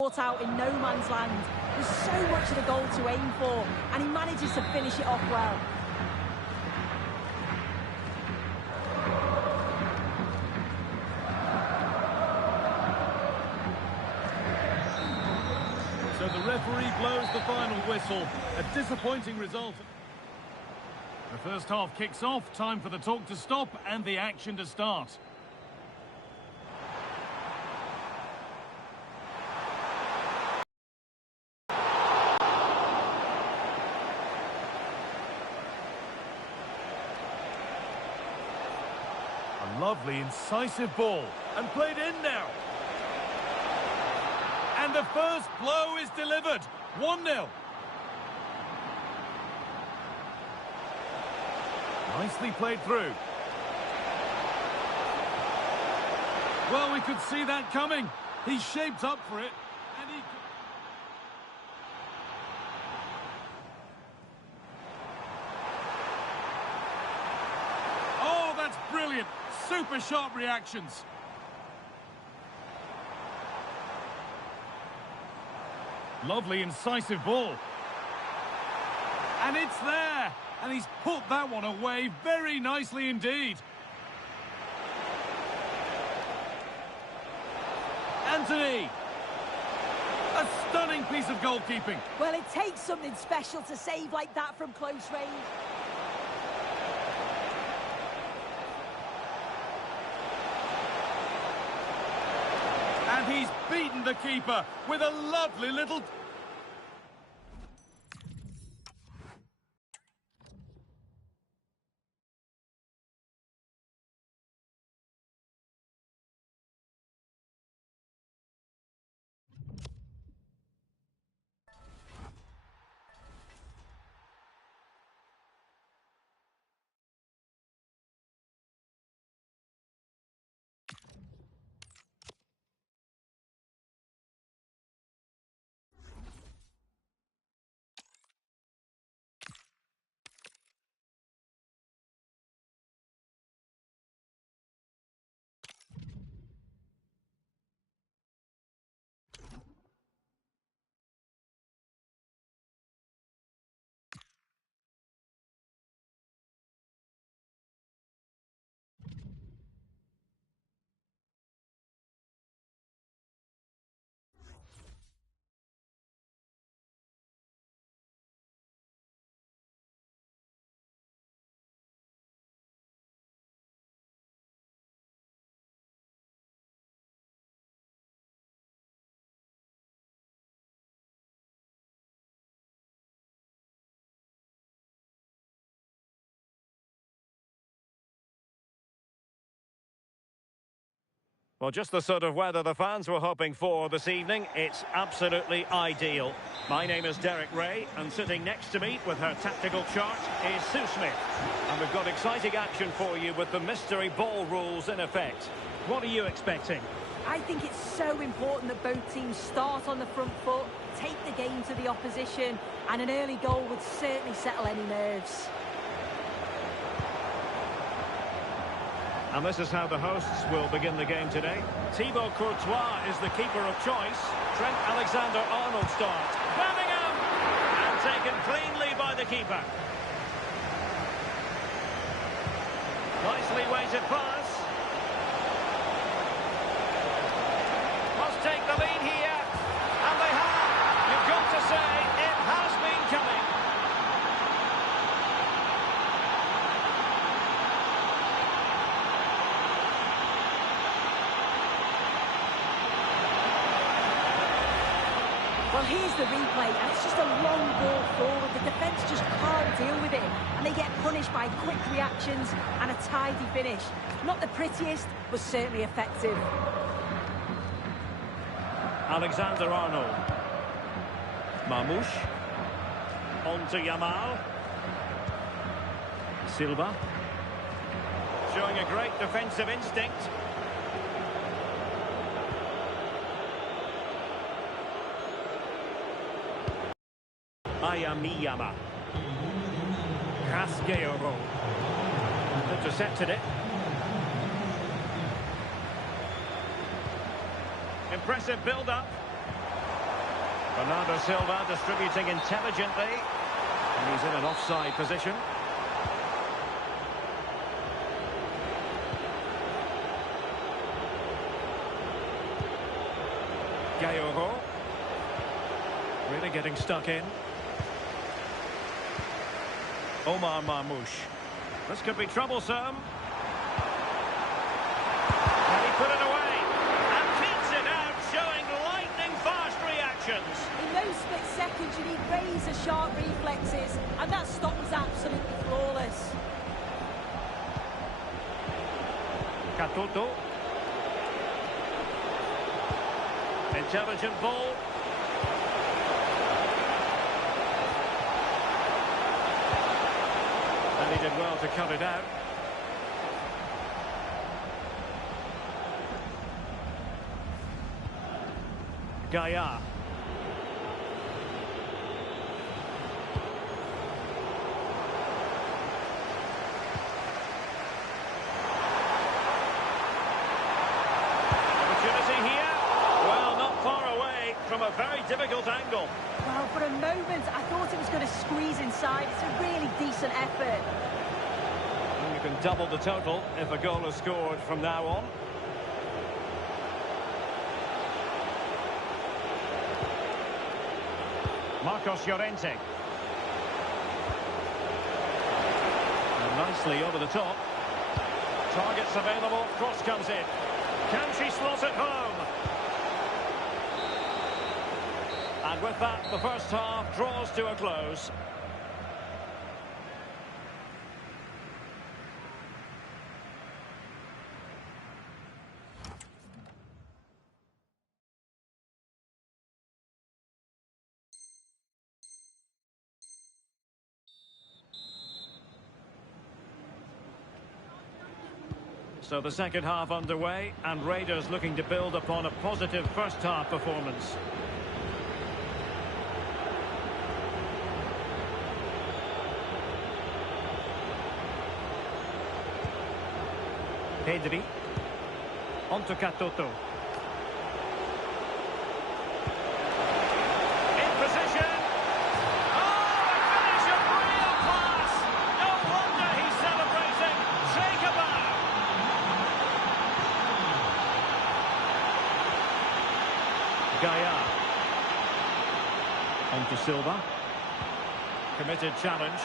caught out in no man's land. There's so much of the goal to aim for, and he manages to finish it off well. So the referee blows the final whistle. A disappointing result. The first half kicks off. Time for the talk to stop and the action to start. A lovely, incisive ball. And played in now. And the first blow is delivered. 1-0. Nicely played through. Well, we could see that coming. He shaped up for it. And he... Oh, that's brilliant. Super sharp reactions. Lovely, incisive ball. And it's there. And he's put that one away very nicely indeed. Anthony. A stunning piece of goalkeeping. Well, it takes something special to save like that from close range. And he's beaten the keeper with a lovely little... Well, just the sort of weather the fans were hoping for this evening. It's absolutely ideal. My name is Derek Ray, and sitting next to me with her tactical chart is Sue Smith. And we've got exciting action for you with the mystery ball rules in effect. What are you expecting? I think it's so important that both teams start on the front foot, take the game to the opposition, and an early goal would certainly settle any nerves. And this is how the hosts will begin the game today. Thibaut Courtois is the keeper of choice. Trent Alexander-Arnold starts. Birmingham! And taken cleanly by the keeper. Nicely weighted pass. Must take the lead here. And they have. You've got to say, it has been coming. Well, here's the replay, and it's just a long ball forward. The defence just can't deal with it, and they get punished by quick reactions and a tidy finish. Not the prettiest, but certainly effective. Alexander-Arnold. Marmoush. On to Yamal. Silva. Showing a great defensive instinct. Ayamiyama. Casqueiro. Intercepted it. Impressive build-up. Bernardo Silva distributing intelligently. And he's in an offside position. Gayogo. Really getting stuck in. Omar Marmoush. This could be troublesome. Can he put it away? And keeps it out, showing lightning-fast reactions. In those split seconds, you need razor-sharp reflexes, and that stop was absolutely flawless. Katoto. Intelligent ball. And he did well to cut it out. Gaia. Opportunity here. Well, not far away from a very difficult angle. Well, for a moment, I thought it was going to squeeze inside. It's a really decent effort. And you can double the total if a goal is scored from now on. Marcos Llorente. And nicely over the top. Targets available, cross comes in. Can she slot it home? And with that, the first half draws to a close. So the second half underway, and Raiders looking to build upon a positive first half performance. Pedri. On to Katoto. In position. Oh, a finish of real class. No wonder he's celebrating. Take a bow. Gaia. On to Silva. Committed challenge.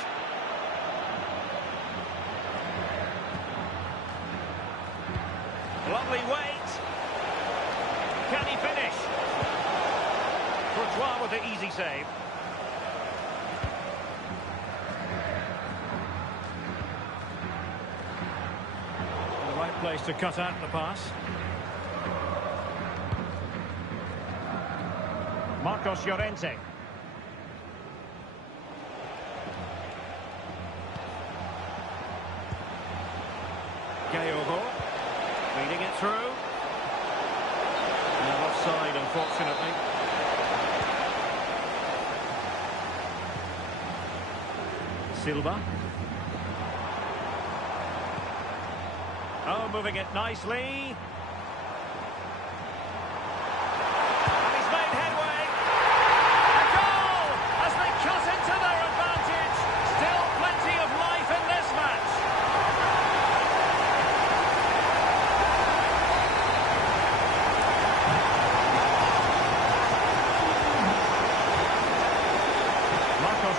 Lovely weight. Can he finish? Courtois with the easy save. The right place to cut out the pass. Marcos Llorente. Gayogo. Leading it through. Now offside, unfortunately. Silva. Oh, moving it nicely. And he's made headway. A goal as they cut into their advantage. Still plenty of life in this match.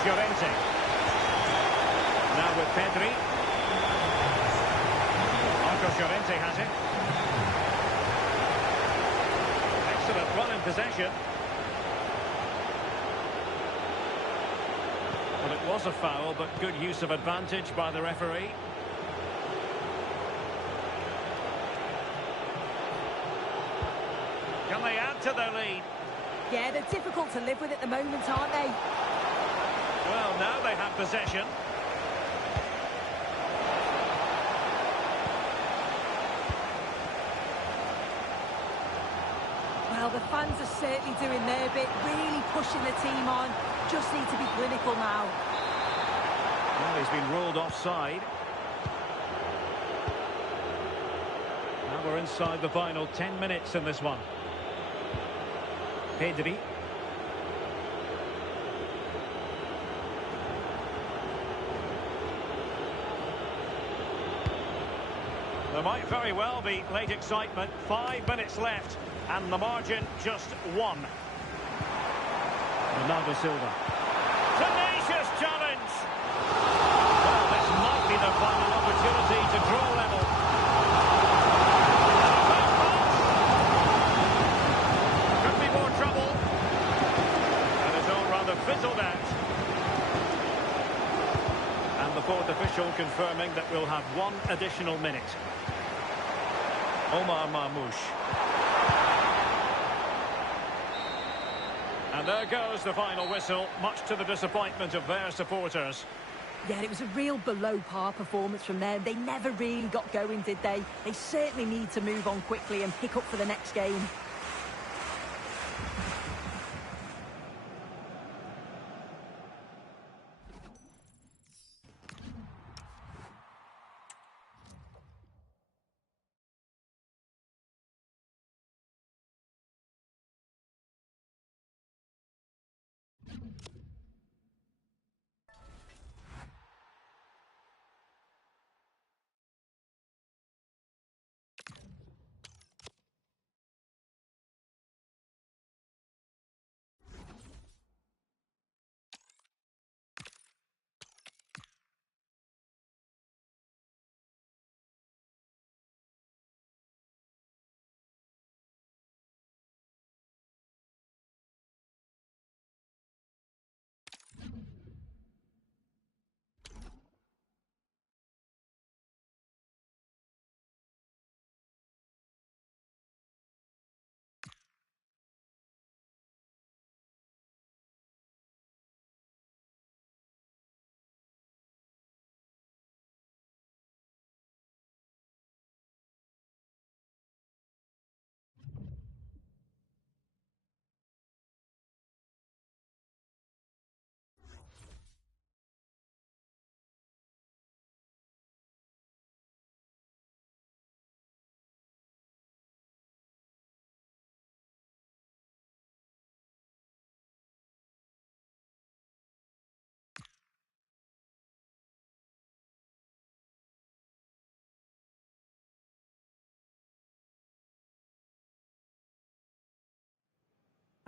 Llorente. Now with Pedri. Marcos Llorente has it. Excellent run in possession. Well, it was a foul, but good use of advantage by the referee. Can they add to their lead? Yeah, they're difficult to live with at the moment, aren't they? Well, now they have possession. Well, the fans are certainly doing their bit, really pushing the team on. Just need to be clinical now. Well, he's been ruled offside. Now we're inside the final 10 minutes in this one. Pedri. There might very well be late excitement. 5 minutes left, and the margin just 1. Bernardo Silva. Tenacious challenge! Well, this might be the final opportunity to draw level. Could be more trouble. And it's all rather fizzled out. And the fourth official confirming that we'll have 1 additional minute. Omar Marmoush. And there goes the final whistle, much to the disappointment of their supporters. Yeah, it was a real below-par performance from them. They never really got going, did they? They certainly need to move on quickly and pick up for the next game.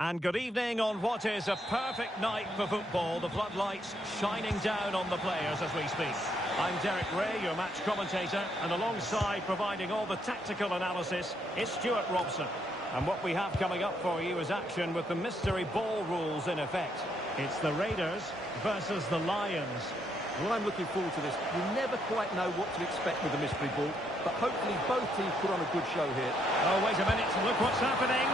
And good evening on what is a perfect night for football. The floodlights shining down on the players as we speak. I'm Derek Ray, your match commentator, and alongside providing all the tactical analysis, it's Stuart Robson. And what we have coming up for you is action with the mystery ball rules in effect. It's the Raiders versus the Lions. Well, I'm looking forward to this. You never quite know what to expect with the mystery ball, but hopefully both teams put on a good show here. Oh, wait a minute, look what's happening.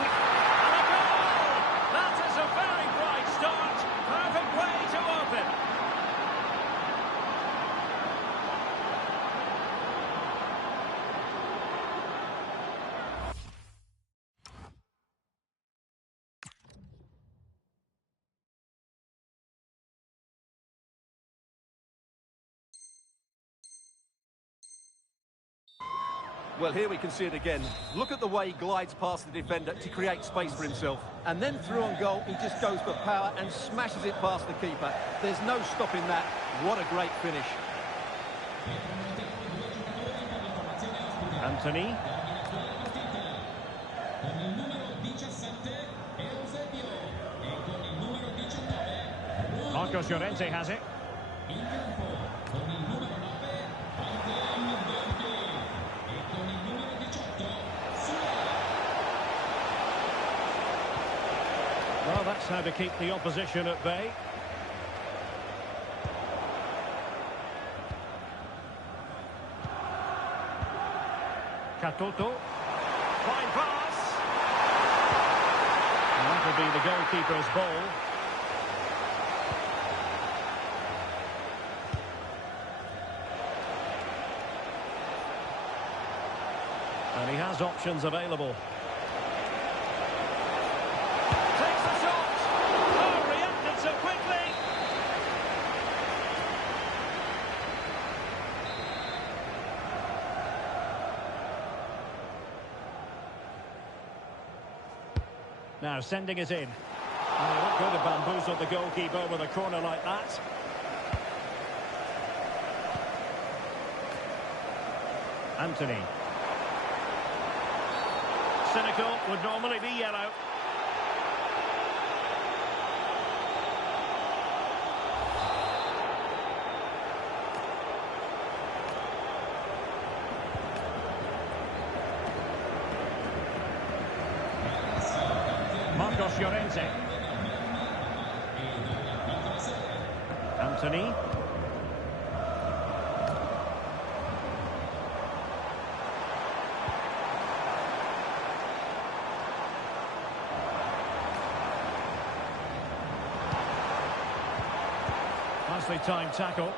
Well, here we can see it again. Look at the way he glides past the defender to create space for himself. And then through on goal, he just goes for power and smashes it past the keeper. There's no stopping that. What a great finish. Anthony. Marcos Llorente has it. Well, that's how to keep the opposition at bay. Katoto. Fine pass. And that will be the goalkeeper's ball. And he has options available. Now sending it in. Oh, good to bamboozle the goalkeeper with a corner like that. Anthony. cynical, would normally be yellow. Marcos Llorente. Anthony. Nicely timed tackle.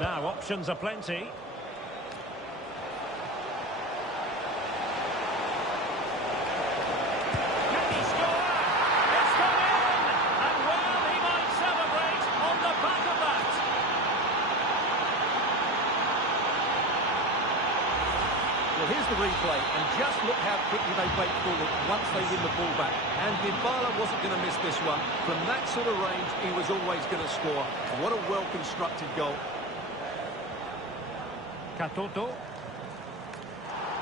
Now options are plenty. Well, here's the replay, and just look how quickly they break forward once they win the ball back. And Dybala wasn't going to miss this one. From that sort of range, he was always going to score. What a well-constructed goal. Katoto.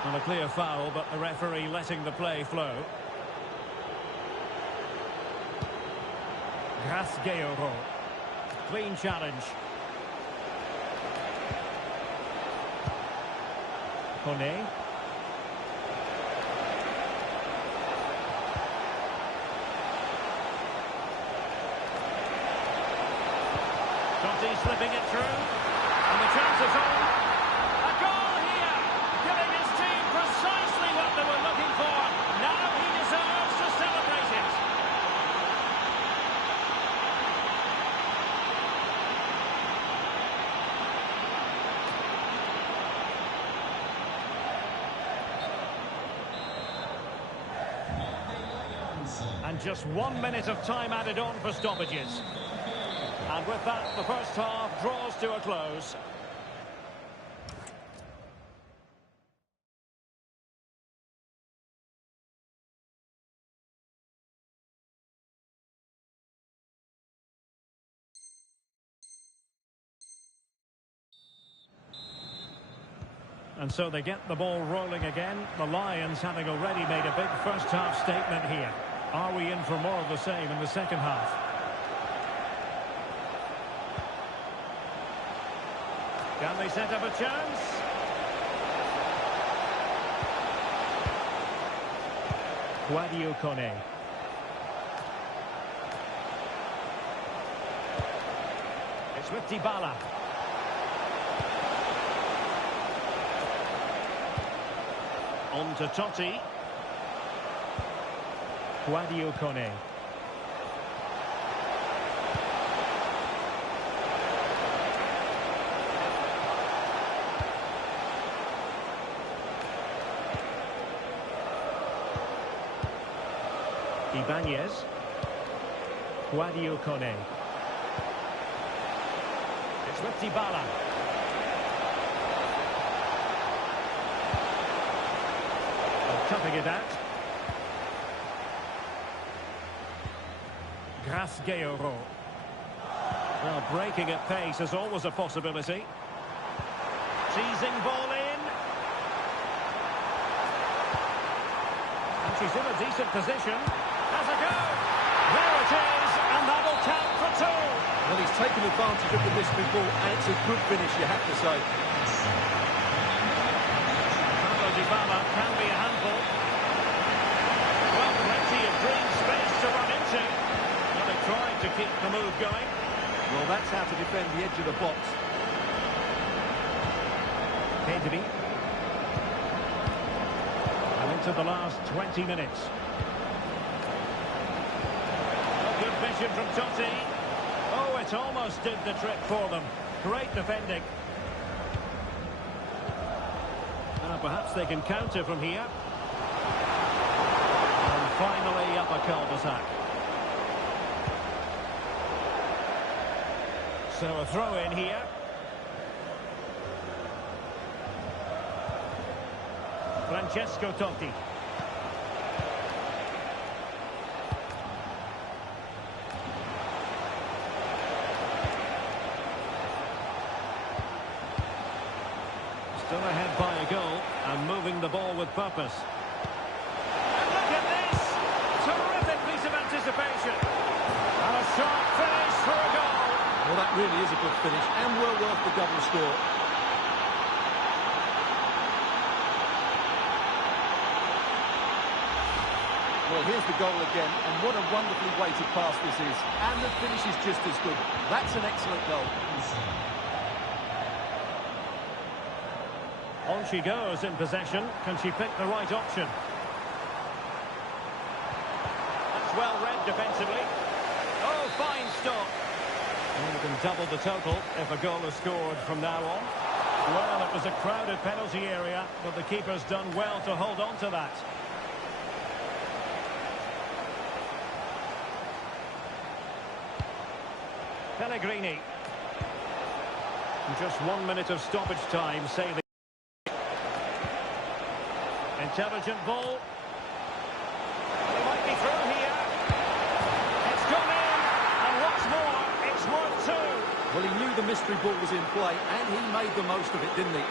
Not a clear foul, but the referee letting the play flow. Grasgeoro. Clean challenge. Kone. Totti slipping it through. And the chance is on. A goal here. Giving his team precisely what they were looking for. Now he deserves to celebrate it. And just 1 minute of time added on for stoppages. And with that, the first half draws to a close. And so they get the ball rolling again. The Lions having already made a big first half statement here. Are we in for more of the same in the second half? Can they set up a chance? Guadio Kone. It's with Dybala. On to Totti. Guadio Kone. Ibanez. Guadio Kone. It's with Dybala. Cutting it out. Grasgeoro. Well, breaking at pace is always a possibility. Seizing ball in. And she's in a decent position. Has a go. There it is, and that'll count for two. Well, he's taken advantage of the missing ball, and it's a good finish, you have to say. Dybala can be a handful. Well, plenty of green space to run into. Well, they tried to keep the move going. Well, that's how to defend the edge of the box. Pedri. And into the last 20 minutes. Oh, good vision from Totti. Oh, it almost did the trick for them. Great defending. Perhaps they can counter from here. And finally up a cul-de-sac. So a throw in here. Francesco Totti. Still ahead by a goal and moving the ball with purpose. really is a good finish and well worth the double score. Well, here's the goal again, and what a wonderfully weighted pass this is. And the finish is just as good. That's an excellent goal. On she goes in possession. Can she pick the right option? That's well read defensively. Oh, fine stop. And we can double the total if a goal is scored from now on. Well, it was a crowded penalty area, but the keeper's done well to hold on to that. Pellegrini. Just 1 minute of stoppage time, say the... Intelligent ball. And he might be through here. It's gone in, and what's more, it's worth two. Well, he knew the mystery ball was in play, and he made the most of it, didn't he?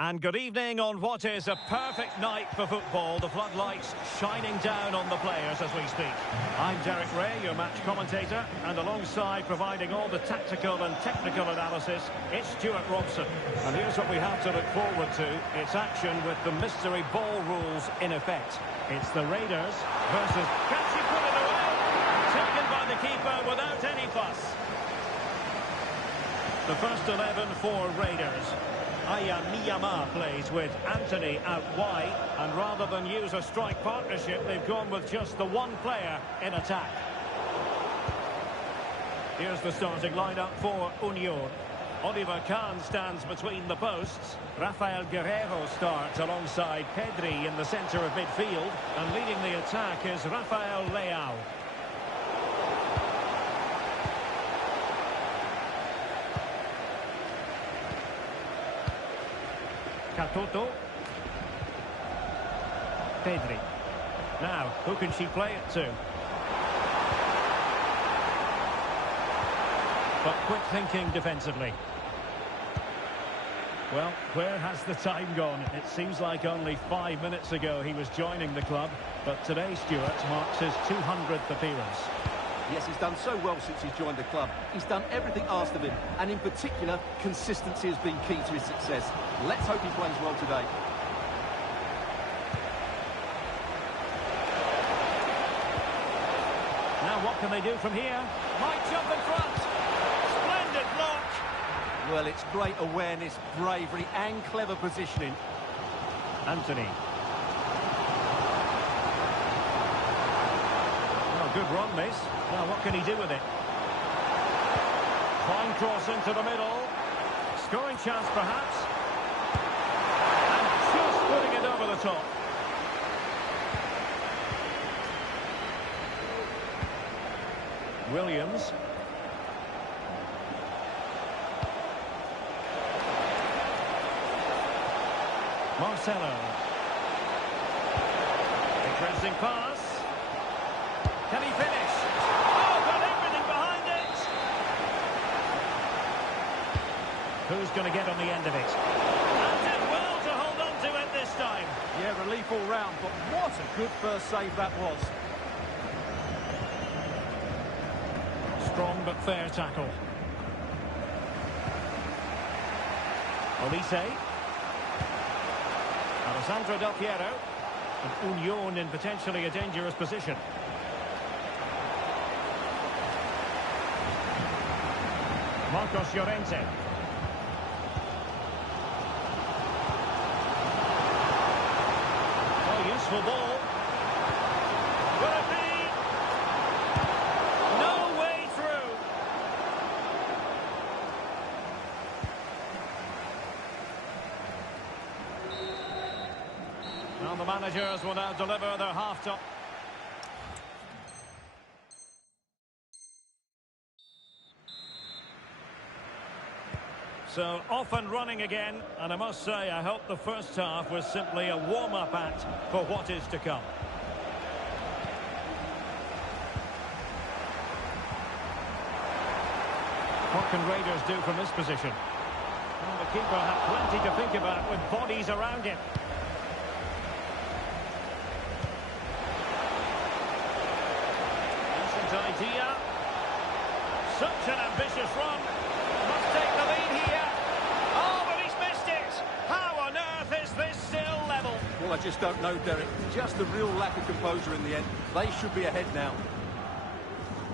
And good evening on what is a perfect night for football. The floodlights shining down on the players as we speak. I'm Derek Ray, your match commentator, and alongside providing all the tactical and technical analysis, it's Stuart Robson. And here's what we have to look forward to. It's action with the mystery ball rules in effect. It's the Raiders versus... Can she put it away? Taken by the keeper without any fuss. The first 11 for Raiders. Aya Miyama plays with Anthony out wide, and rather than use a strike partnership, they've gone with just the one player in attack. Here's the starting lineup for Union. Oliver Kahn stands between the posts. Rafael Guerreiro starts alongside Pedri in the centre of midfield, and leading the attack is Rafael Leao. Katoto. Pedri. Now, who can she play it to? But quick thinking defensively. Well, where has the time gone? It seems like only 5 minutes ago he was joining the club, but today, Stuart, marks his 200th appearance. Yes, he's done so well since he's joined the club. He's done everything asked of him, and in particular, consistency has been key to his success. Let's hope he plays well today. Now what can they do from here? Might jump in front. Splendid block. Well, it's great awareness, bravery, and clever positioning. Anthony. Good run, this. Now, what can he do with it? Fine cross into the middle. Scoring chance, perhaps. And just putting it over the top. Williams. Marcelo. Interesting pass. Can he finish? Oh, got everything behind it! Who's going to get on the end of it? And did well to hold on to it this time. Yeah, relief all round, but what a good first save that was. Strong but fair tackle. Olise. Alessandro Del Piero. And Union in potentially a dangerous position. Marcos Llorente. Oh, useful ball. Will it be? No way through. Now the managers will now deliver their half-time. So, off and running again, and I must say, I hope the first half was simply a warm-up act for what is to come. What can Raiders do from this position? Well, the keeper had plenty to think about with bodies around him. Decent idea. Such an ambitious run. Must take the lead here. Oh, but he's missed it. How on earth is this still level? Well, I just don't know, Derek. Just a real lack of composure in the end. They should be ahead now.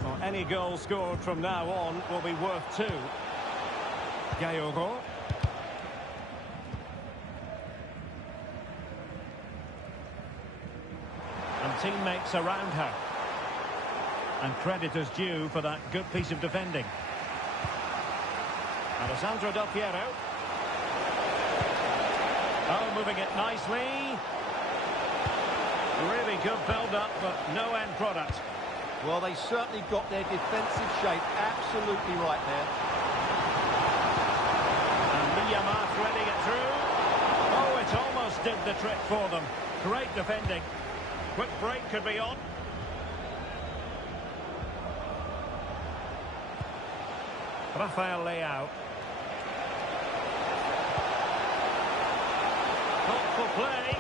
Well, any goal scored from now on will be worth 2. Gayogo. And teammates around her. And credit is due for that good piece of defending. Alessandro Del Piero. Oh, moving it nicely. Really good build-up, but no end product. Well, they certainly got their defensive shape absolutely right there. And Miyama threading it through. Oh, it almost did the trick for them. Great defending. Quick break could be on. Rafael Leao. Thoughtful play.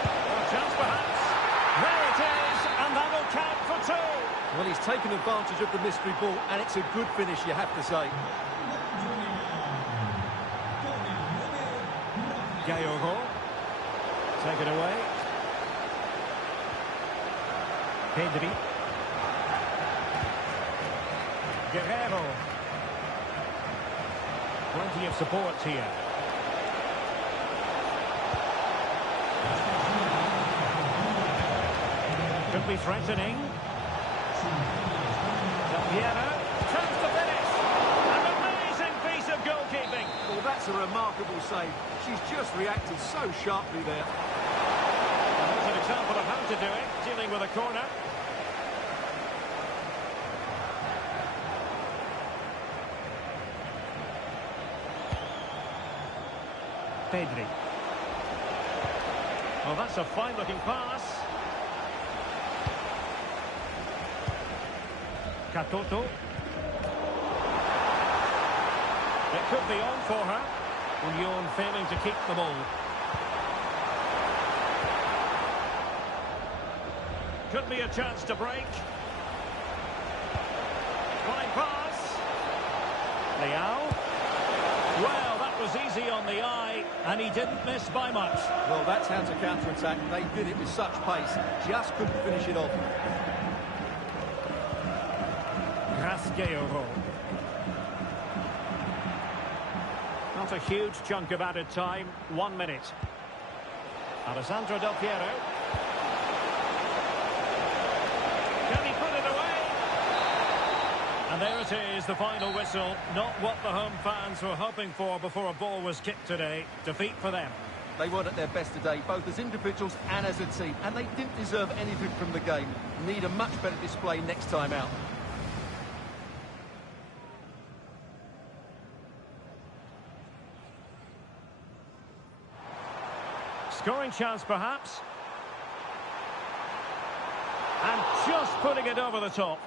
A chance perhaps. There it is, and that'll count for two. Well, he's taken advantage of the mystery ball, and it's a good finish, you have to say. Gayogo. Take it away. Pedri. Guerrero. Plenty of support here. Could be threatening. Piero. Chance to finish. An amazing piece of goalkeeping. Well, that's a remarkable save. She's just reacted so sharply there. That's an example of how to do it, dealing with a corner. Pedri. Oh, that's a fine-looking pass. Katoto. It could be on for her. Union failing to keep the ball. Could be a chance to break. Fine pass. Leao. Well, that was easy on the eye, and he didn't miss by much. Well, that's how to counter-attack. They did it with such pace. Just couldn't finish it off. Gayogo. Not a huge chunk of added time. 1 minute. Alessandro Del Piero. Can he put it away? And there it is, the final whistle. Not what the home fans were hoping for before a ball was kicked today. Defeat for them. They weren't at their best today, both as individuals and as a team, and they didn't deserve anything from the game. Need a much better display next time out. Scoring chance, perhaps. And just putting it over the top.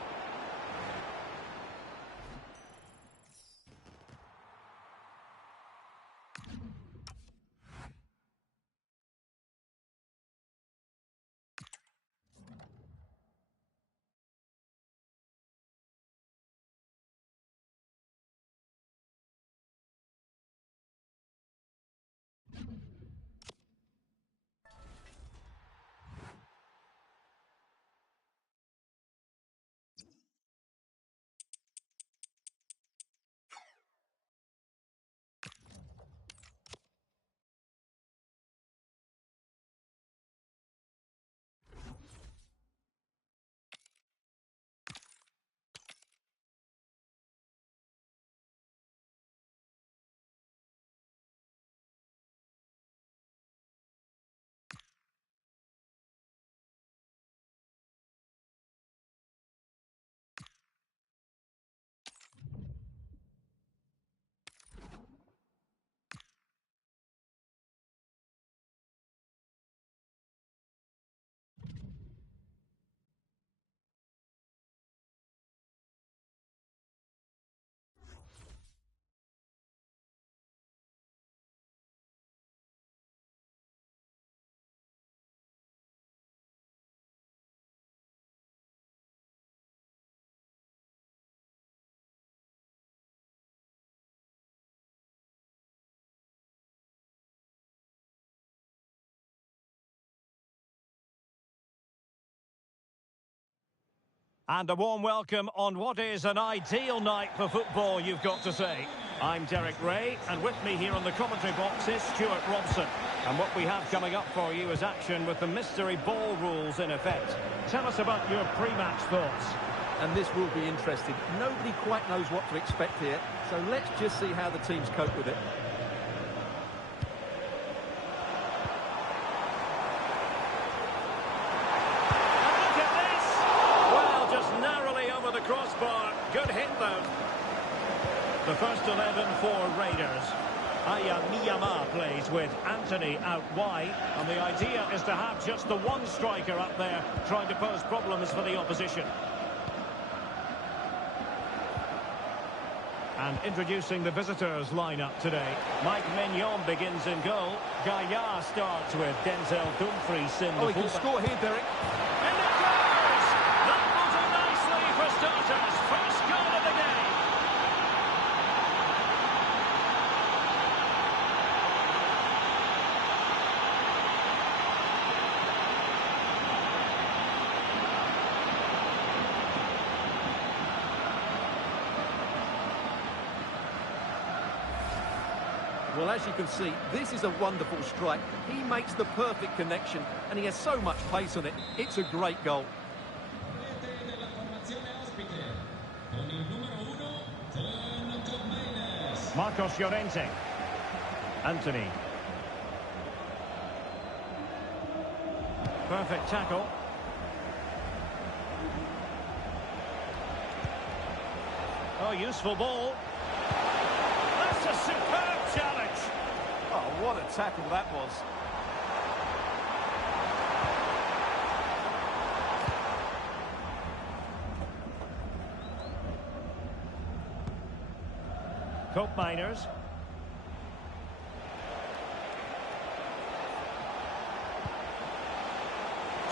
And a warm welcome on what is an ideal night for football, you've got to say. I'm Derek Ray, and with me here on the commentary box is Stuart Robson. And what we have coming up for you is action with the mystery ball rules in effect. Tell us about your pre-match thoughts. And this will be interesting. Nobody quite knows what to expect here, so let's just see how the teams cope with it. Crossbar, good hit though. The first 11 for Raiders. Aya Miyama plays with Anthony out wide, and the idea is to have just the one striker up there trying to pose problems for the opposition. And introducing the visitors lineup today. Mike Mignon begins in goal. Gaillard starts with Denzel Dumfries in the Oh, he can fullback. score here, Derek. And it goes! That will do nicely for starters. First goal of the game. Well, as you can see, this is a wonderful strike. He makes the perfect connection, and he has so much pace on it. It's a great goal. Marcos Llorente. Anthony. Perfect tackle. Oh, useful ball. That's a superb challenge. Oh, what a tackle that was. Cope Miners.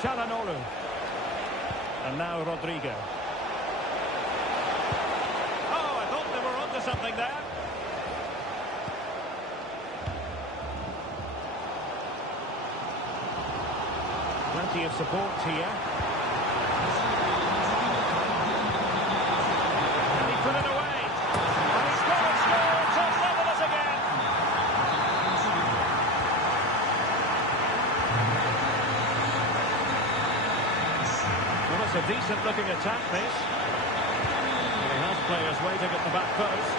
Çalhanoğlu. And now Rodrigo. Oh, I thought they were onto something there. Plenty of support here. And he put it away. And he's got it scored to level us again. Well, it's a decent looking attack, this. He has players waiting at the back post.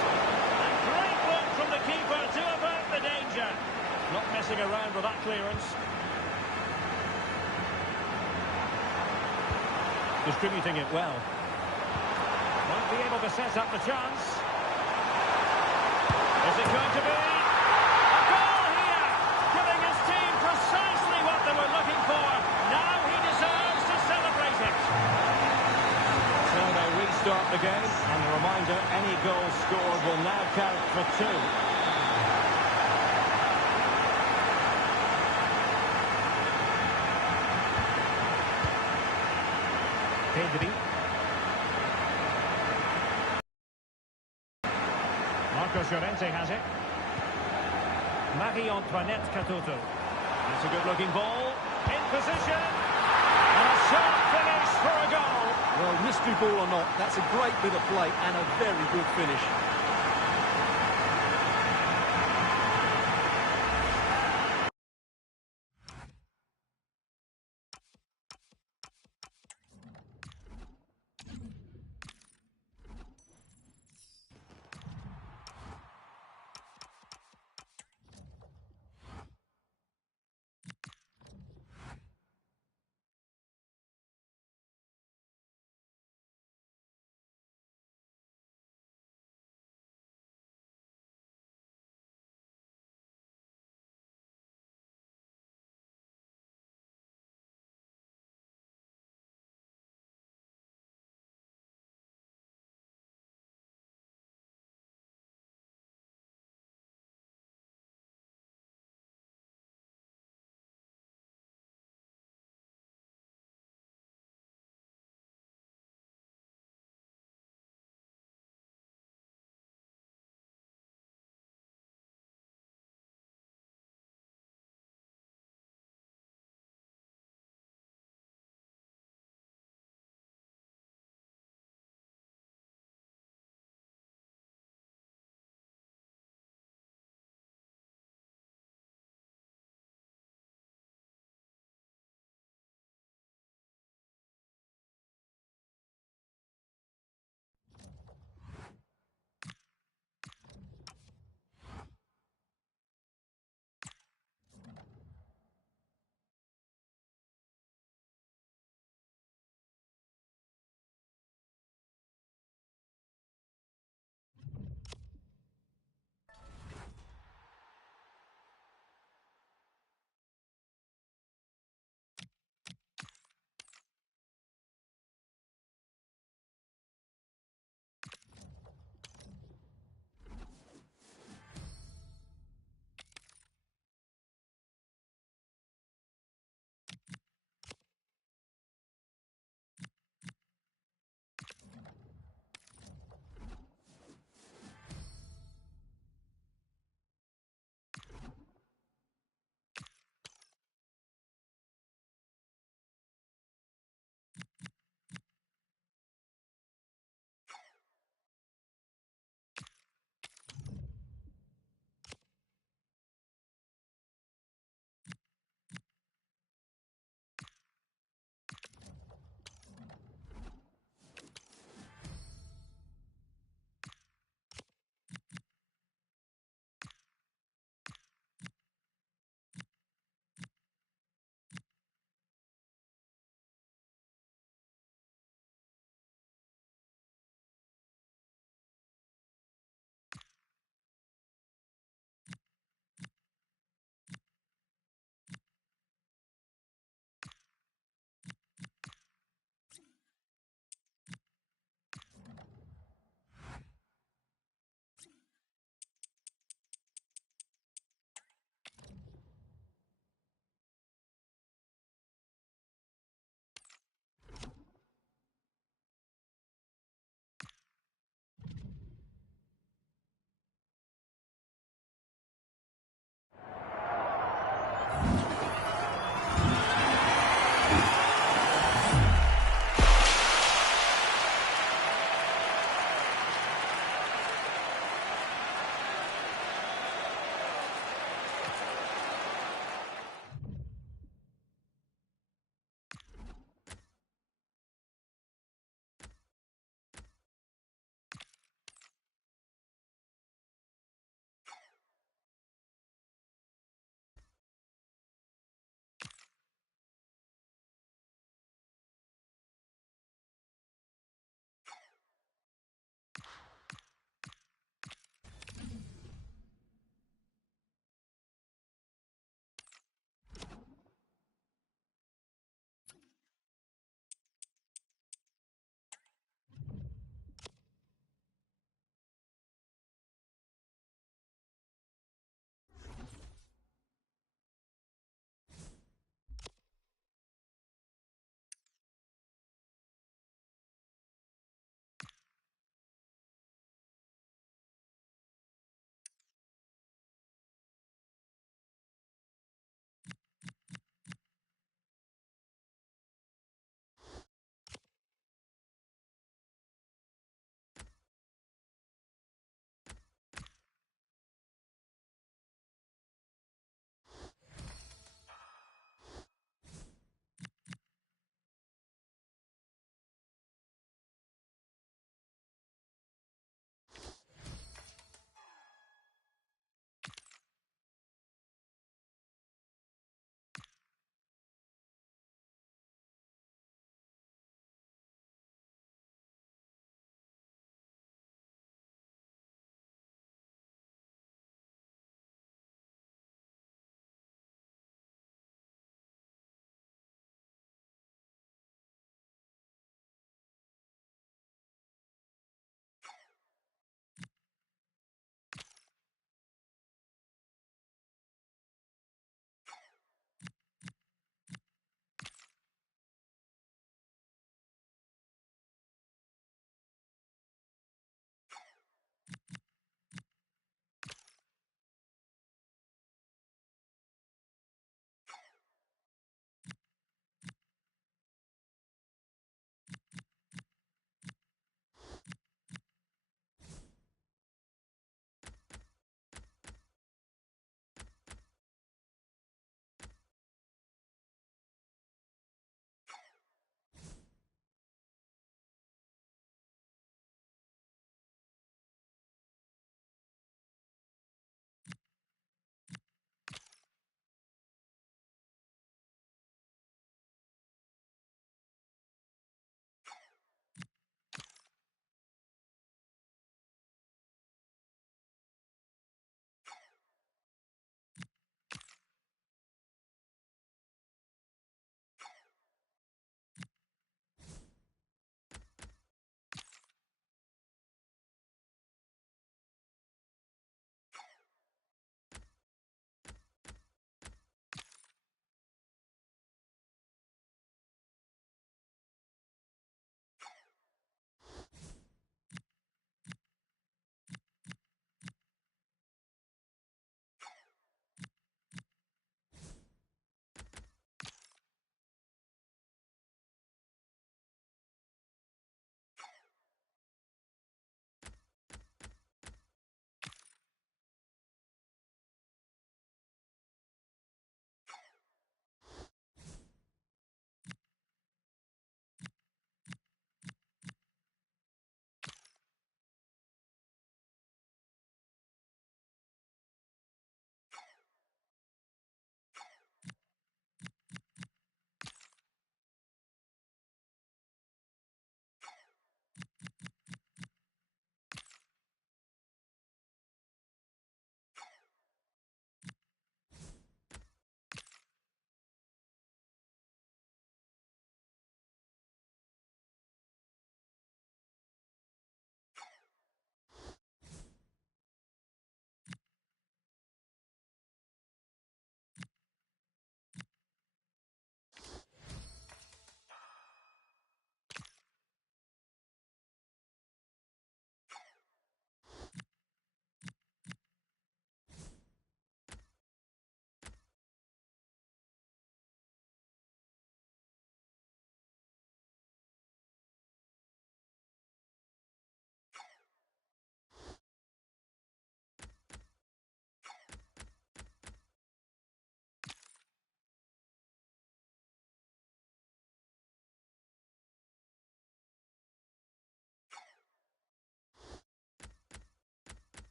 And great work from the keeper to avert the danger. Not messing around with that clearance. Distributing it well. Won't be able to set up the chance. Is it going to be? A goal here! Giving his team precisely what they were looking for. Now he deserves to celebrate it. So they restart the game. And a reminder, any goal scored will now count for two. Pedri. Marcos Llorente has it. Marie-Antoinette Katoto. That's a good-looking ball. In position. And a sharp finish for a goal. Well, mystery ball or not, that's a great bit of play and a very good finish.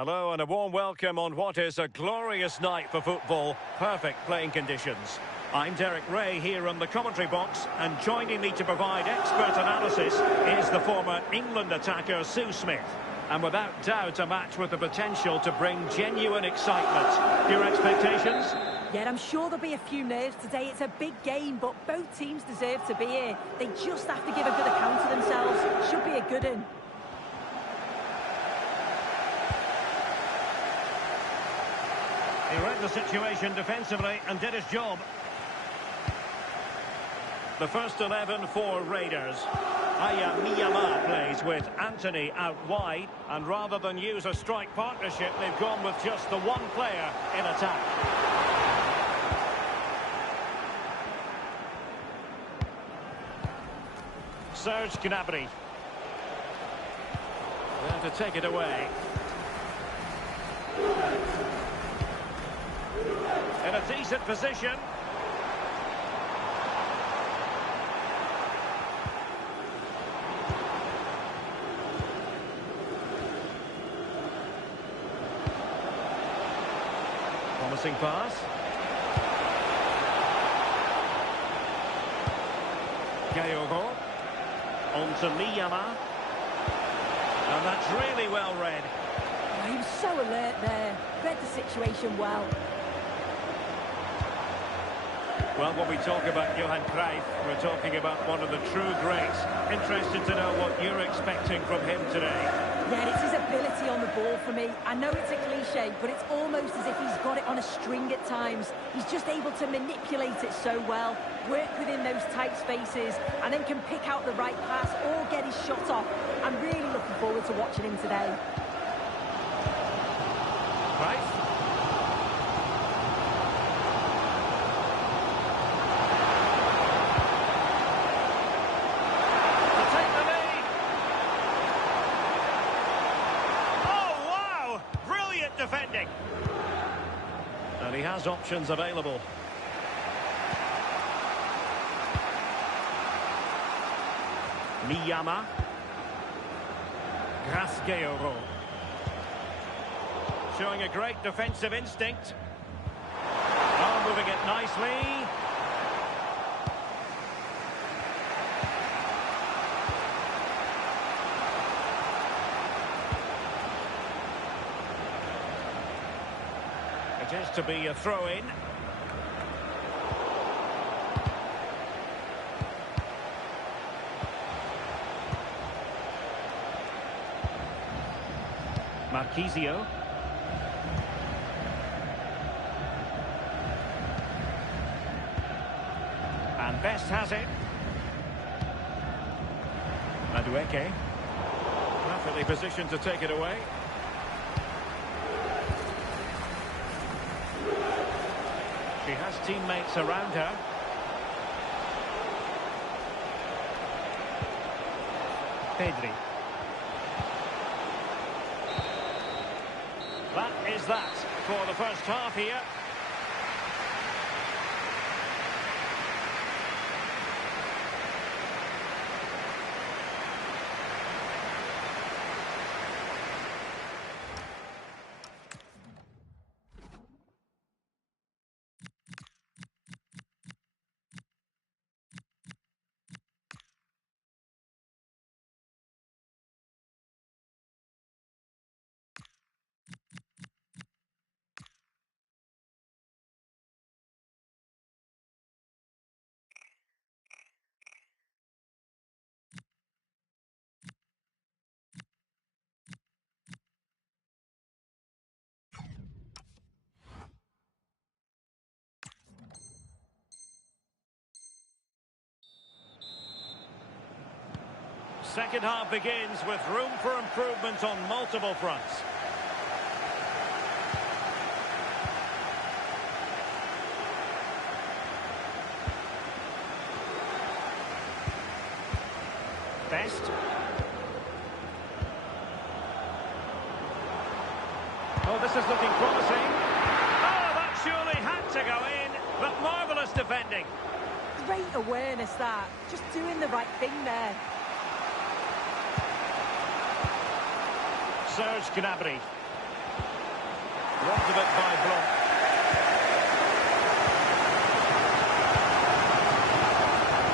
Hello and a warm welcome on what is a glorious night for football. Perfect playing conditions. I'm Derek Ray here on the commentary box, and joining me to provide expert analysis is the former England attacker Sue Smith. And without doubt a match with the potential to bring genuine excitement. Your expectations? Yeah, I'm sure there'll be a few nerves today. It's a big game, but both teams deserve to be here. They just have to give a good account of themselves. Should be a good one. He read the situation defensively and did his job. The first 11 for Raiders. Aya Miyama plays with Anthony out wide, and rather than use a strike partnership, they've gone with just the one player in attack. Serge Gnabry. There to take it away. In a decent position. Promising pass. Gayogo. On to Miyama. And that's really well read. Oh, he was so alert there. Read the situation well. Well, when we talk about Johan Cruyff, we're talking about one of the true greats. Interested to know what you're expecting from him today. Yeah, it's his ability on the ball for me. I know it's a cliche, but it's almost as if he's got it on a string at times. He's just able to manipulate it so well, work within those tight spaces, and then can pick out the right pass or get his shot off. I'm really looking forward to watching him today. Cruyff. Defending. And he has options available. Miyama. Gayogo. Showing a great defensive instinct. Oh, moving it nicely. It is to be a throw-in. Marquisio. And Best has it. Madueke. Perfectly positioned to take it away. She has teammates around her. Pedri. That is that for the first half here. Second half begins with room for improvement on multiple fronts. Best. Oh, this is looking promising. Oh, that surely had to go in, but marvellous defending. Great awareness, that. Just doing the right thing there. Serge Gnabry. Robbed of it by Blanc.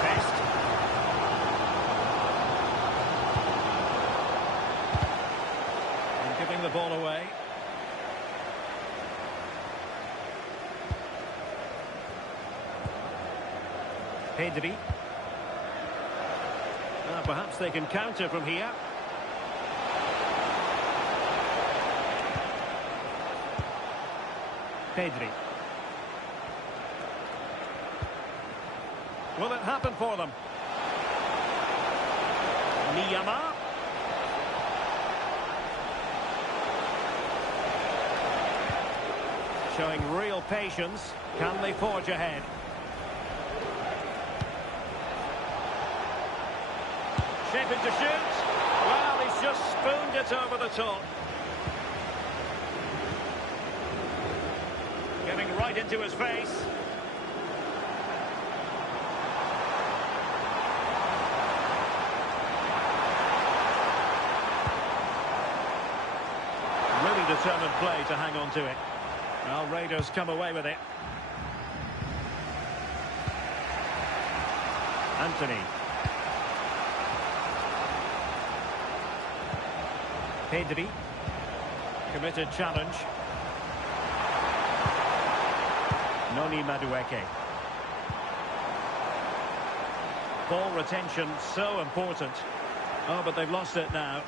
Best. And giving the ball away. Pedri. Perhaps they can counter from here. Pedri. Will it happen for them? Miyama. Showing real patience. Can they forge ahead? Shaping to shoot. Well, he's just spooned it over the top. Getting right into his face. Really determined play to hang on to it. Well, Raiders come away with it. Anthony. Pedri. Committed challenge. Noni Madueke. Ball retention so important. Oh, but they've lost it now.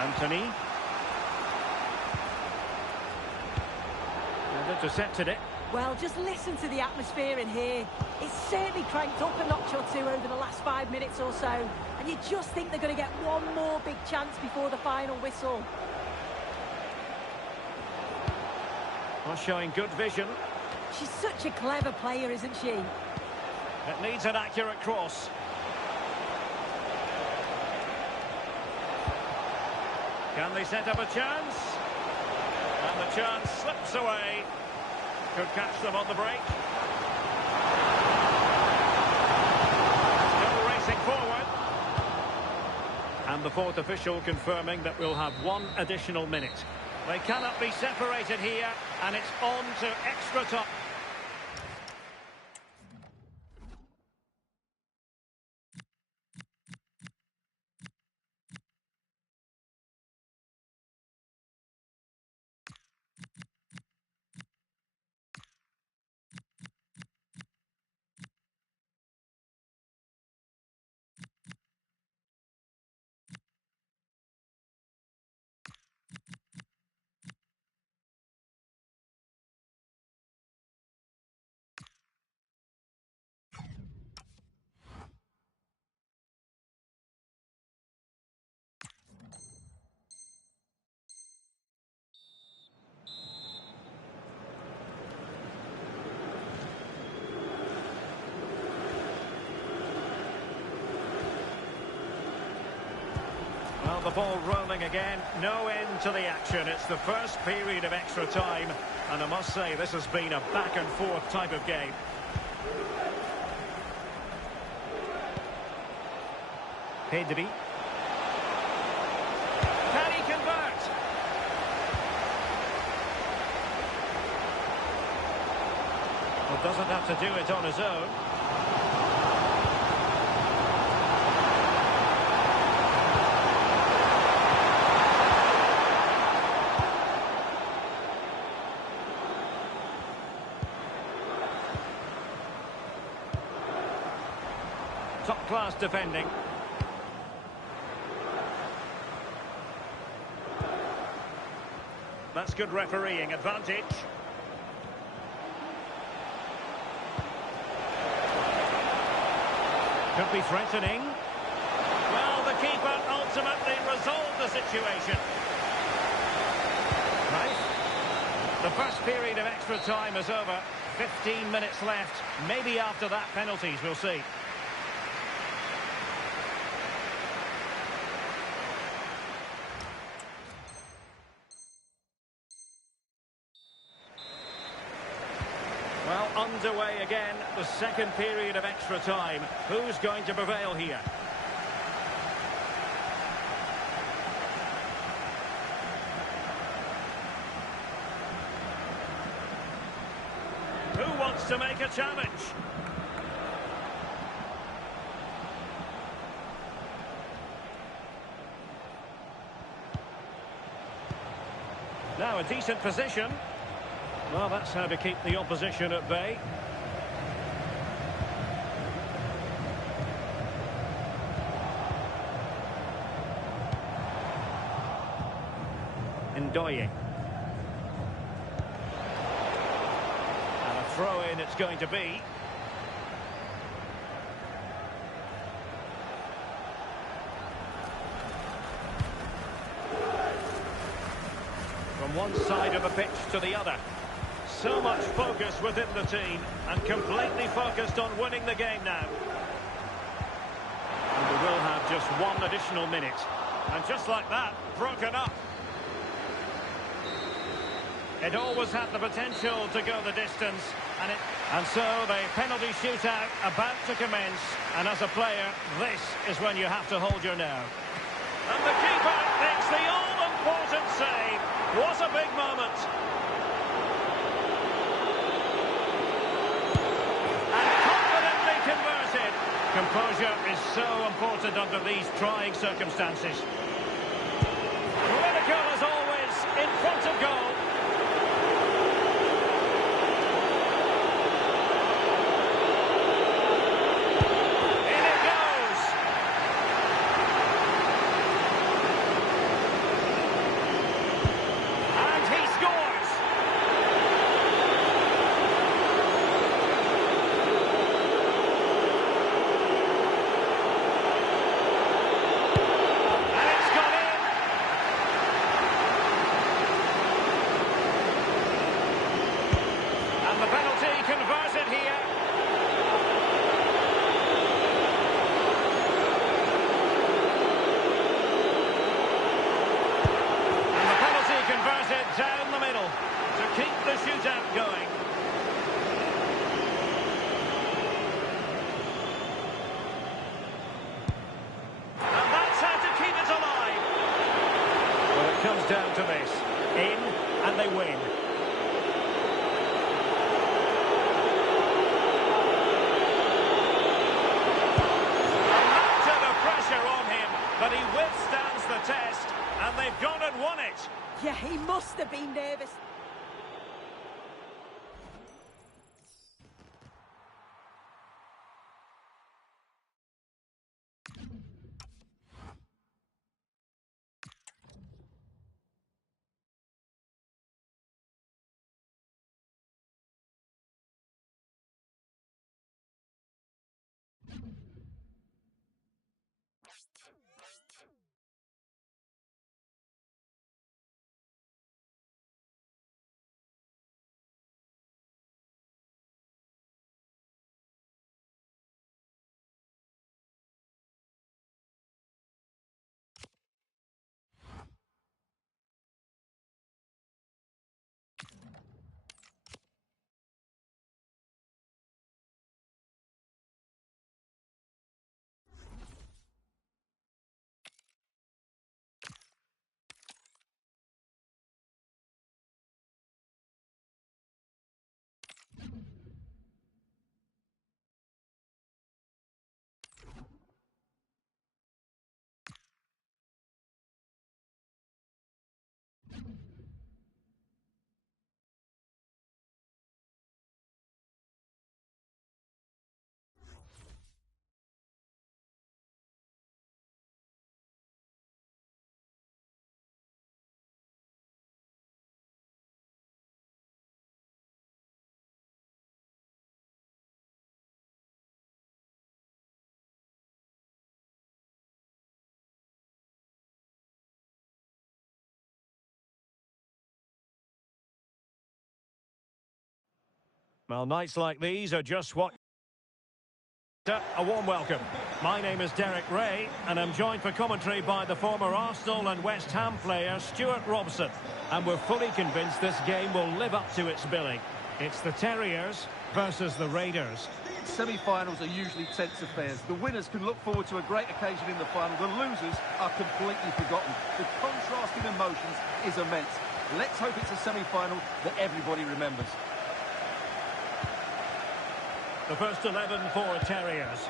Anthony. And intercepted it. Well, just listen to the atmosphere in here. It's certainly cranked up a notch or two over the last 5 minutes or so. And you just think they're going to get one more big chance before the final whistle. Well, showing good vision. She's such a clever player, isn't she? It needs an accurate cross. Can they set up a chance? And the chance slips away. Could catch them on the break. Still racing forward. And the fourth official confirming that we'll have one additional minute. They cannot be separated here, and it's on to extra time. Well, the ball rolling again. No end to the action. It's the first period of extra time. And I must say, this has been a back-and-forth type of game. Pedri. Can he convert? Well, doesn't have to do it on his own. Top-class defending. That's good refereeing advantage. Could be threatening. Well, the keeper ultimately resolved the situation. Right. The first period of extra time is over. 15 minutes left. Maybe after that, penalties, we'll see. Well, underway again, the second period of extra time. Who's going to prevail here? wants to make a challenge. Now a decent position. Well, that's how to keep the opposition at bay. Ndoye. And a throw-in it's going to be. From one side of the pitch to the other. So much focus within the team and completely focused on winning the game now. And we will have just one additional minute. And just like that, broken up. It always had the potential to go the distance, and so the penalty shootout about to commence. And as a player, this is when you have to hold your nerve. And the keeper makes the all-important save. What a big moment. And confidently converted. Composure is so important under these trying circumstances. Critical as always in front of goal. Down the middle to keep the shootout going. And that's how to keep it alive. Well, it comes down to this. In, and they win. A mountain of pressure on him, but he withstands the test, and they've gone and won it. Yeah, he must have been nervous. Well, nights like these are just what... A warm welcome. My name is Derek Ray, and I'm joined for commentary by the former Arsenal and West Ham player Stuart Robson. And we're fully convinced this game will live up to its billing. It's the Terriers versus the Raiders. Semi-finals are usually tense affairs. The winners can look forward to a great occasion in the final. The losers are completely forgotten. The contrast in emotions is immense. Let's hope it's a semi-final that everybody remembers. The first 11 for Terriers.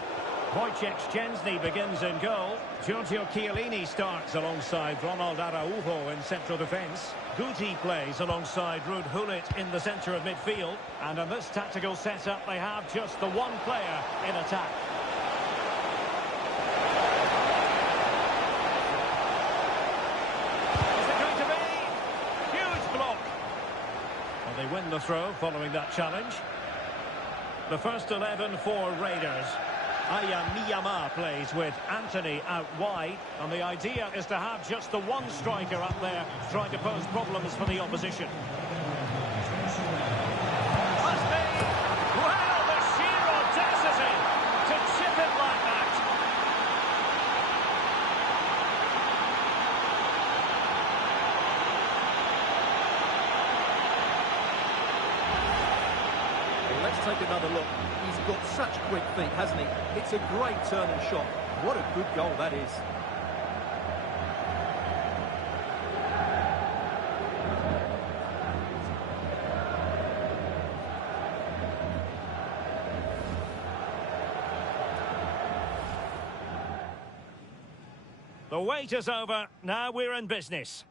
Wojciech Szczęsny begins in goal. Giorgio Chiellini starts alongside Ronald Araujo in central defence. Guti plays alongside Ruud Gullit in the centre of midfield. And in this tactical setup, they have just the one player in attack. Is it going to be? Huge block. Well, they win the throw following that challenge. The first 11 for Raiders. Aya Miyama plays with Anthony out wide, and the idea is to have just the one striker up there trying to pose problems for the opposition. Must be! Well, the sheer audacity to chip it like that. Well, let's take another look. He's got such quick feet, hasn't he? It's a great turn and shot. What a good goal that is. The wait is over. Now we're in business.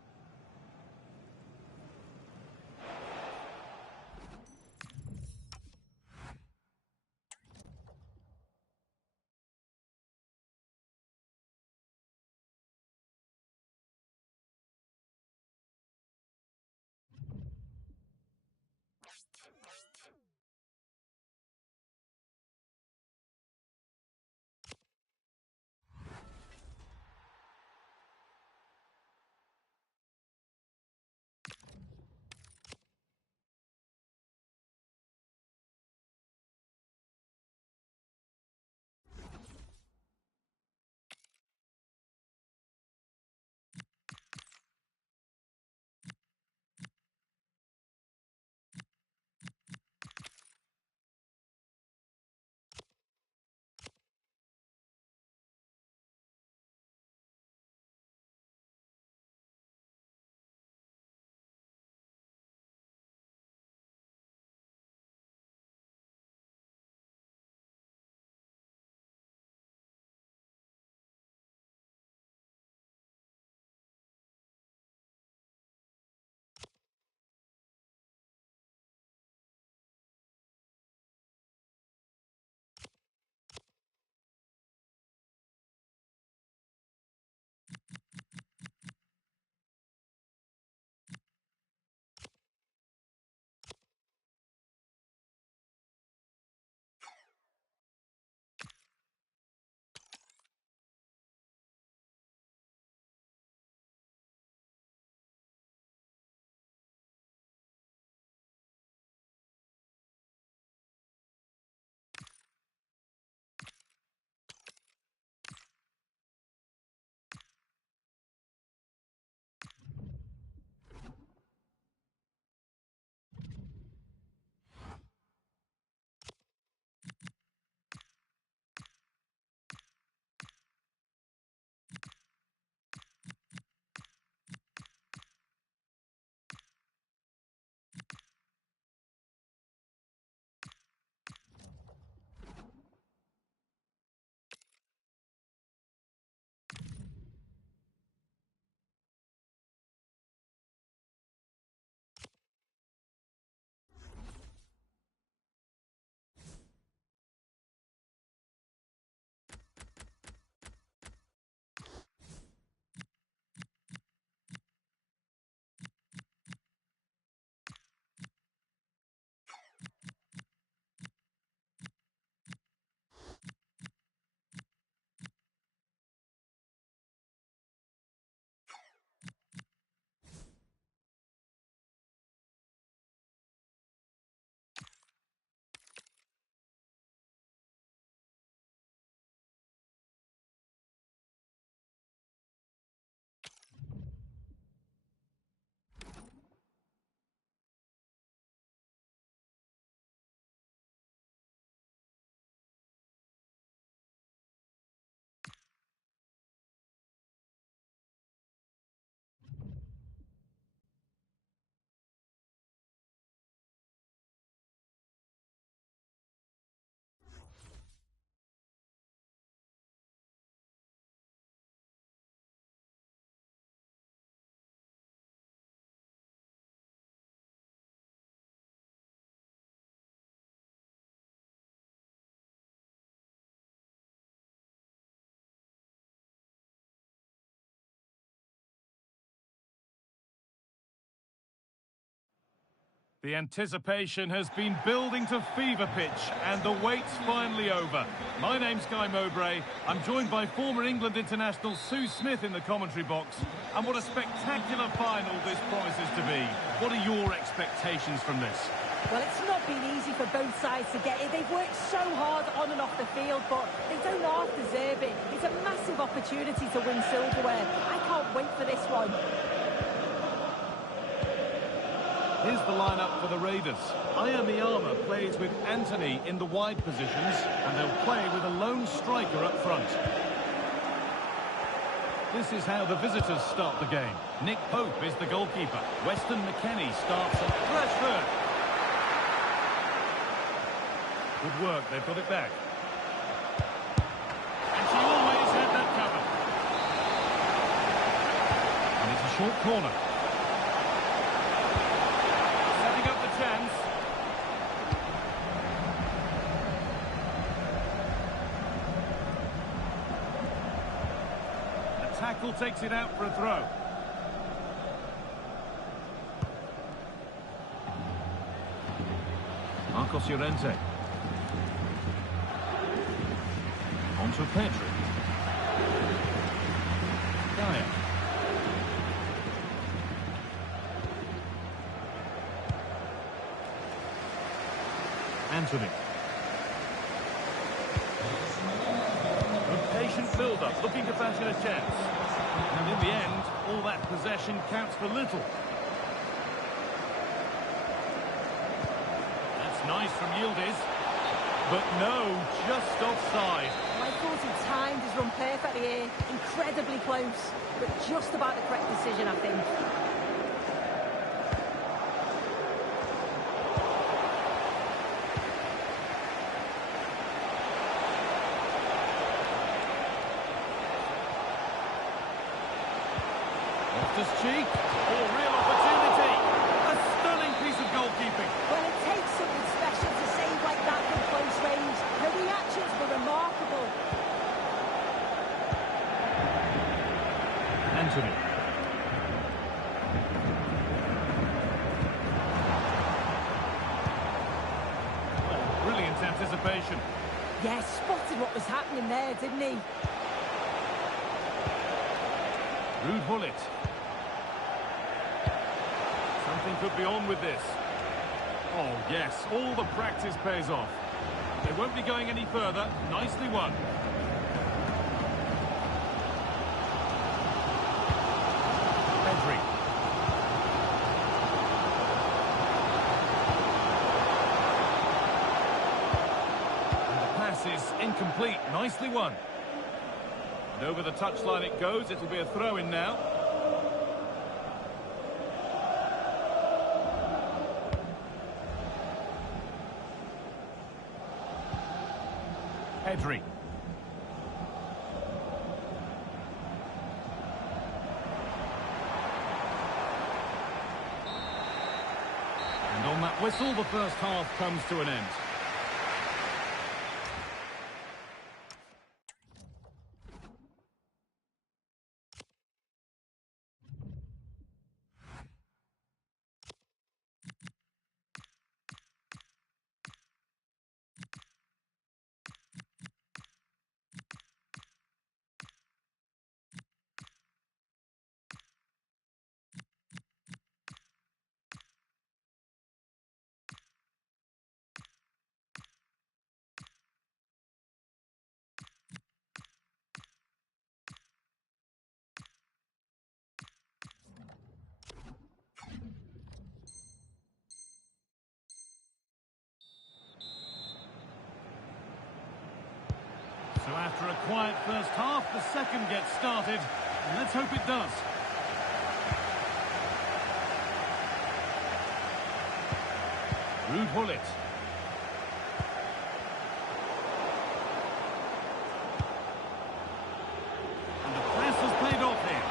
The anticipation has been building to fever pitch, and the wait's finally over. My name's Guy Mowbray. I'm joined by former England international Sue Smith in the commentary box. And what a spectacular final this promises to be. What are your expectations from this? Well, it's not been easy for both sides to get it. They've worked so hard on and off the field, but they don't half deserve it. It's a massive opportunity to win silverware. I can't wait for this one. Here's the lineup for the Raiders. Ayamiyama plays with Anthony in the wide positions, and they'll play with a lone striker up front. This is how the visitors start the game. Nick Pope is the goalkeeper. Weston McKennie starts at Rashford. Good work, they've got it back. And she always had that covered. And it's a short corner. Chance. The tackle takes it out for a throw. Marcos Llorente. On to Pedri. Dyer. Anthony. A patient build-up, looking to fancy a chance. And in the end, all that possession counts for little. That's nice from Yildiz. But no, just offside. I thought he timed his run perfectly here. Incredibly close, but just about the correct decision, I think. Cheek. Oh, real opportunity. A stunning piece of goalkeeping. Well, it takes something special to save like that from close range. The reactions were remarkable. Anthony. Oh, brilliant anticipation. Yeah, spotted what was happening there, didn't he? Ruud Gullit. Something could be on with this. Oh, yes, all the practice pays off. They won't be going any further. Nicely won. Pedri. And the pass is incomplete. Nicely won. And over the touchline it goes. It'll be a throw-in now. Pedri. And on that whistle, the first half comes to an end. So after a quiet first half, the second gets started. Let's hope it does. Ruud Gullit. And the pass has paid off here.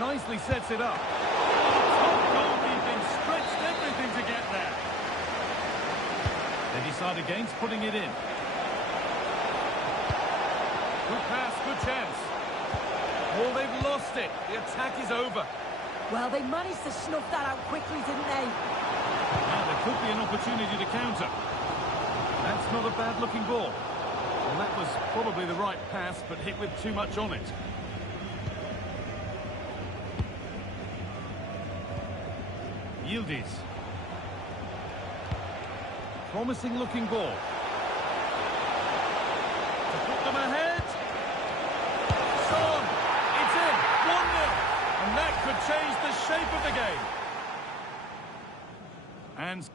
Nicely sets it up. Top goalkeeping, stretched everything to get there. They decide against putting it in. Good pass, good chance. Oh, they've lost it. The attack is over. Well, they managed to snuff that out quickly, didn't they? Now there could be an opportunity to counter. That's not a bad-looking ball. And that was probably the right pass, but hit with too much on it. Yildiz. Promising-looking ball. To put them ahead. Son! It's in! 1-0! And that could change the shape of the game. And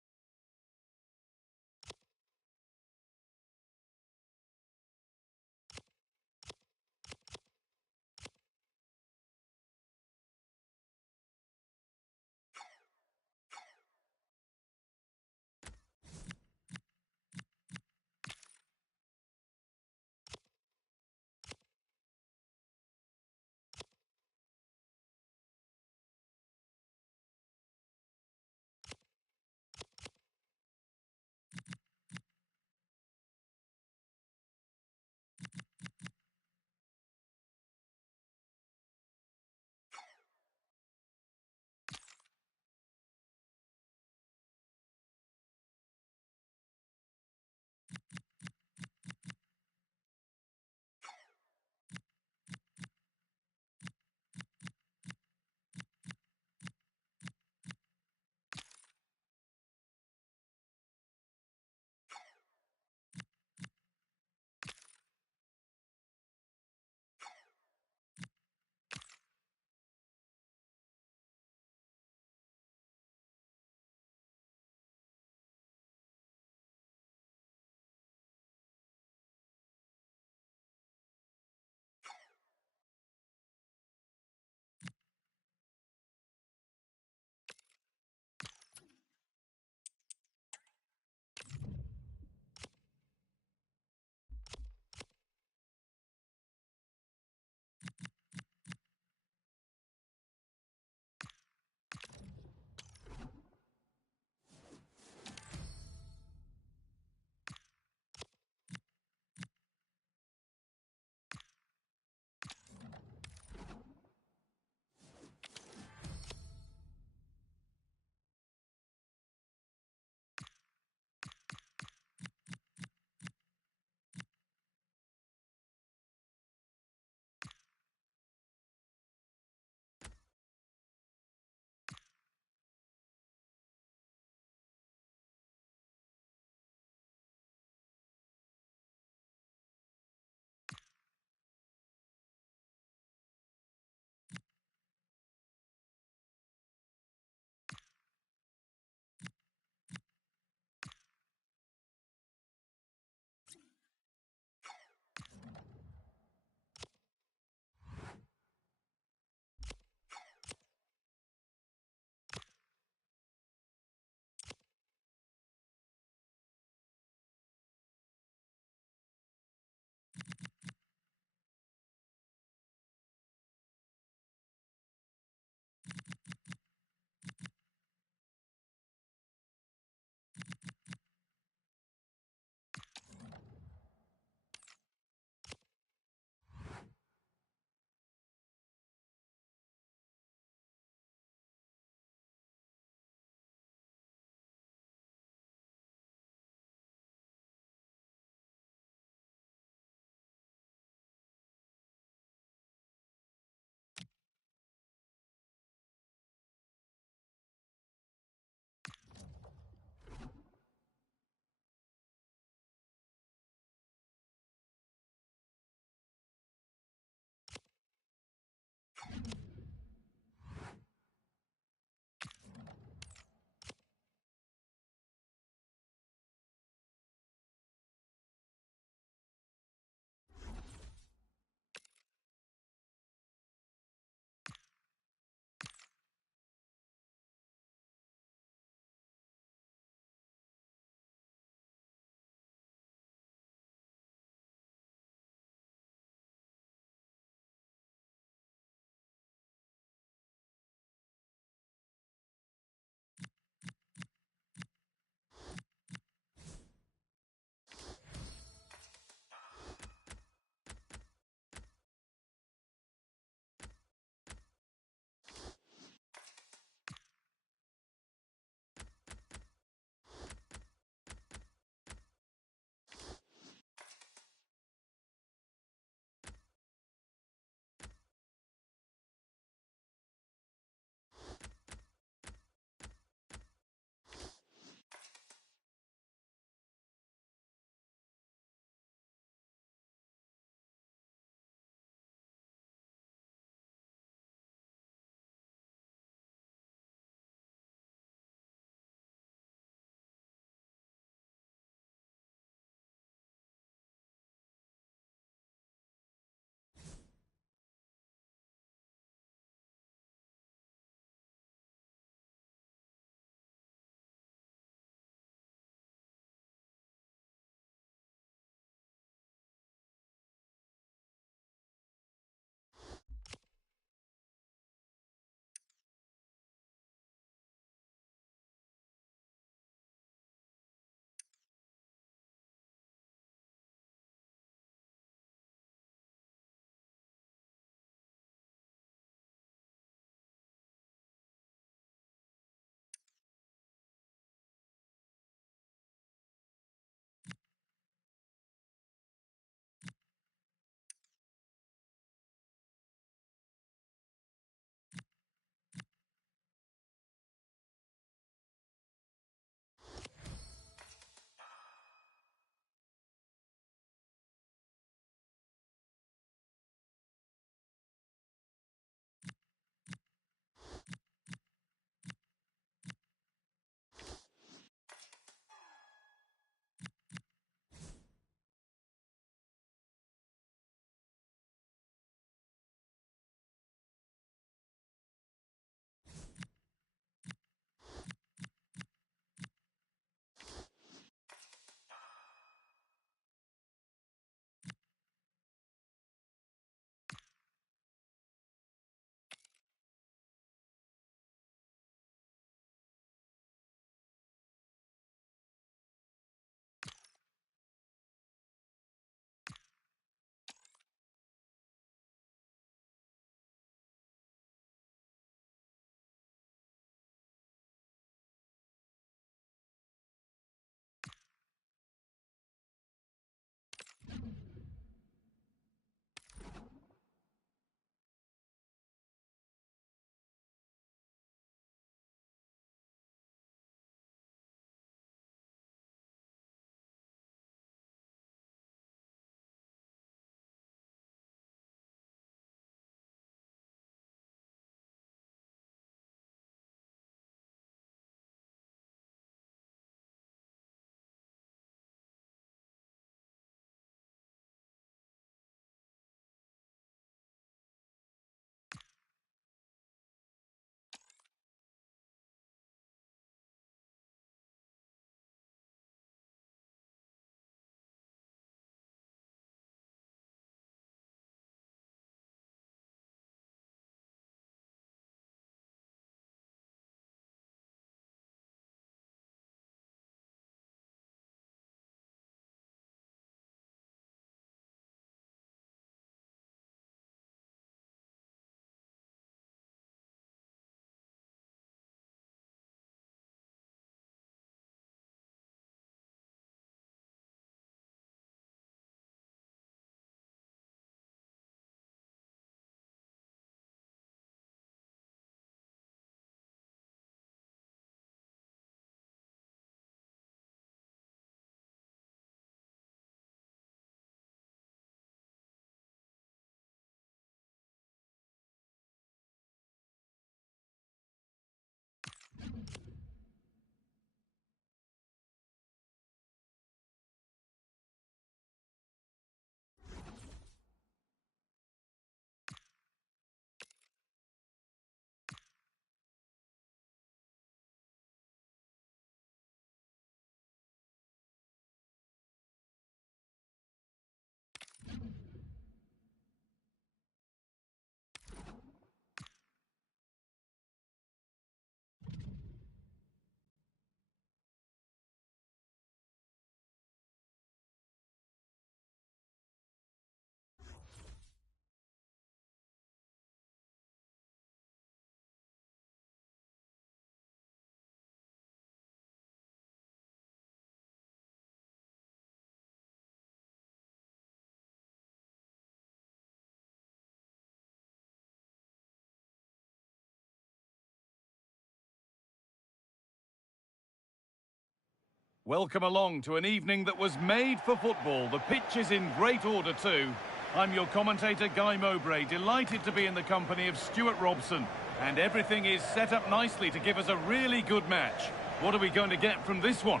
Welcome along to an evening that was made for football. The pitch is in great order too. I'm your commentator, Guy Mowbray, delighted to be in the company of Stuart Robson. And everything is set up nicely to give us a really good match. What are we going to get from this one?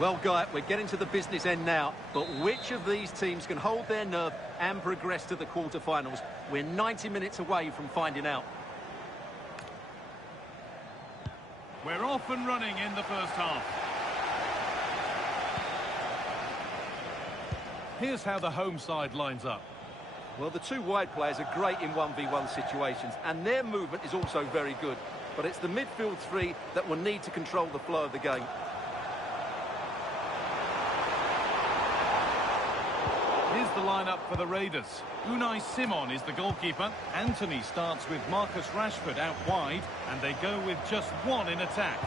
Well, Guy, we're getting to the business end now, but which of these teams can hold their nerve and progress to the quarter-finals? We're 90 minutes away from finding out. We're off and running in the first half. Here's how the home side lines up. Well, the two wide players are great in 1v1 situations, and their movement is also very good. But it's the midfield three that will need to control the flow of the game. Here's the lineup for the Raiders. Unai Simon is the goalkeeper. Anthony starts with Marcus Rashford out wide, and they go with just one in attack.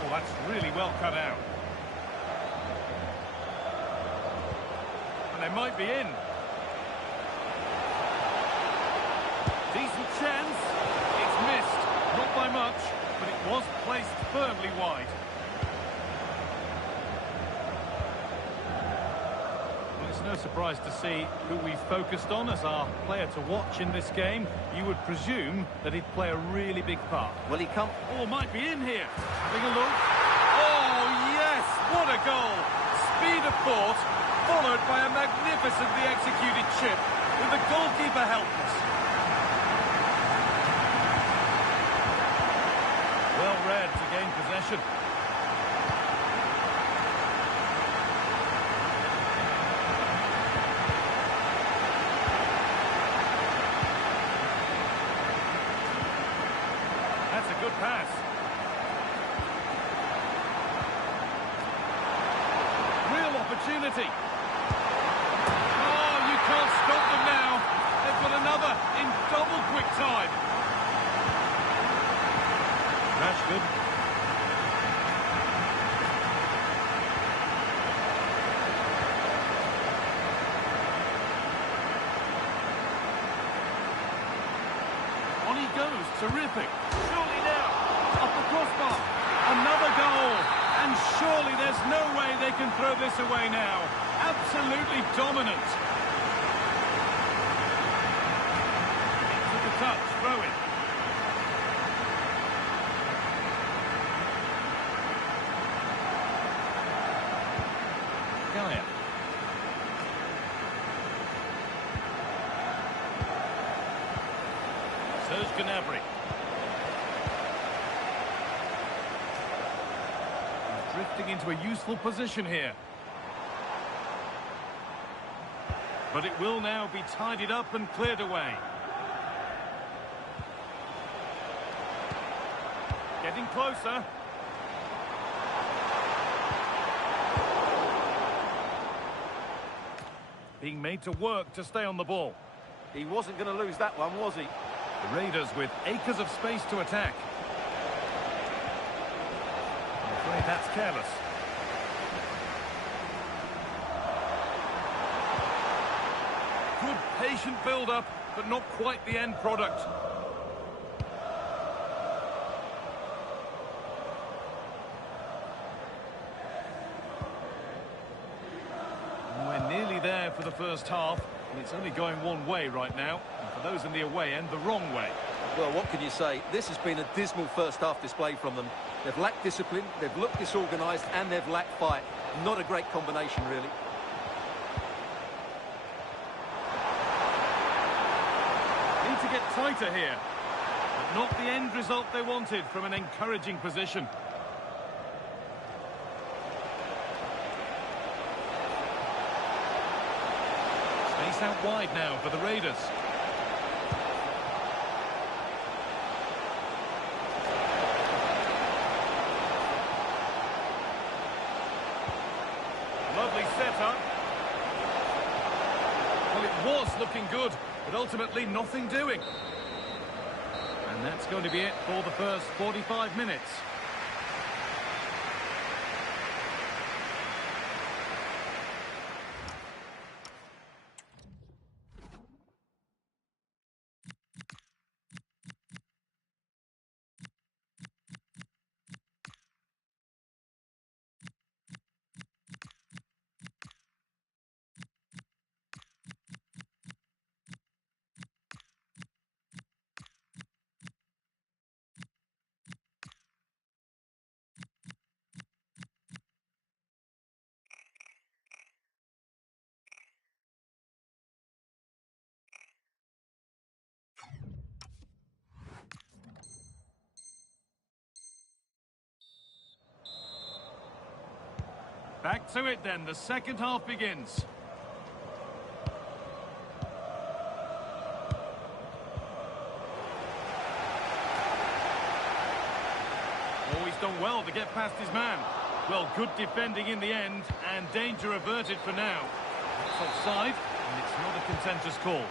Oh, that's really well cut out. And they might be in. Decent chance. It's missed. Not by much, but it was placed firmly wide. Well, it's no surprise to see who we focused on as our player to watch in this game. You would presume that he'd play a really big part. Well, he can't... Oh, might be in here. Having a look. Oh, yes! What a goal! Speed of thought, followed by a magnificently executed chip, with the goalkeeper helpless. Well read to gain possession. That's a good pass. Real opportunity. Oh, you can't stop them now. They've got another in double quick time. Rashford. On he goes, terrific. Surely now, up the crossbar. Another goal. And surely there's no way they can throw this away now. Absolutely dominant. Took a touch, throw it. Serge Gnabry. He's drifting into a useful position here. But it will now be tidied up and cleared away. Getting closer. Being made to work to stay on the ball. He wasn't going to lose that one, was he? The Raiders with acres of space to attack. I'm afraid that's careless. Good patient build-up, but not quite the end product. We're nearly there for the first half, and it's only going one way right now. And for those in the away end, the wrong way. Well, what can you say? This has been a dismal first-half display from them. They've lacked discipline, they've looked disorganised, and they've lacked fight. Not a great combination, really. Need to get tighter here. But not the end result they wanted from an encouraging position. Space out wide now for the Raiders. Lovely setup. Well, it was looking good, but ultimately nothing doing. And that's going to be it for the first 45 minutes. Back to it then, the second half begins. Always done well to get past his man. Well, good defending in the end, and danger averted for now. It's offside, and it's not a contentious call.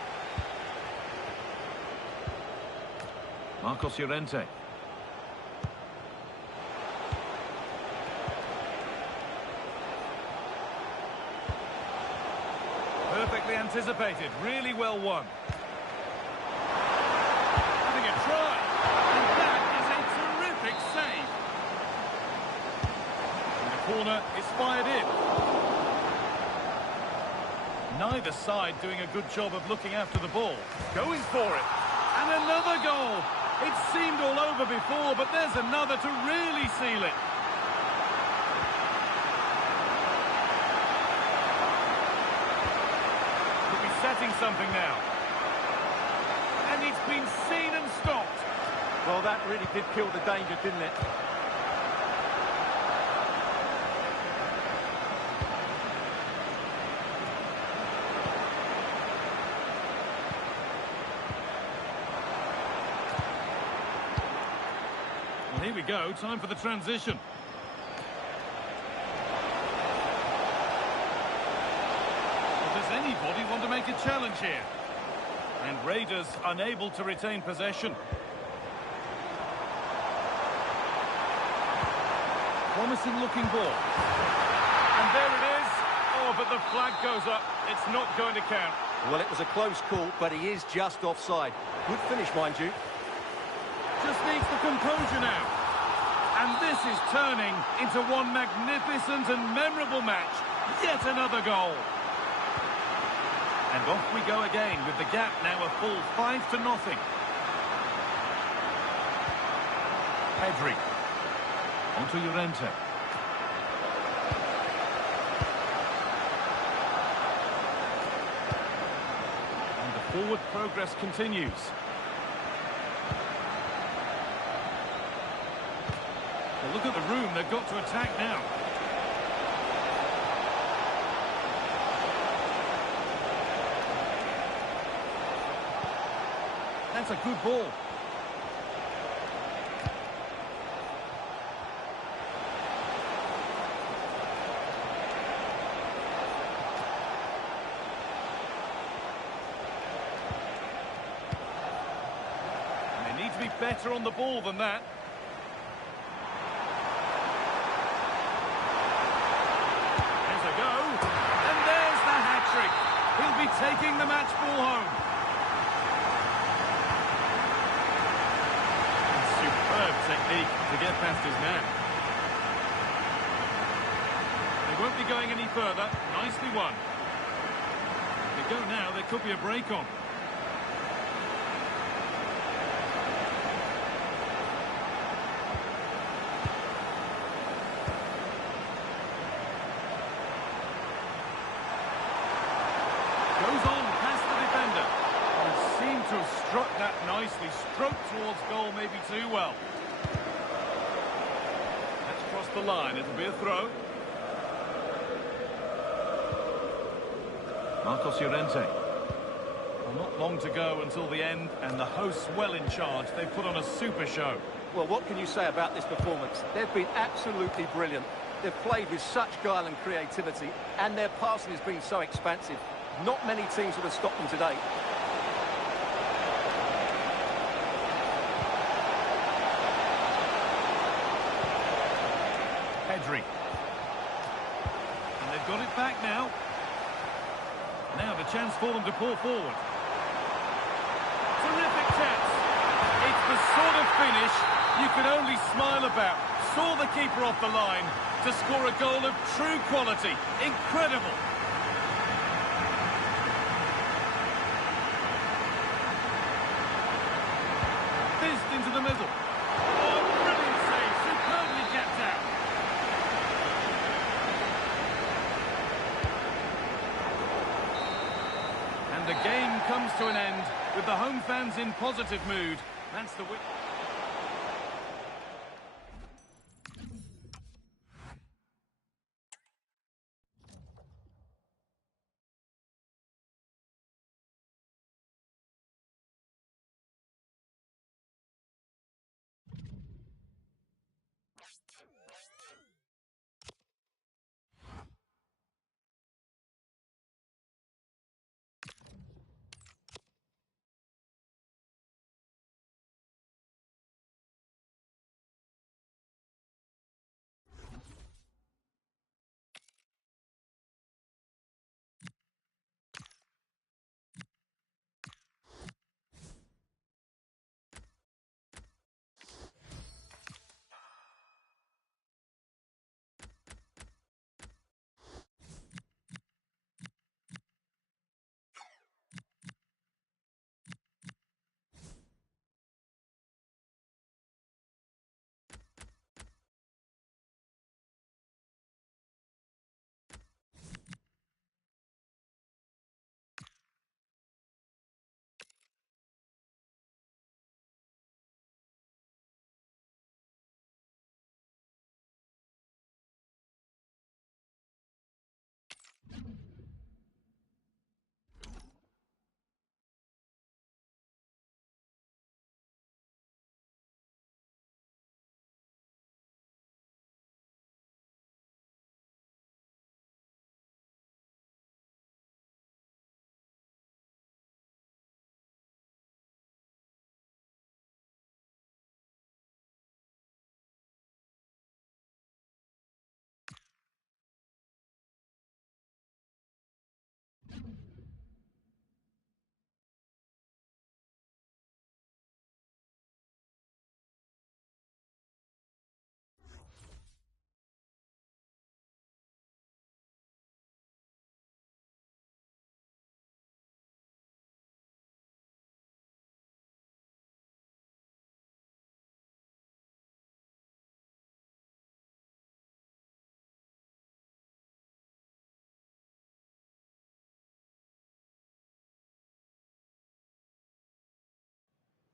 Marcos Llorente. Perfectly anticipated, really well won. Having a try, and that is a terrific save. And the corner is fired in. Neither side doing a good job of looking after the ball. Going for it. And another goal. It seemed all over before, but there's another to really seal it. Could be setting something now. And it's been seen and stopped. Well, that really did kill the danger, didn't it? Well, here we go, time for the transition. Well, does anybody want to make a challenge here? And Raiders unable to retain possession. Promising looking ball. And there it is. Oh, but the flag goes up. It's not going to count. Well, it was a close call, but he is just offside. Good finish, mind you. Just needs the composure now. And this is turning into one magnificent and memorable match. Yet another goal. And off we go again with the gap now a full 5-0. Pedri. Onto Llorente. And the forward progress continues. Well, look at the room they've got to attack now. That's a good ball. And they need to be better on the ball than that. He'll be taking the match ball home. Superb technique to get past his man. They won't be going any further. Nicely won. If they go now, there could be a break on. Goes on past the defender. He seemed to have struck that nicely. Stroked towards goal maybe too well. That's crossed the line. It'll be a throw. Marcos Llorente. Well, not long to go until the end, and the hosts well in charge. They've put on a super show. Well, what can you say about this performance? They've been absolutely brilliant. They've played with such guile and creativity, and their passing has been so expansive. Not many teams would have stopped them today. Pedri. And they've got it back now. Now the chance for them to pull forward. Terrific chance. It's the sort of finish you can only smile about. Saw the keeper off the line to score a goal of true quality. Incredible. Into the middle. Oh, brilliant save. Superbly kept out. And the game comes to an end with the home fans in positive mood. That's the win.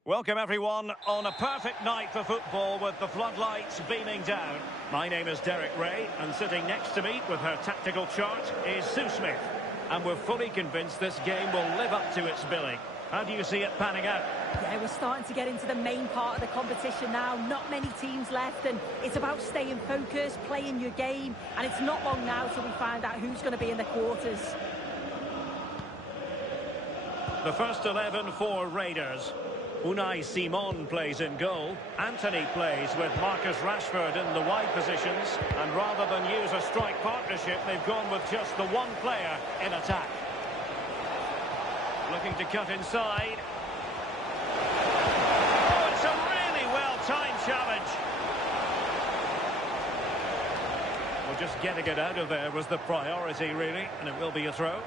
Welcome everyone on a perfect night for football with the floodlights beaming down. My name is Derek Ray and sitting next to me with her tactical chart is Sue Smith. And we're fully convinced this game will live up to its billing. How do you see it panning out? Yeah, we're starting to get into the main part of the competition now. Not many teams left, and it's about staying focused, playing your game, and it's not long now till we find out who's going to be in the quarters. The first 11 for Raiders. Unai Simon plays in goal. Anthony plays with Marcus Rashford in the wide positions. And rather than use a strike partnership, they've gone with just the one player in attack. Looking to cut inside. Oh, it's a really well-timed challenge. Well, just getting it out of there was the priority, really. And it will be a throw.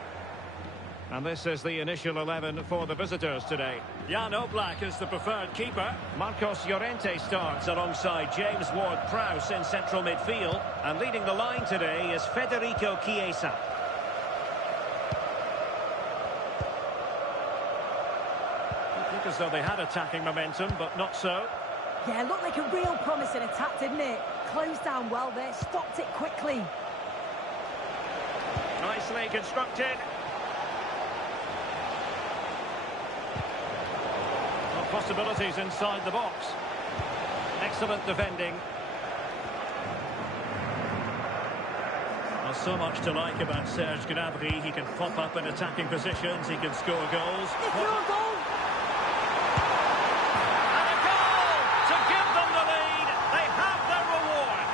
And this is the initial 11 for the visitors today. Jan Oblak is the preferred keeper. Marcos Llorente starts alongside James Ward-Prowse in central midfield. And leading the line today is Federico Chiesa. Looked as though they had attacking momentum, but not so. Yeah, looked like a real promising attack, didn't it? Closed down well there, stopped it quickly. Nicely constructed. Possibilities inside the box. Excellent defending. Well, so much to like about Serge Gnabry. He can pop up in attacking positions. He can score goals. It's your goal! And a goal to give them the lead. They have their reward.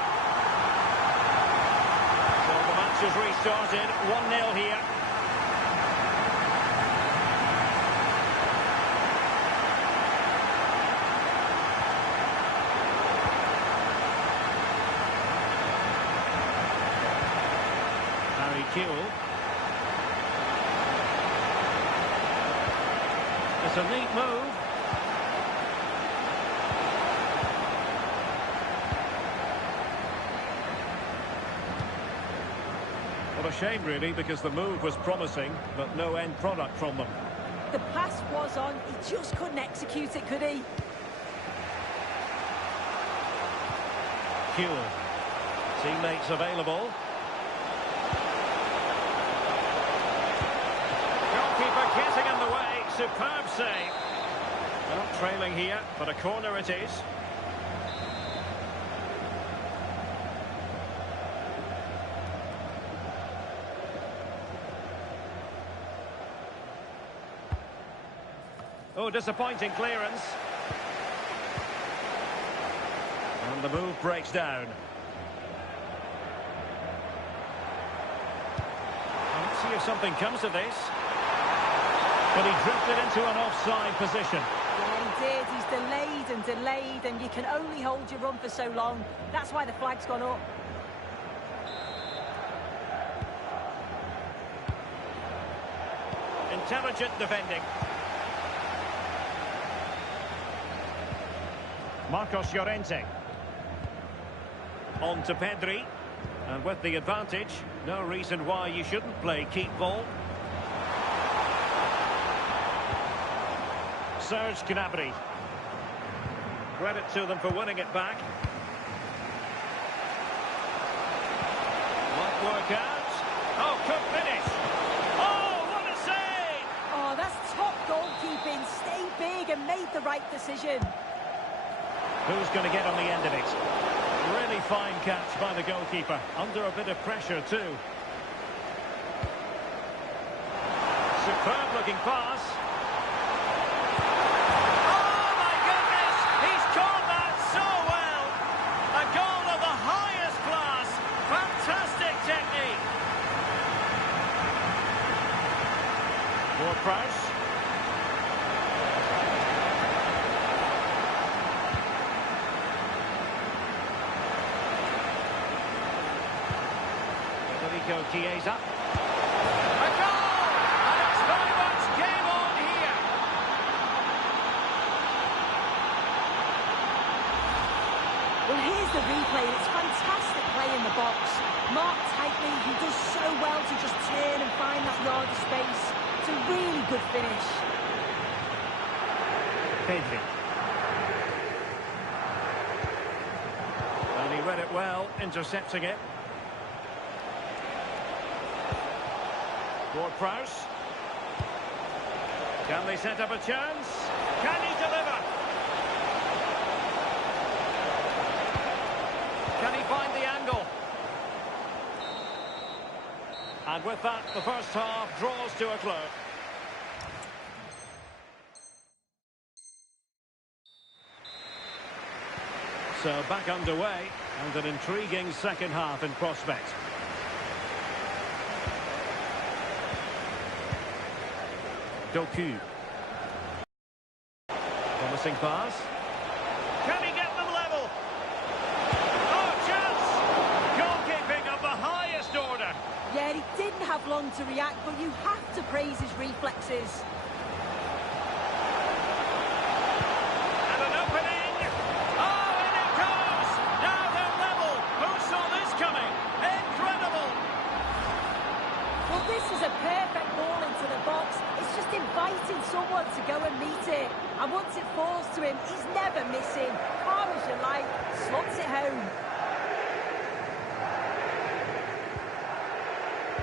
So the match has restarted. 1-0 here. It's a neat move. Well, a shame really, because the move was promising, but no end product from them. The pass was on, he just couldn't execute it, could he? Kuhl. Teammates available. Getting in the way, superb save. They're not trailing here, but a corner it is. Oh, disappointing clearance. And the move breaks down. Let's see if something comes of this. But he drifted into an offside position. Yeah, he did. He's delayed, and you can only hold your run for so long. That's why the flag's gone up. Intelligent defending. Marcos Llorente. On to Pedri. And with the advantage, no reason why you shouldn't play keep ball. Serge Gnabry. Credit to them for winning it back. Might work out. Oh, could finish. Oh, what a save! Oh, that's top goalkeeping. Stay big and made the right decision. Who's going to get on the end of it? Really fine catch by the goalkeeper. Under a bit of pressure, too. Superb looking pass. Prowse. Federico Chiesa. A goal! And it's very much game on here. Well, here's the replay. It's fantastic play in the box. Marked tightly, he does so well to just turn and find that yard of space. It's a really good finish. Pedri. And he read it well, intercepting it. Ward-Prowse. Can they set up a chance? Can he deliver? Can he find the angle? And with that, the first half draws to a close. So back underway, and an intriguing second half in prospect. Doku. Promising pass. Can he get them level? Oh, chance! Goalkeeping of the highest order. Yeah, he didn't have long to react, but you have to praise his reflexes. And an opening. Oh, and it goes! Now they're level. Who saw this coming? Incredible! Well, this is a perfect ball into the box. It's just inviting someone to go and meet it. And once it falls to him, he's never missing. Far as you like, slots it home.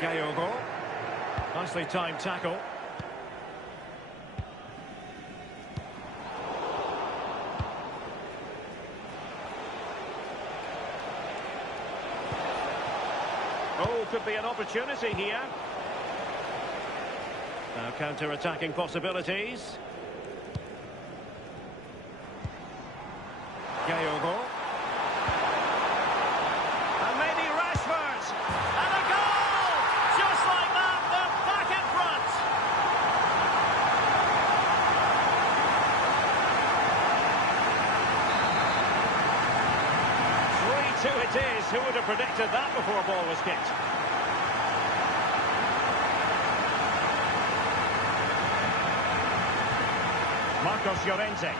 Gayogo. Nicely timed tackle. Oh, could be an opportunity here. Now counter-attacking possibilities. Gayogo. And maybe Rashford. And a goal! Just like that, they're back in front. 3-2 it is. Who would have predicted that before a ball was kicked? Marcos Llorente.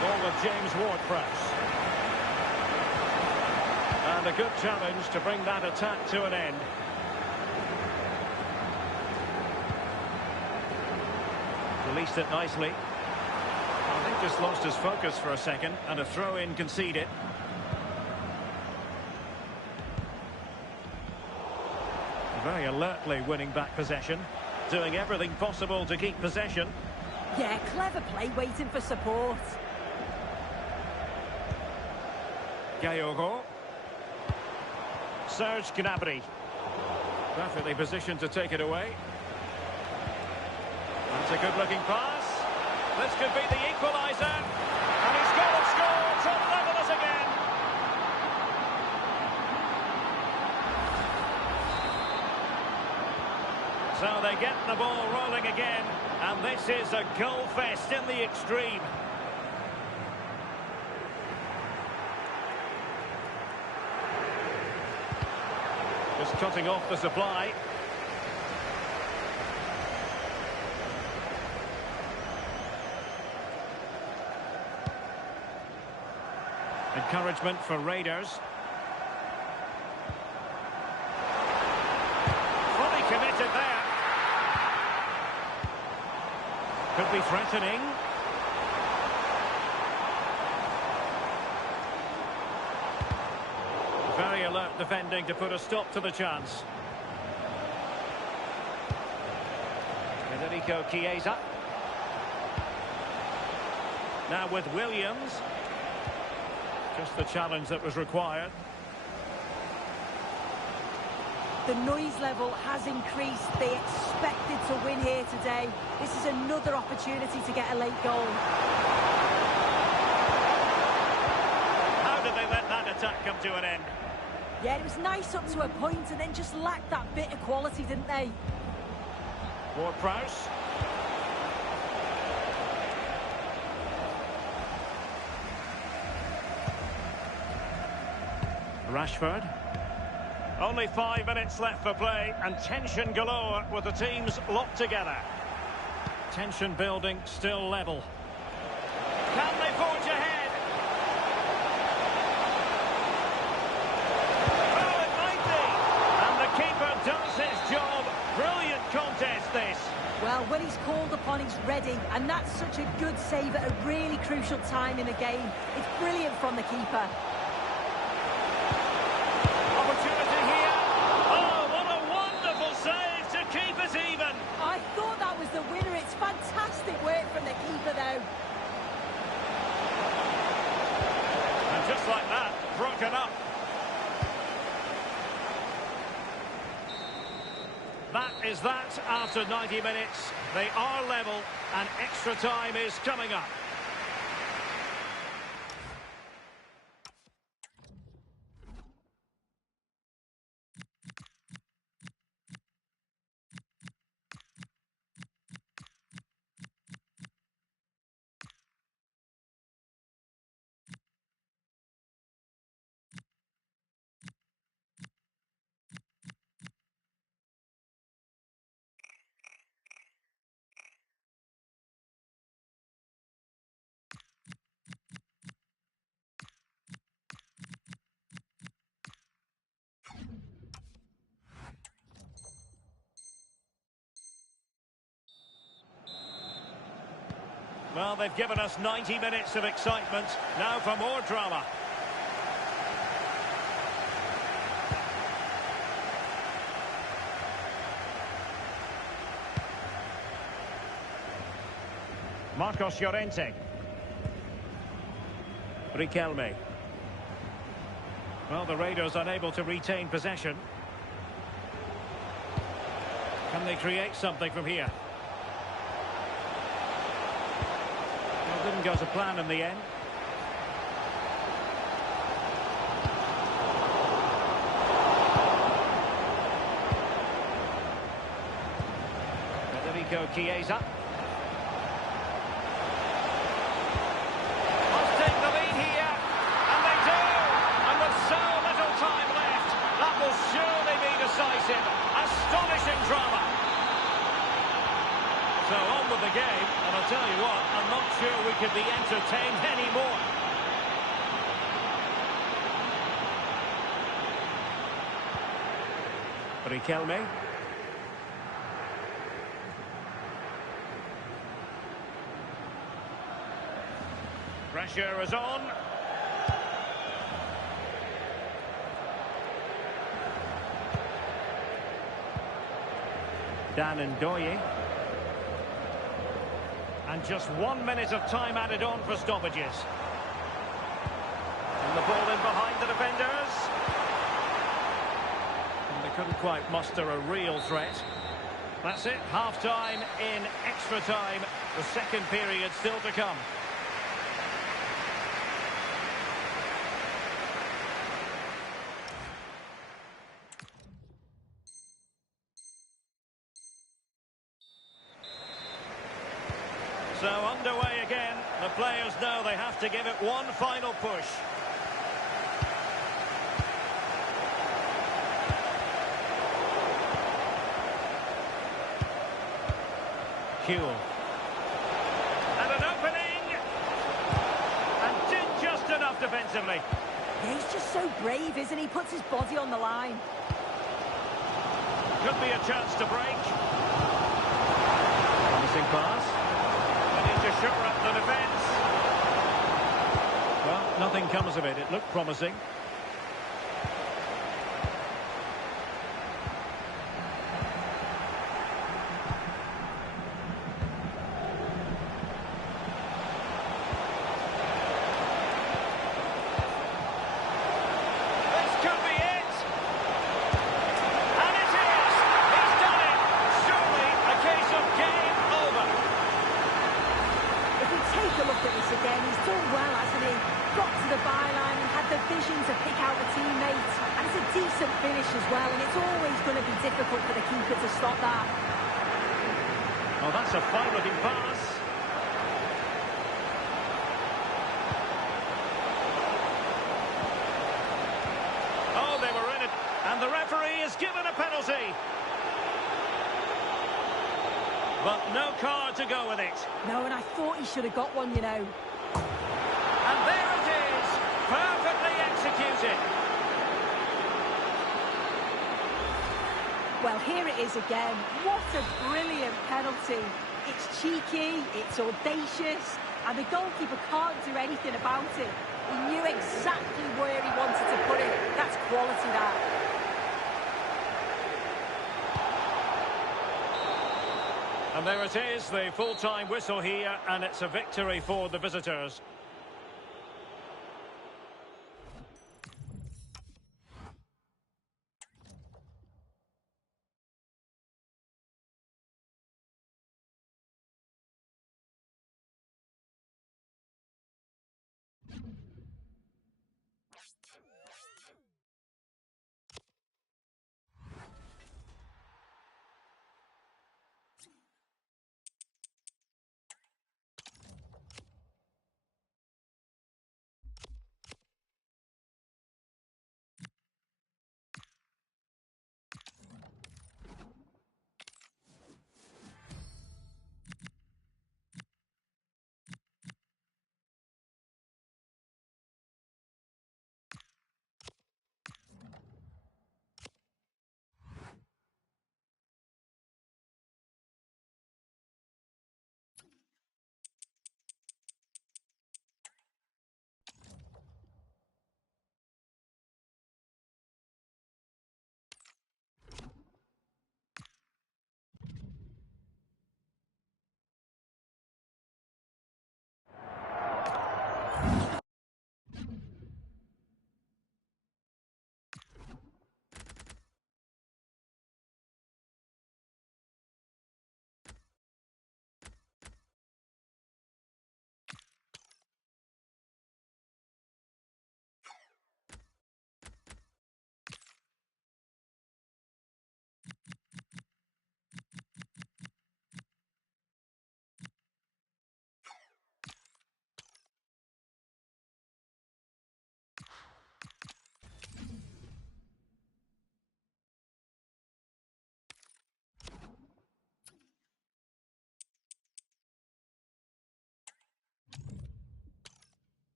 Ball with James Ward-Prowse. And a good challenge to bring that attack to an end. Released it nicely. I think just lost his focus for a second, and a throw-in conceded. Very alertly winning back possession, doing everything possible to keep possession. Yeah, clever play, waiting for support. Gayogo. Serge Gnabry. Perfectly positioned to take it away. That's a good-looking pass. This could be the equaliser. And he's got to score to level us again. So they get the ball rolling again. And this is a goal fest in the extreme. Just cutting off the supply. Encouragement for Raiders. Fully committed there. Could be threatening. Very alert defending to put a stop to the chance. Federico Chiesa. Now with Williams. Just the challenge that was required. The noise level has increased. They expected to win here today. This is another opportunity to get a late goal. How did they let that attack come to an end? Yeah, it was nice up to a point and then just lacked that bit of quality, didn't they? Ward-Prowse. Rashford. Only 5 minutes left for play, and tension galore with the teams locked together. Tension building, still level. Can they forge ahead? Oh, it might be! And the keeper does his job. Brilliant contest, this. Well, when he's called upon, he's ready, and that's such a good save at a really crucial time in the game. It's brilliant from the keeper. Opportunity here. Oh, what a wonderful save to keep it even. I thought that was the winner. It's fantastic work from the keeper, though. And just like that, broken up. That is that after 90 minutes. They are level, and extra time is coming up. Well, they've given us 90 minutes of excitement. Now for more drama. Marcos Llorente. Riquelme. Well, the Raiders unable to retain possession. Can they create something from here? Well, didn't go to plan in the end. Federico Chiesa. Must take the lead here, and they do! And with so little time left, that will surely be decisive. Astonishing drama. So on with the game, and I'll tell you what, I'm not sure we could be entertained anymore. Riquelme. Pressure is on. Dan Ndoye. And just 1 minute of time added on for stoppages. And the ball in behind the defenders. And they couldn't quite muster a real threat. That's it, half-time in extra time. The second period still to come. So underway again. The players know they have to give it one final push. Huel. And an opening. And did just enough defensively. Yeah, he's just so brave, isn't he? Puts his body on the line. Could be a chance to break. Promising pass. To shore up the defence. Well, nothing comes of it. It looked promising. This could be it. And it is. He's done it. Surely a case of game over. Take a look at this again. He's done well, hasn't he? Got to the byline and had the vision to pick out a teammate. And it's a decent finish as well, and it's always going to be difficult for the keeper to stop that. Oh, that's a fine-looking pass. Oh, they were in it. And the referee has given a penalty. But no card to go with it. No, and I thought he should have got one, you know. And there it is, perfectly executed. Well, here it is again. What a brilliant penalty. It's cheeky, it's audacious, and the goalkeeper can't do anything about it. He knew exactly where he wanted to put it. That's quality, that. And there it is, the full-time whistle here, and it's a victory for the visitors.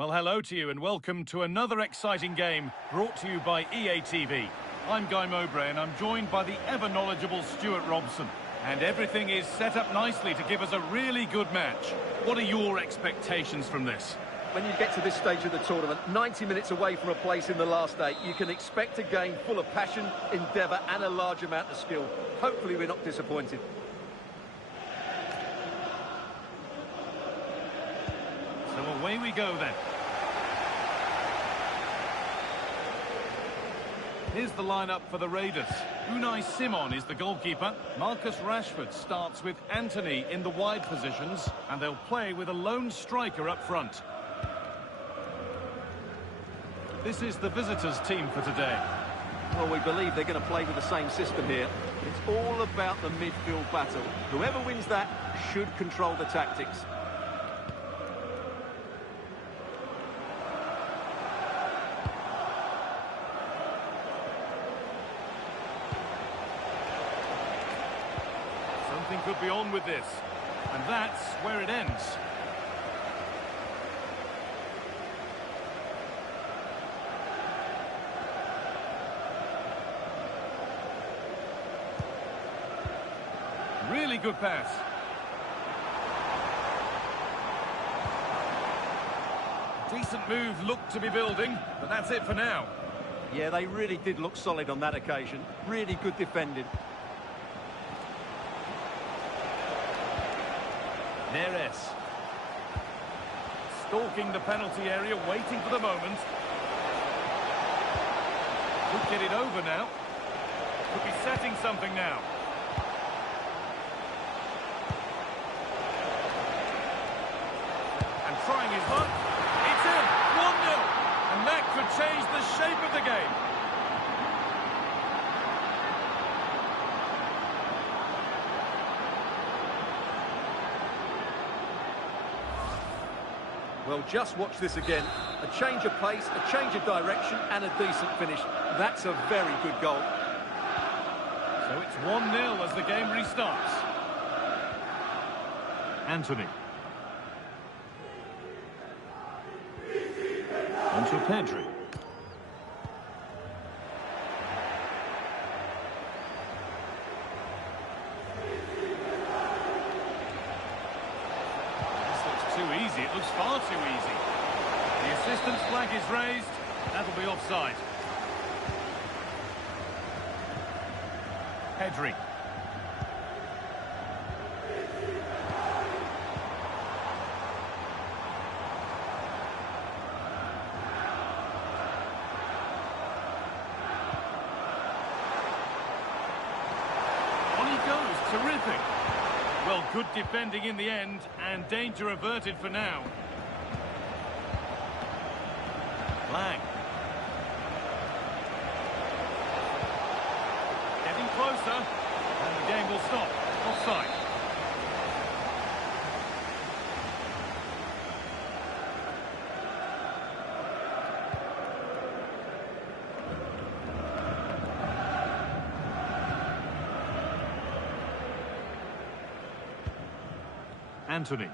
Well, hello to you and welcome to another exciting game brought to you by EA TV. I'm Guy Mowbray and I'm joined by the ever-knowledgeable Stuart Robson. And everything is set up nicely to give us a really good match. What are your expectations from this? When you get to this stage of the tournament, 90 minutes away from a place in the last 8, you can expect a game full of passion, endeavour and a large amount of skill. Hopefully we're not disappointed. So away we go then. Here's the lineup for the Raiders. Unai Simon is the goalkeeper. Marcus Rashford starts with Anthony in the wide positions, and they'll play with a lone striker up front. This is the visitors' team for today. Well, we believe they're going to play with the same system here. It's all about the midfield battle. Whoever wins that should control the tactics. Something could be on with this. And that's where it ends. Really good pass. Decent move looked to be building, but that's it for now. Yeah, they really did look solid on that occasion. Really good defending. Neres. Stalking the penalty area, waiting for the moment. Could get it over now. Could be setting something now. And trying his luck. It's in! 1-0! And that could change the shape of the game. Well, just watch this again. A change of pace, a change of direction, and a decent finish. That's a very good goal. So it's 1-0 as the game restarts. Anthony. Onto Pedri. Too easy, it looks far too easy. The assistant's flag is raised, that'll be offside. Pedri. On he goes, terrific. Well, good defending in the end, and danger averted for now. Lang. Getting closer, and the game will stop. Offside. Anthony.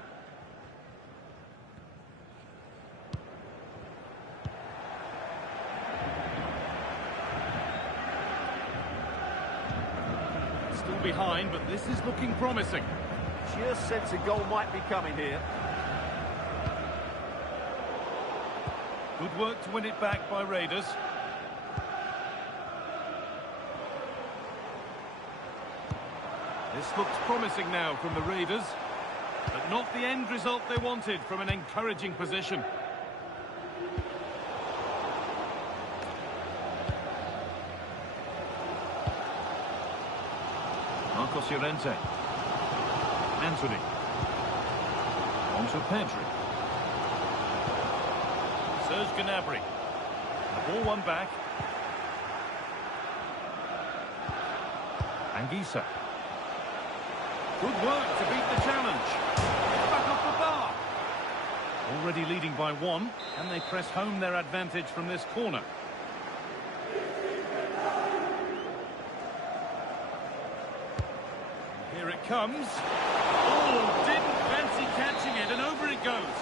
Still behind, but this is looking promising. Just sense a goal might be coming here. Good work to win it back by Raiders. This looks promising now from the Raiders. But not the end result they wanted from an encouraging position. Marcos Llorente. Anthony. Onto Pedri. Serge Gnabry. The ball won back. Anguissa. Good work to beat the challenge. It's back off the bar. Already leading by 1, and they press home their advantage from this corner. Here it comes. Oh, didn't fancy catching it, and over it goes.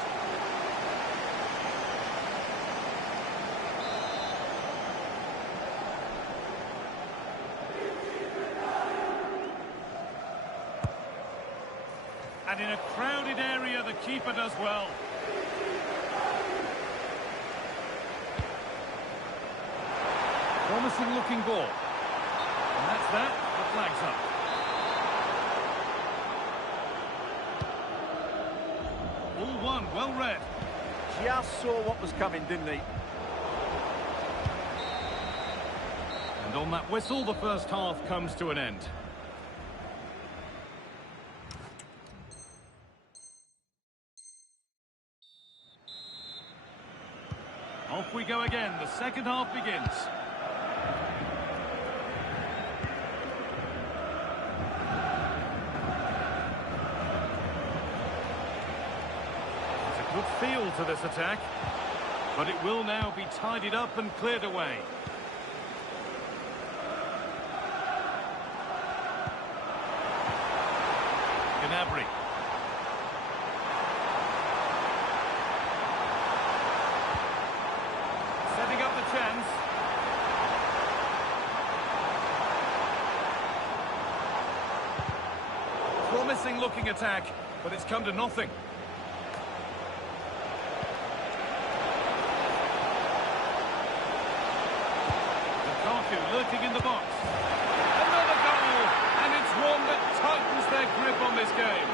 And in a crowded area, the keeper does well. Promising looking ball. And that's that. The flag's up. All one, well read. Just saw what was coming, didn't he? And on that whistle, the first half comes to an end. Off we go again. The second half begins. There's a good feel to this attack, but it will now be tidied up and cleared away. Gnabry. Setting up the chance. Promising looking attack, but it's come to nothing. Lukaku lurking in the box. Another goal! And it's one that tightens their grip on this game.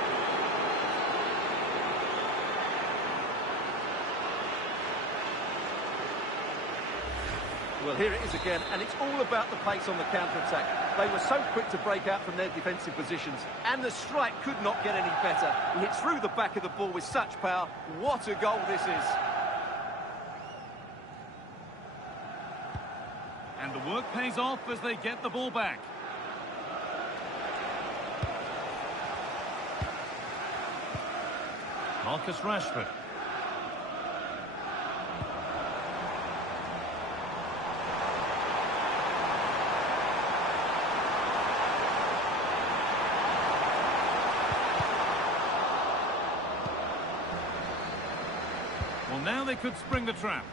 Well, here it is again, and it's all about the pace on the counter-attack. They were so quick to break out from their defensive positions, and the strike could not get any better. He hit through the back of the ball with such power. What a goal this is. And the work pays off as they get the ball back. Marcus Rashford. Well, now they could spring the trap.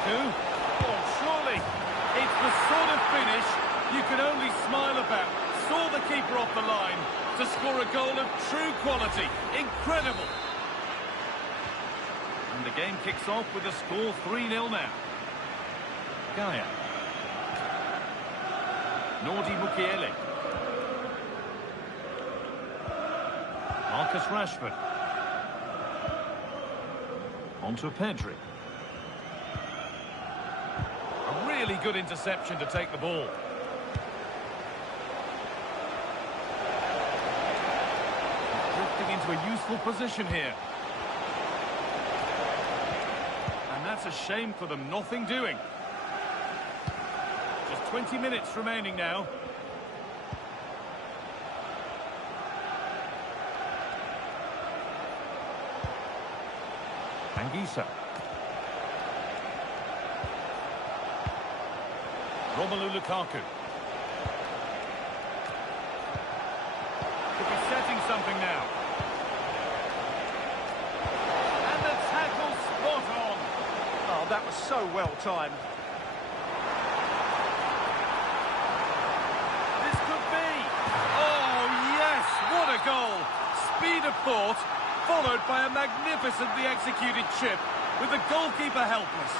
Lukaku. Oh, surely. It's the sort of finish you can only smile about. Saw the keeper off the line to score a goal of true quality. Incredible. And the game kicks off with the score 3-0 now. Gaia. Nordi Mukiele. Marcus Rashford. Onto Pedri. A really good interception to take the ball. Drifting into a useful position here. And that's a shame for them, nothing doing. Just 20 minutes remaining now. Anguissa. Romelu Lukaku. Could be setting something now. And the tackle spot on. Oh, that was so well timed. This could be. Oh, yes, what a goal. Speed of thought, followed by a magnificently executed chip, with the goalkeeper helpless.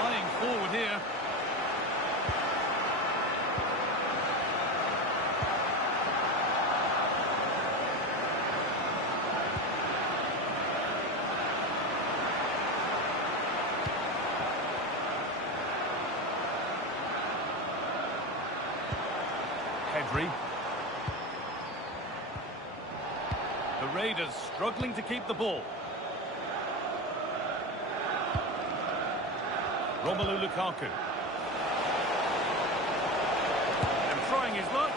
Flying forward here. Pedri. The Raiders struggling to keep the ball. Romelu Lukaku. And trying his luck.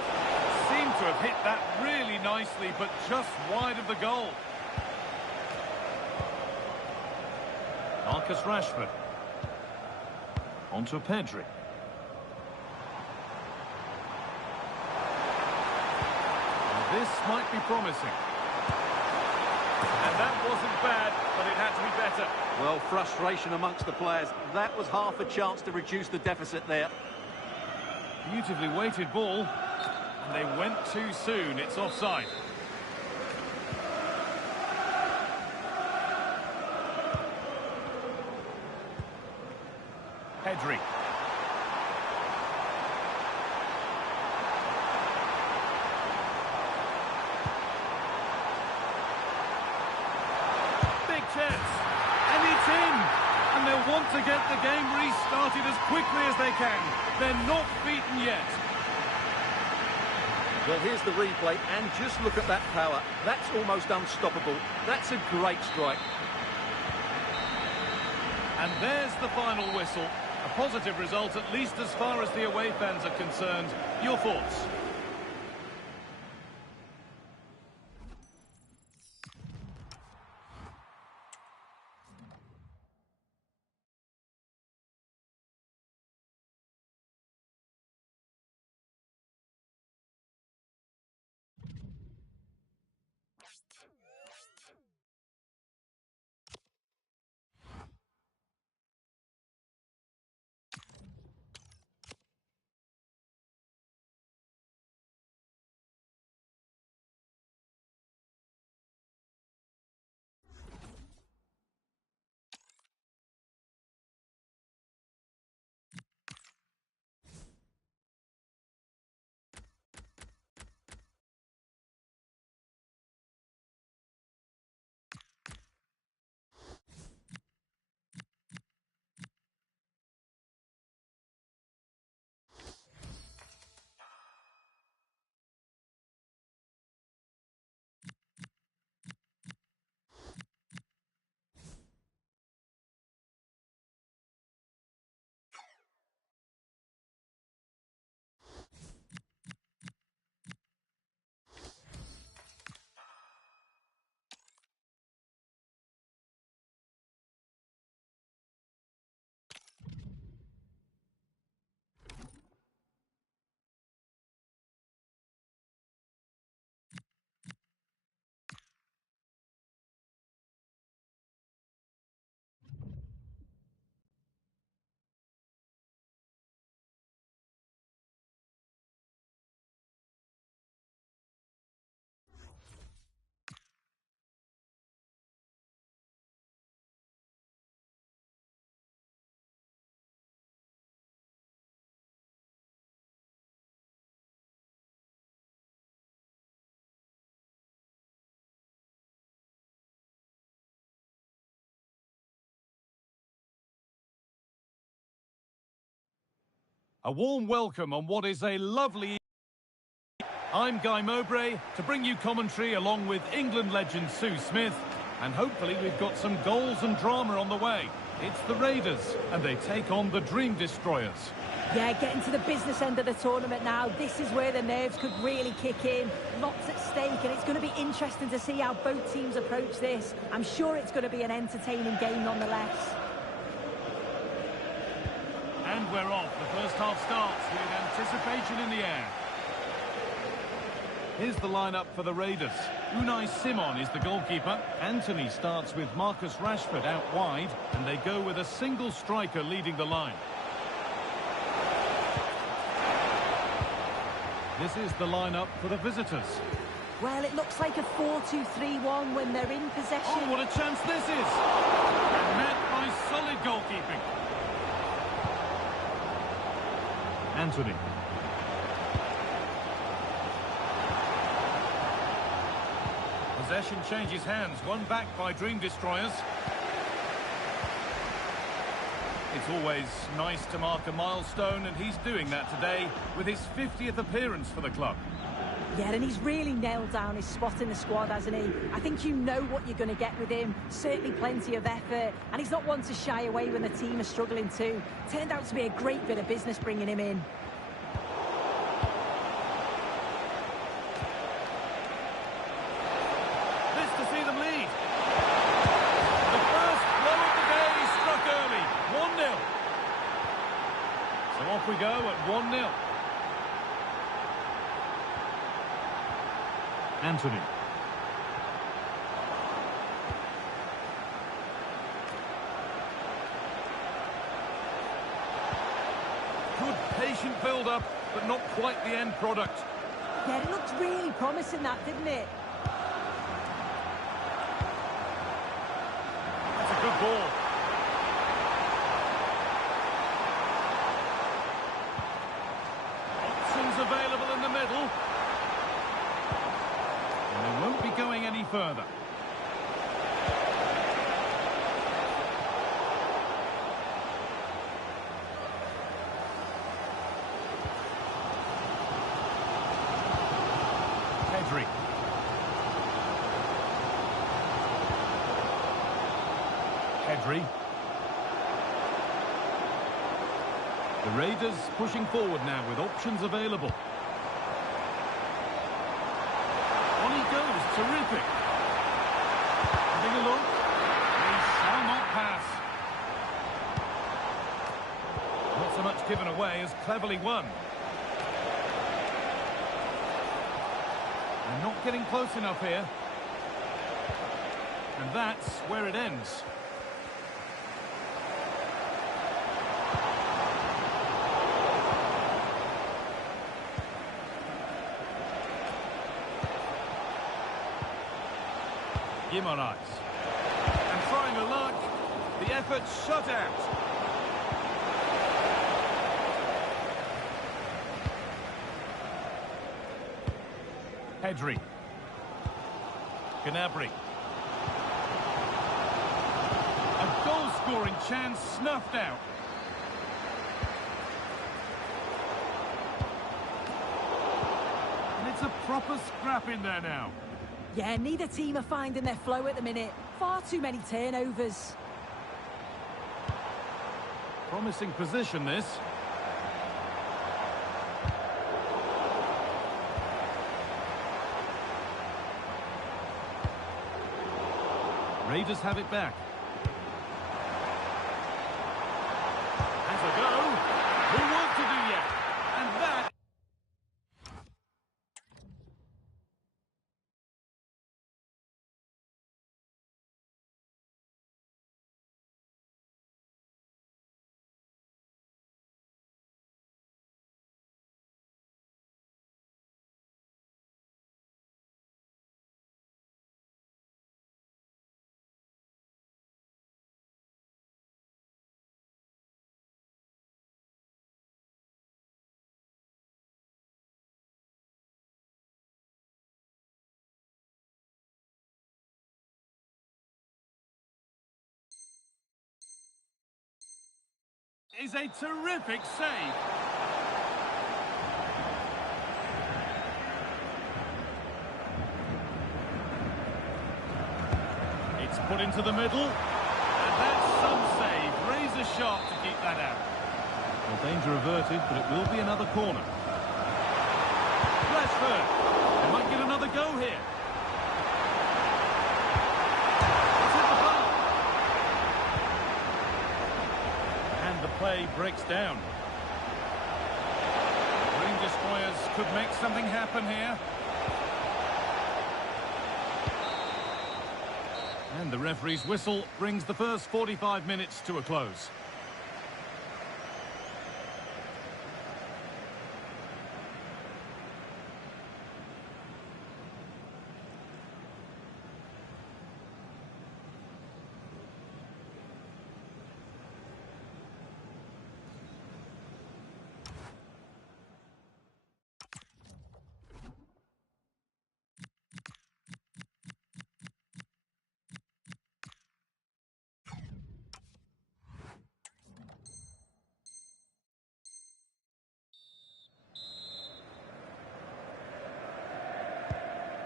Seemed to have hit that really nicely, but just wide of the goal. Marcus Rashford. Onto Pedri. This might be promising. And that wasn't bad, but it had to be better. Well, frustration amongst the players. That was half a chance to reduce the deficit there. Beautifully weighted ball. And they went too soon. It's offside. Pedri. Big chance. And it's in. And they'll want to get the game restarted as quickly as they can. They're not beaten yet. Well, here's the replay, and just look at that power. That's almost unstoppable. That's a great strike. And there's the final whistle. A positive result, at least as far as the away fans are concerned. Your thoughts? A warm welcome on what is a lovely... I'm Guy Mowbray to bring you commentary along with England legend Sue Smith, and hopefully we've got some goals and drama on the way. It's the Raiders, and they take on the Dream Destroyers. Yeah, getting to the business end of the tournament now. This is where the nerves could really kick in. Lots at stake, and it's going to be interesting to see how both teams approach this. I'm sure it's going to be an entertaining game nonetheless. And we're off. The first half starts with anticipation in the air. Here's the lineup for the Raiders. Unai Simon is the goalkeeper. Anthony starts with Marcus Rashford out wide, and they go with a single striker leading the line. This is the lineup for the visitors. Well, it looks like a 4-2-3-1 when they're in possession. Oh, what a chance this is! And met by solid goalkeeping. Anthony. Possession changes hands, won back by Dream Destroyers. It's always nice to mark a milestone, and he's doing that today with his 50th appearance for the club. Yeah, and he's really nailed down his spot in the squad, hasn't he? I think you know what you're going to get with him. Certainly plenty of effort, and he's not one to shy away when the team is struggling too. Turned out to be a great bit of business bringing him in. This to see them lead. The first blow of the day struck early. 1-0. So off we go at 1-0. Anthony. Patient build-up, but not quite the end product. Yeah, it looked really promising, that, didn't it? That's a good ball. Options available in the middle. And they won't be going any further. Pedri. The Raiders pushing forward now with options available. On he goes, terrific. Having a look. He shall not pass. Not so much given away as cleverly won. They're not getting close enough here. And that's where it ends. Guimaraes. And trying a luck. The effort shut out. Pedri. Gnabry. A goal-scoring chance snuffed out. And it's a proper scrap in there now. Yeah, neither team are finding their flow at the minute. Far too many turnovers. Promising position, this. Raiders have it back. Has a go. More work to do yet. And that... is a terrific save. It's put into the middle. And that's some save. Razor sharp to keep that out. Well, danger averted, but it will be another corner. Rashford. They might get another go here. Play breaks down. Green Destroyers could make something happen here. And the referee's whistle brings the first 45 minutes to a close.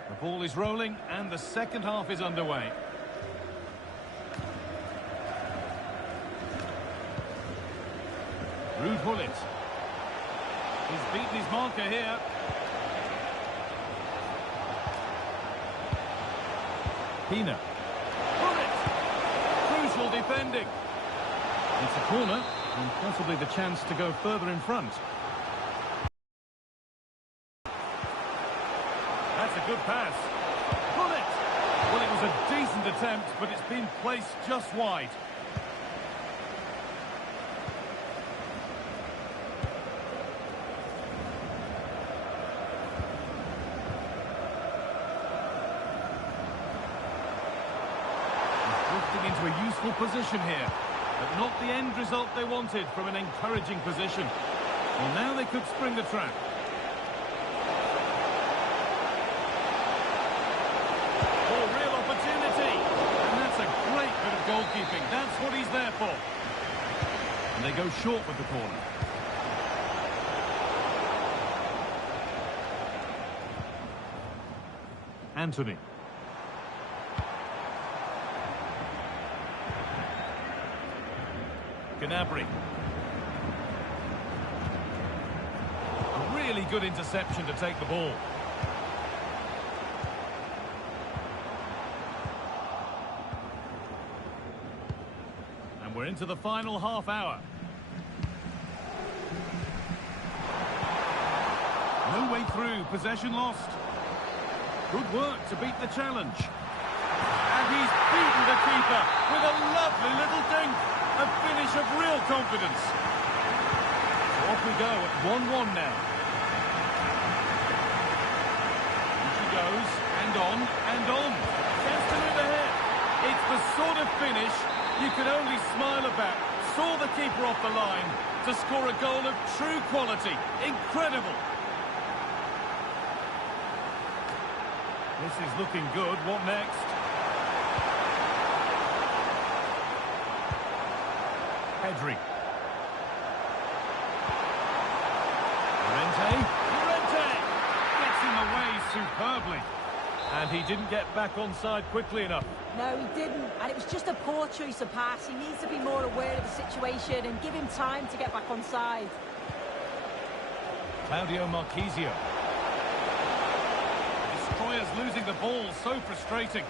The ball is rolling and the second half is underway. Ruud Gullit. He's beaten his marker here. Pina. Gullit. Crucial defending. It's a corner and possibly the chance to go further in front. That's a good pass. Gullit. Well, it was a decent attempt, but it's been placed just wide. useful position here, but not the end result they wanted from an encouraging position. Well, now they could spring the trap. Oh, real opportunity. And that's a great bit of goalkeeping. That's what he's there for. And they go short with the corner. Anthony. Gnabry. A really good interception to take the ball. And we're into the final half hour. No way through, possession lost. Good work to beat the challenge. And he's beaten the keeper with a lovely little dink. A finish of real confidence. So off we go at 1-1 now. And she goes, and on, and on. Chance to move ahead. It's the sort of finish you could only smile about. Saw the keeper off the line to score a goal of true quality. Incredible. This is looking good. What next? Pedri. Llorente gets in the way superbly. And he didn't get back onside quickly enough. No, he didn't. And it was just a poor choice of pass. He needs to be more aware of the situation and give him time to get back onside. Claudio Marchisio. Destroyers losing the ball, so frustrating.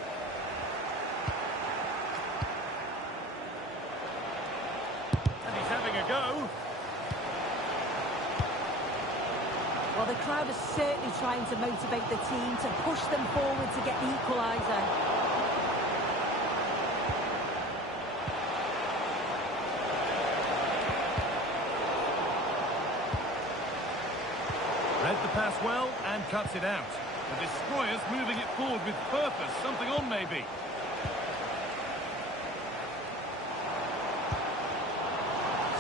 And he's having a go. Well, the crowd is certainly trying to motivate the team to push them forward to get the equaliser. Read the pass well and cuts it out. The Destroyers moving it forward with purpose. Something on, maybe.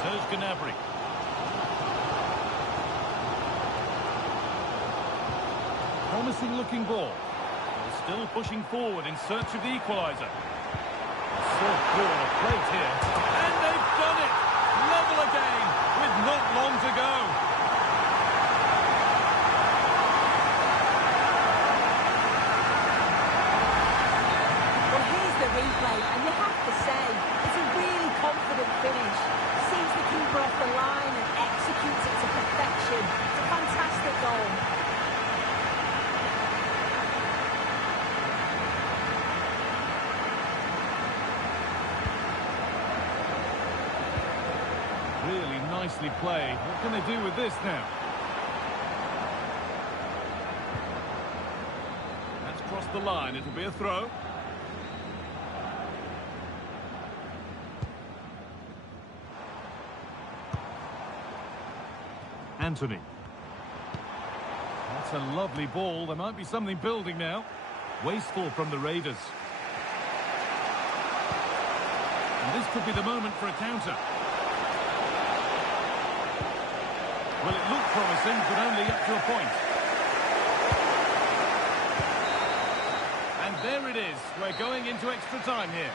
Serge Gnabry. Promising looking ball. They're still pushing forward in search of the equaliser. So poor on a plate here. And they've done it! Level again with not long to go. Well, here's the replay, and you have to say, it's a really confident finish. Sees the keeper off the line and executes it to perfection. It's a fantastic goal. Really nicely played. What can they do with this now? That's crossed the line. It'll be a throw. Anthony. That's a lovely ball. There might be something building now. Wasteful from the Raiders. And this could be the moment for a counter. Well, it looked promising, but only up to a point. And there it is. We're going into extra time here.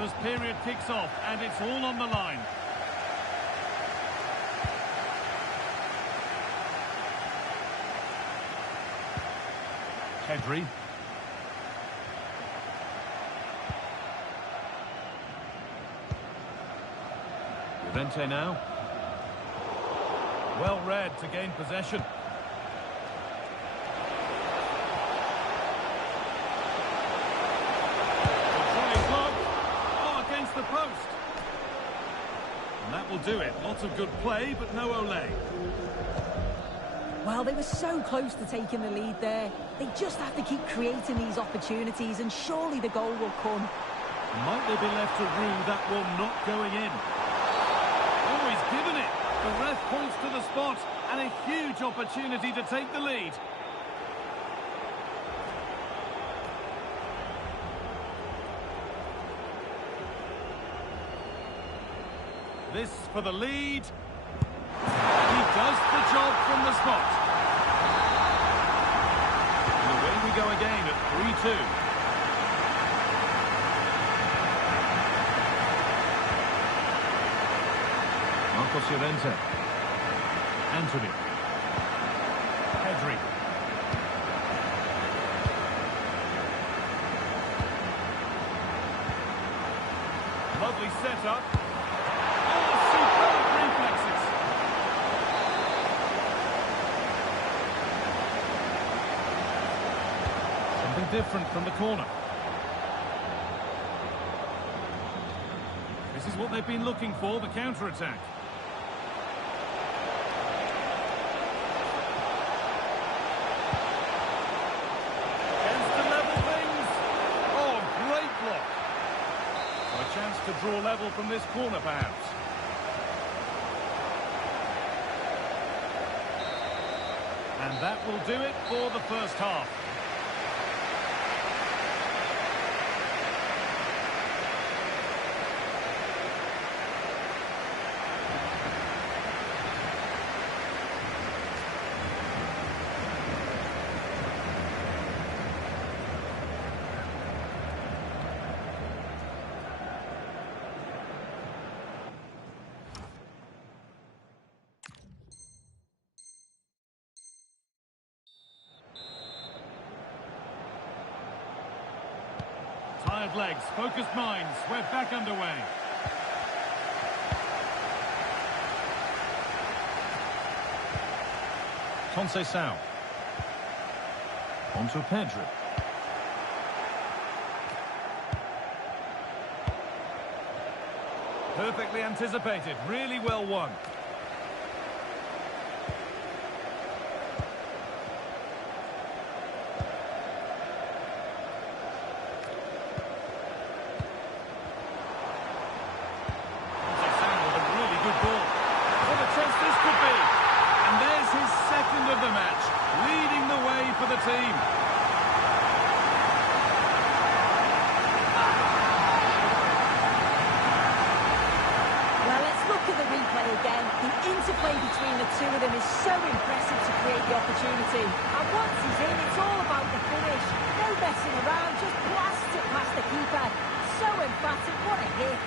First period kicks off, and it's all on the line. Pedri. Llorente now. Well read to gain possession. Against the post. And that will do it. Lots of good play, but no Ole. Well, they were so close to taking the lead there. They just have to keep creating these opportunities, and surely the goal will come. Might they be left to rue that one not going in? Oh, he's given it. The ref points to the spot, and a huge opportunity to take the lead. This for the lead. And he does the job from the spot. And away we go again at 3-2. Marcos Llorente. Anthony. Pedri. Lovely setup. Different from the corner. This is what they've been looking for, the counter-attack. Chance to level things. Oh, great block. So a chance to draw level from this corner, perhaps. And that will do it for the first half. Tired legs, focused minds, we're back underway. Conceição. On to Pedri. Perfectly anticipated, really well won. Of the match, leading the way for the team. Well, let's look at the replay again. The interplay between the two of them is so impressive to create the opportunity. And once he's in, it's all about the finish. No messing around, just blasts it past the keeper. So emphatic, what a hit.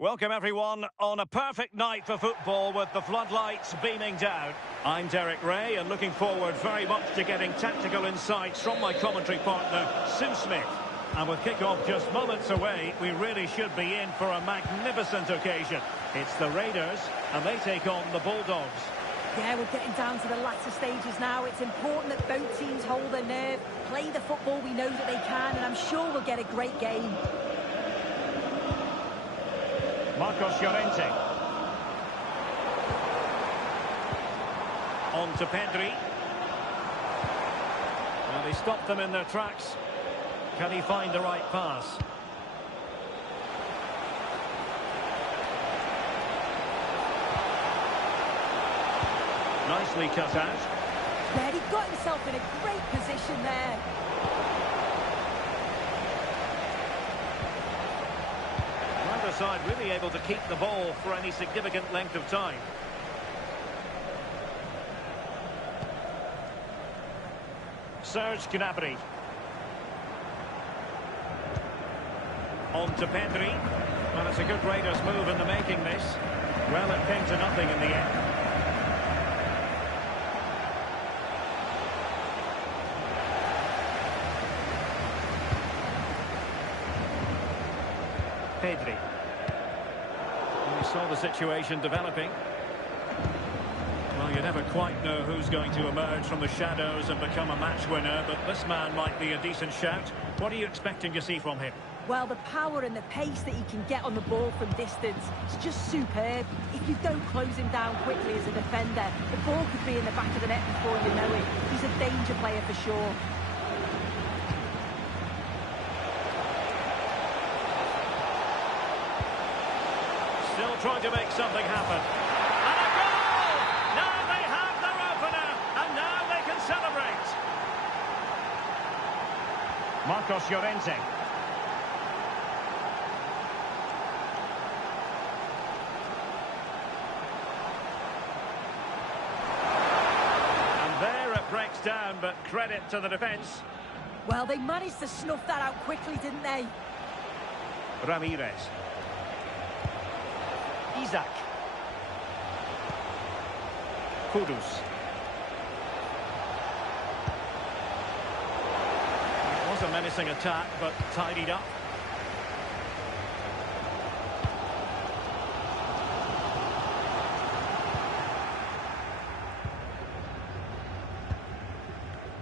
Welcome everyone on a perfect night for football with the floodlights beaming down. I'm Derek Ray and looking forward very much to getting tactical insights from my commentary partner, Sue Smith. And with kick-off just moments away, we really should be in for a magnificent occasion. It's the Raiders and they take on the Bulldogs. Yeah, we're getting down to the latter stages now. It's important that both teams hold their nerve, play the football we know that they can, and I'm sure we'll get a great game. Marcos Llorente. On to Pedri. Well, they stopped them in their tracks. Can he find the right pass? Nicely cut out. Yeah, he got himself in a great position there. Neither side really able to keep the ball for any significant length of time. Serge Gnabry. On to Pedri. Well, it's a good Raiders move in the making this. Well, it came to nothing in the end. Pedri. We saw the situation developing. Well, you never quite know who's going to emerge from the shadows and become a match winner, but this man might be a decent shout. What are you expecting to see from him? Well, the power and the pace that he can get on the ball from distance is just superb. If you don't close him down quickly as a defender, the ball could be in the back of the net before you know it. He's a danger player for sure. Still trying to make something happen. And a goal! Now they have their opener, and now they can celebrate. Marcos Llorente. And there it breaks down, but credit to the defence. Well, they managed to snuff that out quickly, didn't they? Ramirez. Isaac. Kudus. It was a menacing attack, but tidied up.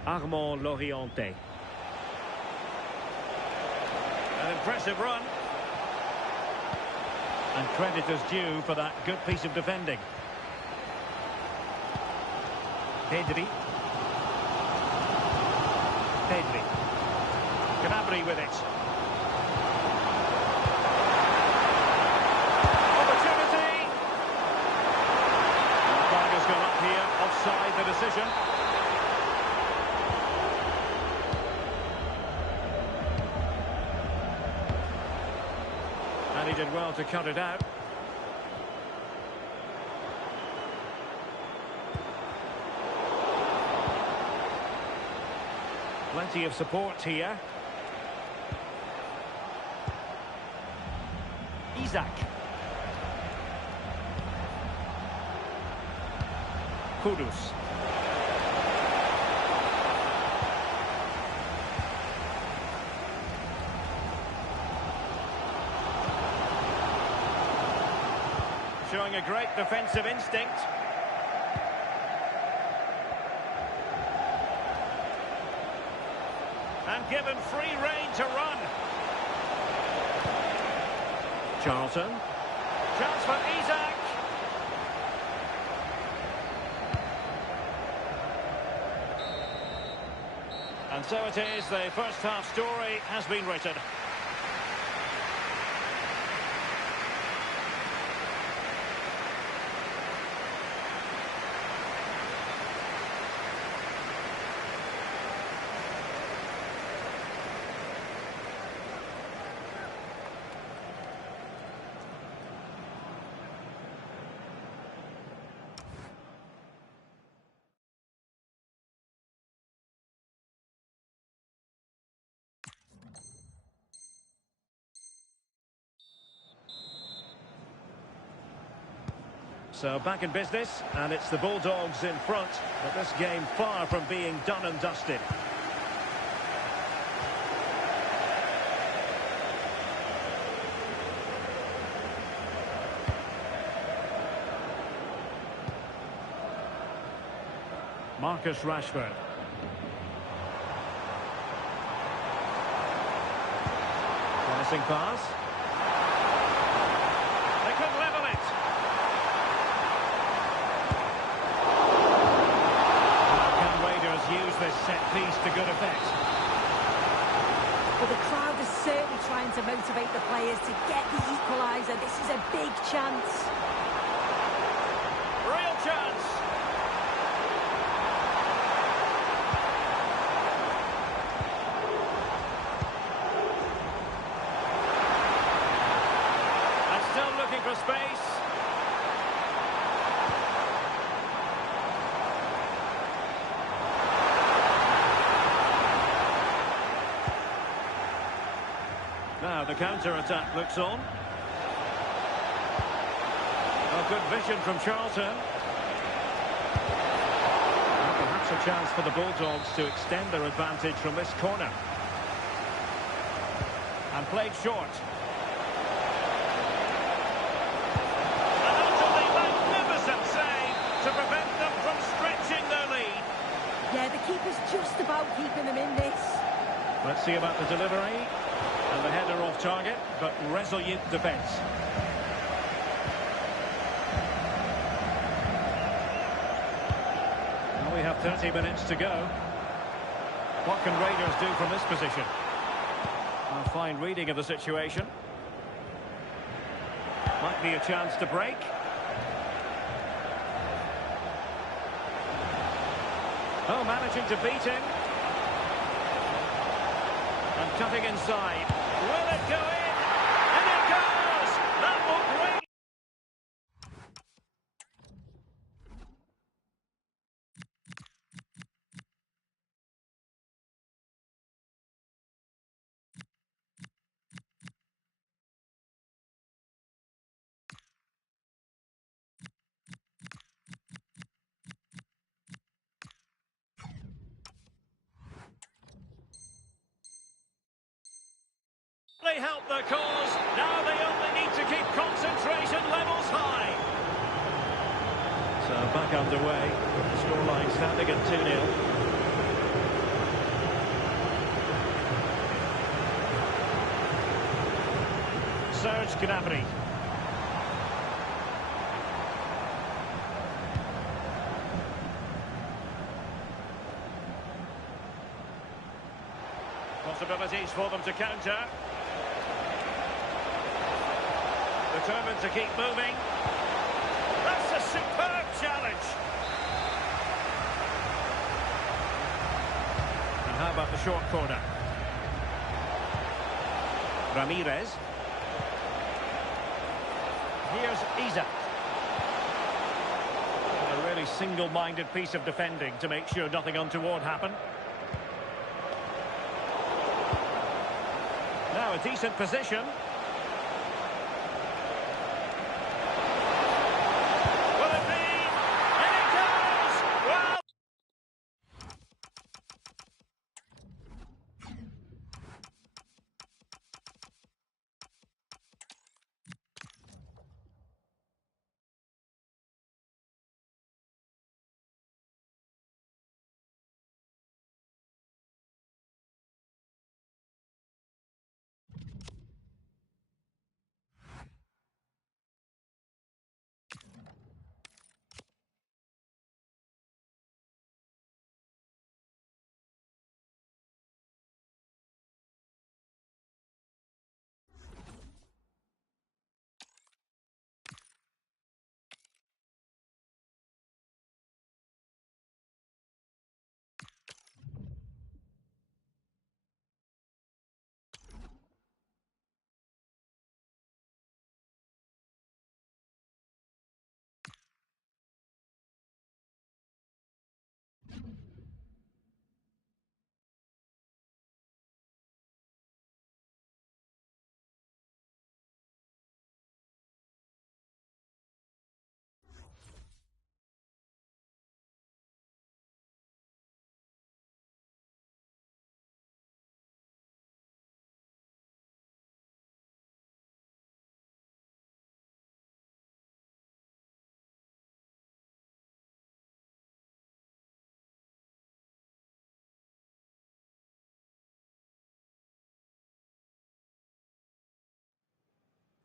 Armand Loriente. An impressive run. And credit is due for that good piece of defending. Pedri. Pedri. Gnabry with it. Opportunity! And the flag has gone up here, offside the decision. And he did well to cut it out. Plenty of support here. Isaac. Kudus. Showing a great defensive instinct. And given free rein to run. Charlton. Chance for Isaac. And so it is, the first half story has been written. So back in business, and it's the Bulldogs in front, but this game far from being done and dusted. Marcus Rashford. Passing pass. They could level it. Can Raiders use this set piece to good effect? Well, the crowd is certainly trying to motivate the players to get the equaliser. This is a big chance. Real chance. Looking for space. Now the counter-attack looks on. A good vision from Charlton. And perhaps a chance for the Bulldogs to extend their advantage from this corner. And played short. To prevent them from stretching their lead. Yeah, the keeper's just about keeping them in this. Let's see about the delivery. And the header off target, but resolute defence. Now we have 30 minutes to go. What can Raiders do from this position? A fine reading of the situation. Might be a chance to break. Oh, managing to beat him. And cutting inside. Will it go in? And it goes! That will break. They help their cause. Now they only need to keep concentration levels high. So back underway. Scoreline standing at 2-0. Serge Gnabry. Possibilities for them to counter. Determined to keep moving. That's a superb challenge. And how about the short corner? Ramirez. Here's Isak. A really single-minded piece of defending to make sure nothing untoward happened. Now a decent position.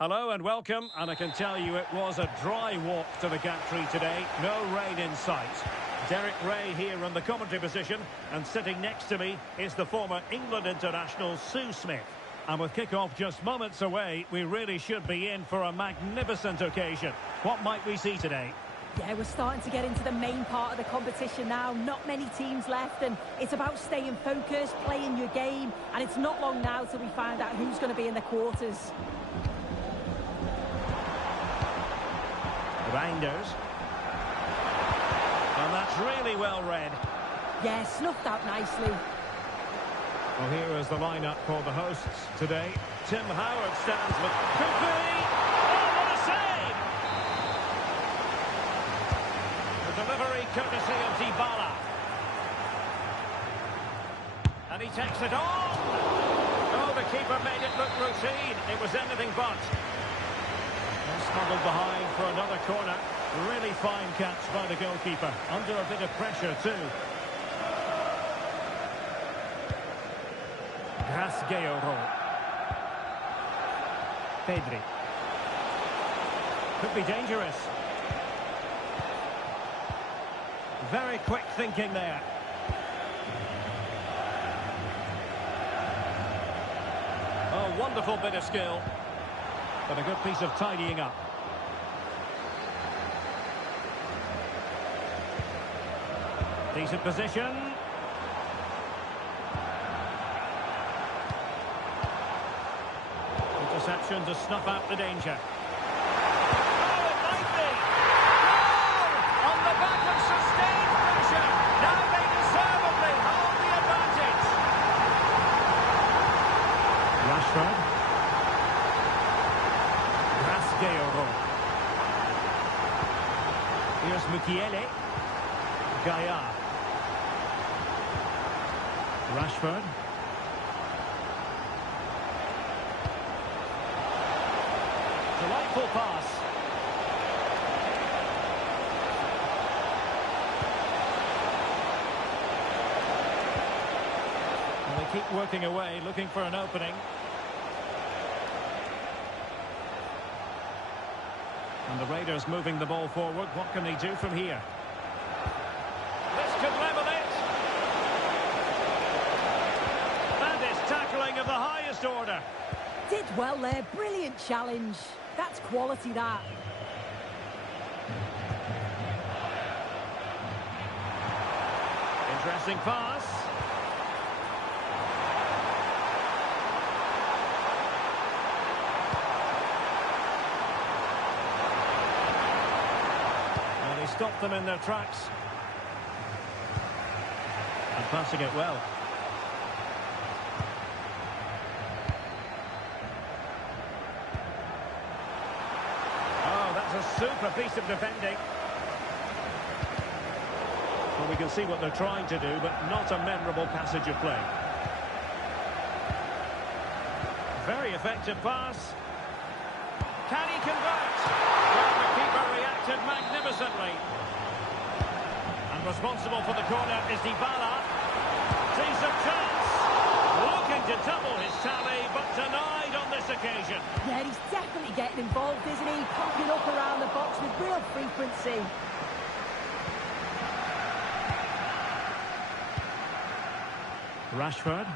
Hello and welcome, and I can tell you it was a dry walk to the gantry today. No rain in sight. Derek Ray here in the commentary position, and sitting next to me is the former England international Sue Smith. And with kick-off just moments away, we really should be in for a magnificent occasion. What might we see today? Yeah, we're starting to get into the main part of the competition now. Not many teams left, and it's about staying focused, playing your game, and it's not long now till we find out who's going to be in the quarters. Reinders. And that's really well read. Yeah, snuffed out nicely. Well, here is the lineup for the hosts today. Tim Howard stands with... Could be! Oh, what a save! The delivery courtesy of Dybala. And he takes it on! Oh, the keeper made it look routine. It was anything but. And smuggled behind for another corner. Really fine catch by the goalkeeper. Under a bit of pressure, too. Rasgueiro. Pedri. Could be dangerous. Very quick thinking there. Oh, wonderful bit of skill. But a good piece of tidying up. Decent position. Interception to snuff out the danger. Oh, it might be! Oh! On the back of sustained pressure. Now they deservedly hold the advantage. Rashford. Rasgueiro. Here's Mukiele. Gaia. Rashford. Delightful pass. And they keep working away, looking for an opening. And the Raiders moving the ball forward. What can they do from here? This could level it. Tackling of the highest order. Did well there, brilliant challenge. That's quality, that. Interesting pass. Well, he stopped them in their tracks. And passing it well. A super piece of defending. Well, we can see what they're trying to do, but not a memorable passage of play. Very effective pass. Can he convert? Well, the keeper reacted magnificently. And responsible for the corner is Dybala. Sees a chance. Looking to double his tally, but denied on this occasion. Yeah, he's definitely getting involved, isn't he? Popping up around the box with real frequency. Rashford.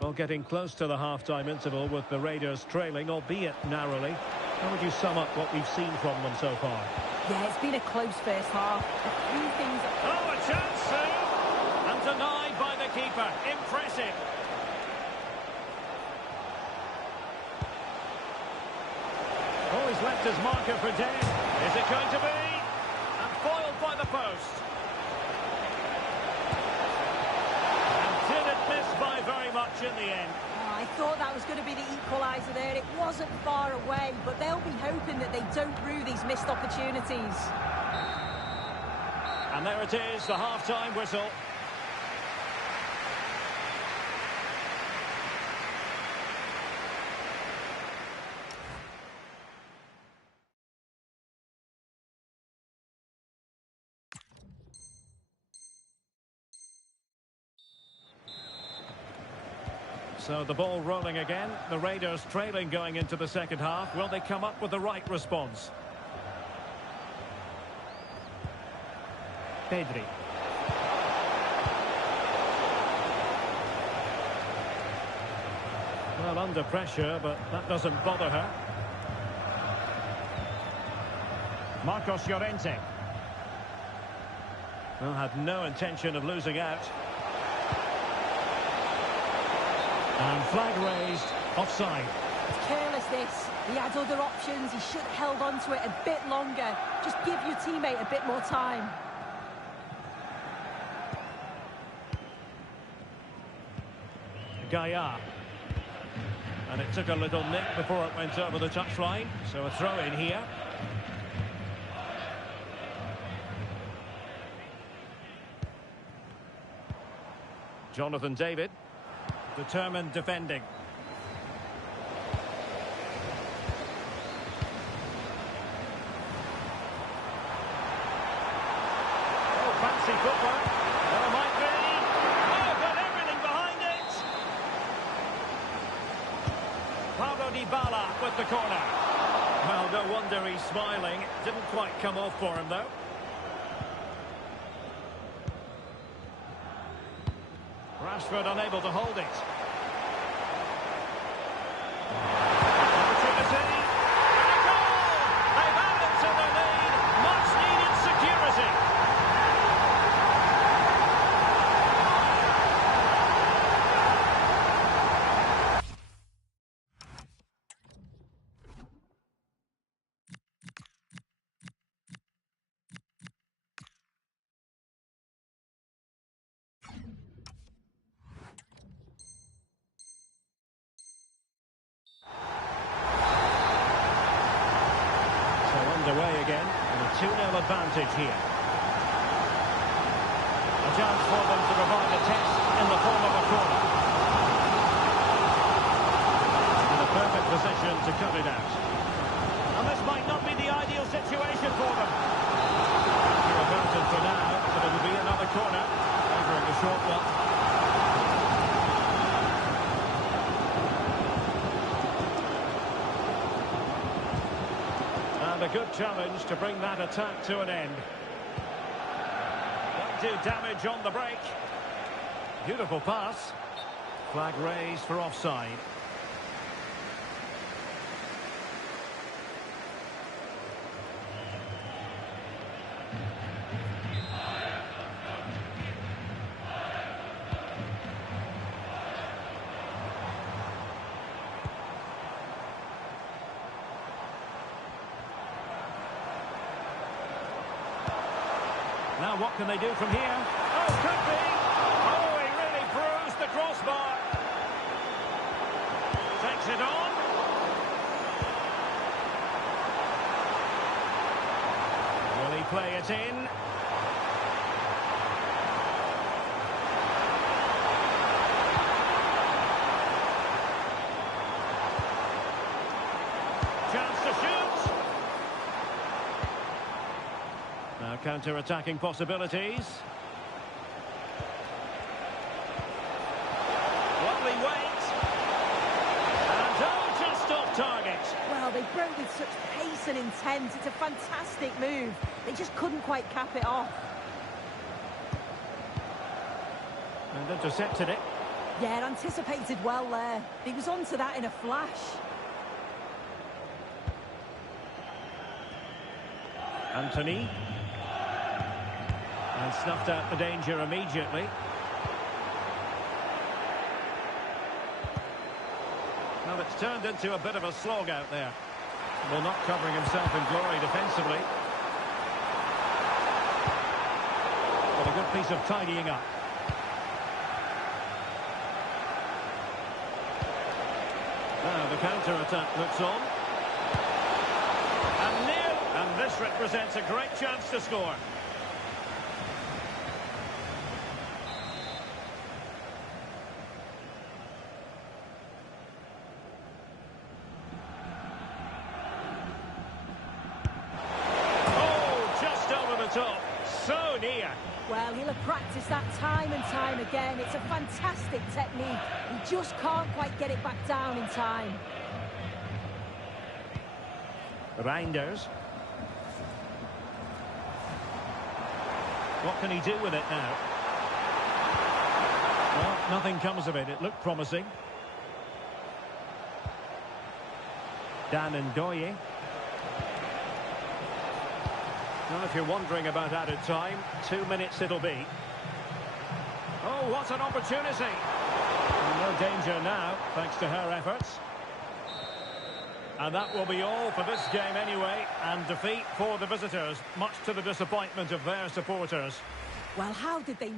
Well, getting close to the half-time interval with the Raiders trailing, albeit narrowly. How would you sum up what we've seen from them so far? Yeah, it's been a close first half. A few things... Oh, a chance, Sue! And denied by the keeper. Impressive. Oh, he's left his marker for dead. Is it going to be? And foiled by the post. And did it miss by very much in the end? Oh, I thought that was going to be the equaliser there. It wasn't far away, but they'll be hoping that they don't rue these missed opportunities. And there it is, the half-time whistle. So the ball rolling again. The Raiders trailing going into the second half. Will they come up with the right response? Pedri. Well, under pressure, but that doesn't bother her. Marcos Llorente. Well, had no intention of losing out. And flag raised, offside. It's careless, this. He had other options. He should have held on to it a bit longer. Just give your teammate a bit more time. Gaia. And it took a little nick before it went over the touchline. So a throw in here. Jonathan David. Determined defending. Oh, fancy footwork. Well, it might be. Oh, got everything behind it. Paulo Dybala with the corner. Well, no wonder he's smiling. Didn't quite come off for him, though. Rashford unable to hold it. Opportunity. And a goal! They've added to the lead. Much needed security. Underway again, and a 2-0 advantage here. A chance for them to provide a test in the form of a corner. In a perfect position to cut it out. And this might not be the ideal situation for them. You're averted for now, but it'll be another corner, favouring the short one. A good challenge to bring that attack to an end. Won't do damage on the break. Beautiful pass. Flag raised for offside. Now what can they do from here? Oh, could be! Oh, he really bruised the crossbar. Takes it on. Will he play it in? Chance to shoot. Now counter-attacking possibilities. Lovely weight. And oh, just off target. Well, they broke with such pace and intent. It's a fantastic move. They just couldn't quite cap it off. And intercepted it. Yeah, anticipated well there. He was onto that in a flash. Anthony. And snuffed out the danger immediately. Well, it's turned into a bit of a slog out there. Well, not covering himself in glory defensively. But a good piece of tidying up. Now the counter-attack looks on. And near, and this represents a great chance to score. so near. Well, he'll have practiced that time and time again. It's a fantastic technique. He just can't quite get it back down in time. Reinders. What can he do with it now? Well, nothing comes of it. It looked promising. Dan Ndoye. Well, if you're wondering about added time, 2 minutes it'll be. Oh, what an opportunity! No danger now, thanks to her efforts. And that will be all for this game anyway, and defeat for the visitors, much to the disappointment of their supporters. Well, how did they...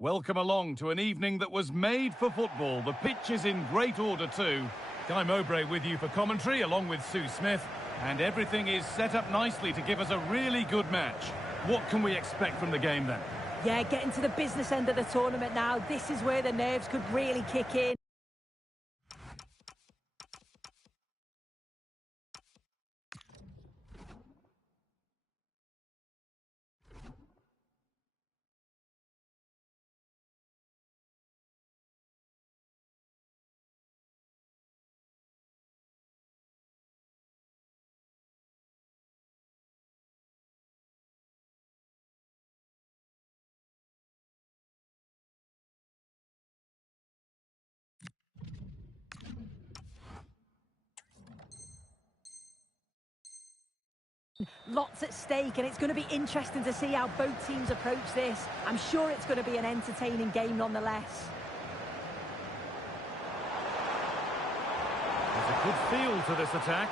Welcome along to an evening that was made for football. The pitch is in great order too. Guy Mowbray with you for commentary, along with Sue Smith. And everything is set up nicely to give us a really good match. What can we expect from the game then? Yeah, getting to the business end of the tournament now. This is where the nerves could really kick in. Lots at stake, and it's going to be interesting to see how both teams approach this. I'm sure it's going to be an entertaining game nonetheless. There's a good feel to this attack.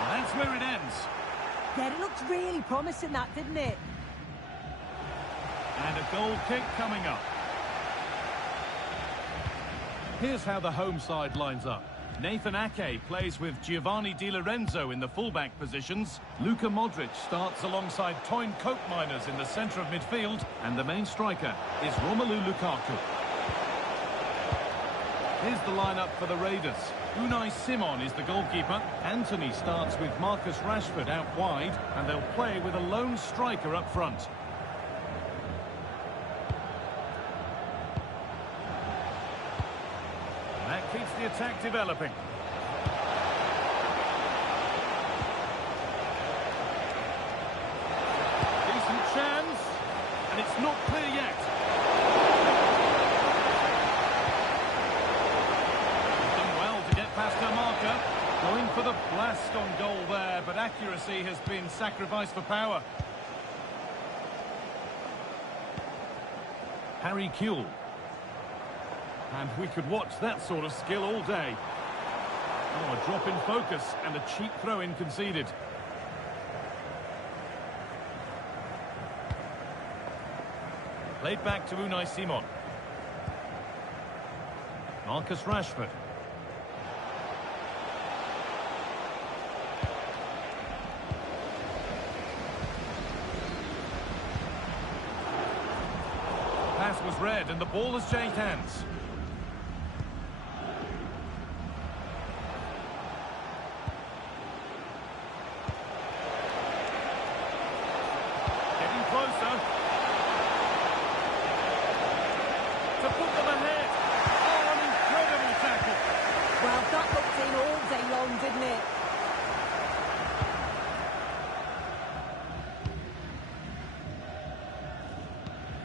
And that's where it ends. Yeah, it looked really promising, that, didn't it? And a goal kick coming up. Here's how the home side lines up. Nathan Ake plays with Giovanni Di Lorenzo in the fullback positions. Luka Modric starts alongside Toyn Koopmeiners in the centre of midfield. And the main striker is Romelu Lukaku. Here's the lineup for the Raiders. Unai Simon is the goalkeeper. Anthony starts with Marcus Rashford out wide. And they'll play with a lone striker up front. That keeps the attack developing. Decent chance. And it's not clear yet. Done well to get past her marker. Going for the blast on goal there, but accuracy has been sacrificed for power. Harry Kewell. And we could watch that sort of skill all day. Oh, a drop in focus and a cheap throw-in conceded. Played back to Unai Simon. Marcus Rashford. Pass was read and the ball has changed hands. Closer to put them ahead. Oh, an incredible tackle. Well, that looked in all day long, didn't it?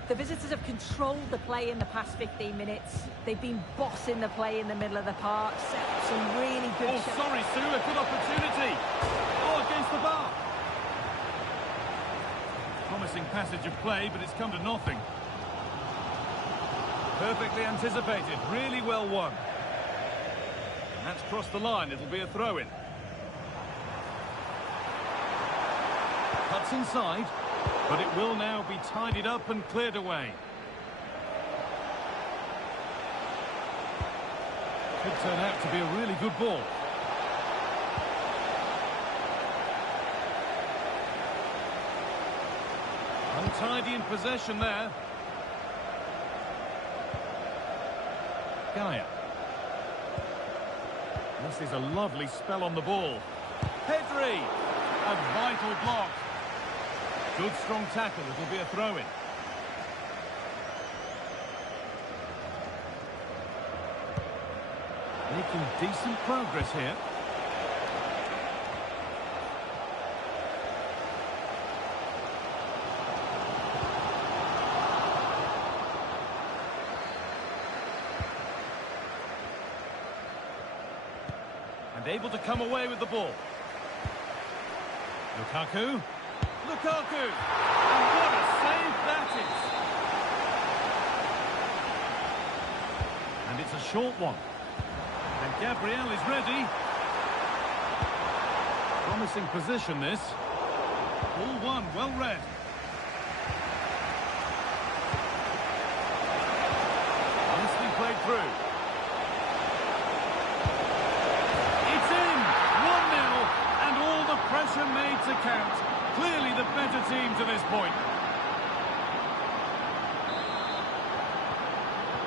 The visitors have controlled the play in the past 15 minutes. They've been bossing the play in the middle of the park, set up some really good shots. Oh, sorry, Sue, a good opportunity. Oh, against the bar. Promising passage of play, but it's come to nothing. Perfectly anticipated, really well won. And that's crossed the line, it'll be a throw-in. Cuts inside, but it will now be tidied up and cleared away. Could turn out to be a really good ball. Untidy in possession there. Gaia. This is a lovely spell on the ball. Pedri! A vital block. Good strong tackle, it'll be a throw-in. Making decent progress here. And able to come away with the ball. Lukaku. Lukaku! And what a save that is! And it's a short one. And Gabriel is ready. Promising position, this. Ball one, well read. Nicely played through. It's in! 1-0, and all the pressure made to count. Clearly the better team to this point.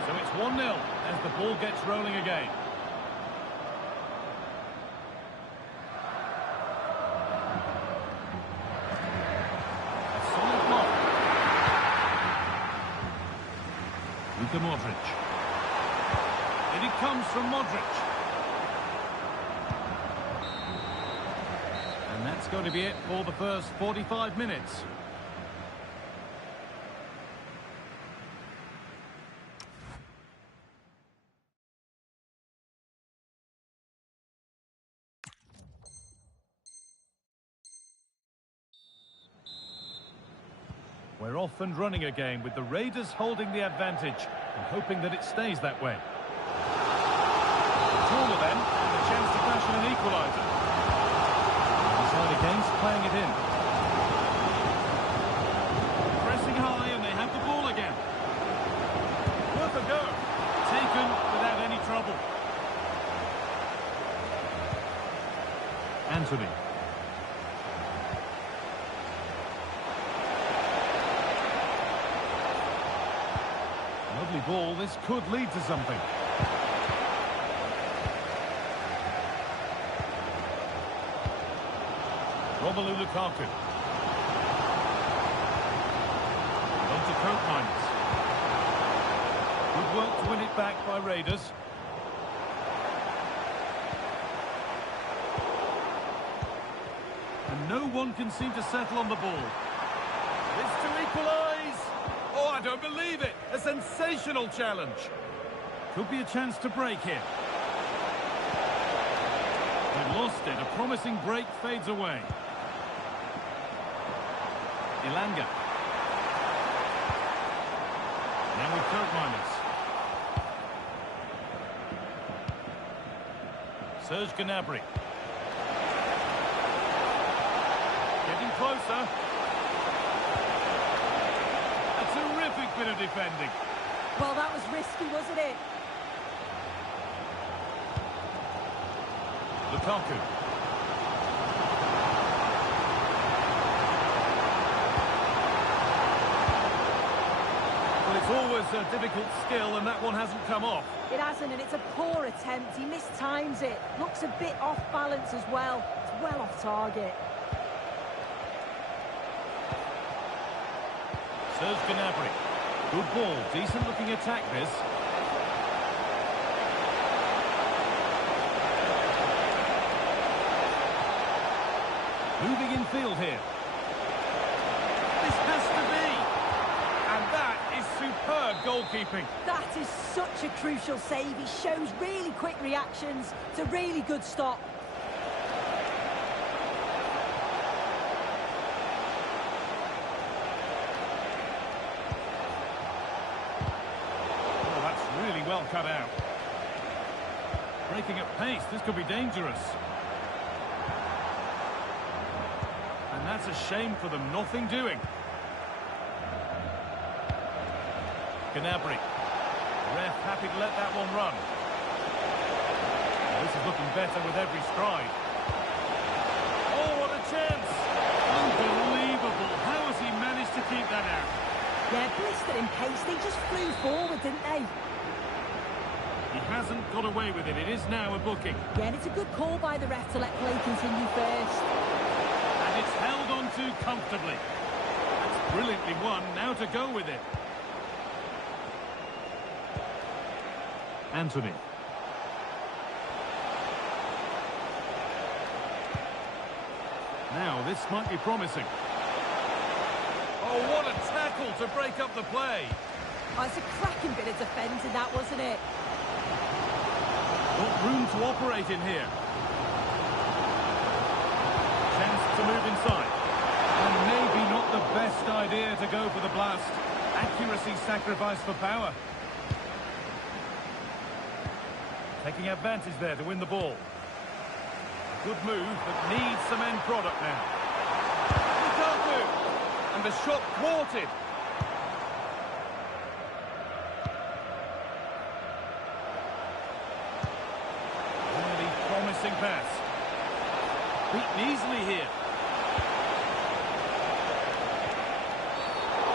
So it's 1-0 as the ball gets rolling again. Luka Modric. And it comes from Modric. And that's going to be it for the first 45 minutes. We're off and running again with the Raiders holding the advantage and hoping that it stays that way. Corner then, and a chance to fashion an equaliser. Decide against playing it in. Pressing high and they have the ball again. Worth a go. Taken without any trouble. Anthony. Lovely ball, this could lead to something. Romelu Lukaku. On to Koopmeiners. Good work to win it back by Raiders. And no one can seem to settle on the ball. This to equalise! Oh, I don't believe it! A sensational challenge! Could be a chance to break here. They've lost it. A promising break fades away. Ilanga. Now with Koopmeiners. Serge Gnabry. Getting closer. A terrific bit of defending. Well, that was risky, wasn't it? Lukaku. Well, it's always a difficult skill, and that one hasn't come off. It hasn't, and it's a poor attempt. He mistimes it. Looks a bit off balance as well. It's well off target. Serge Gnabry. Good ball. Decent looking attack, this. Moving in field here. This has to be. And that is superb goalkeeping. That is such a crucial save. He shows really quick reactions. It's a really good stop. Oh, that's really well cut out. Breaking at pace. This could be dangerous. And that's a shame for them. Nothing doing. Gnabry. Ref happy to let that one run. This is looking better with every stride. Oh, what a chance! Unbelievable. How has he managed to keep that out? Yeah, blistered in pace. They just flew forward, didn't they? He hasn't got away with it. It is now a booking. Yeah, and it's a good call by the ref to let play continue first. And it's held on to comfortably. That's brilliantly won. Now to go with it. Anthony. Now, this might be promising. Oh, what a tackle to break up the play. Oh, it's a cracking bit of defending, that, wasn't it? Got room to operate in here. Chance to move inside. And maybe not the best idea to go for the blast. Accuracy sacrificed for power. Taking advantage there to win the ball. Good move, but needs some end product now. Lukaku! And the shot thwarted. Really promising pass. Beaten easily here.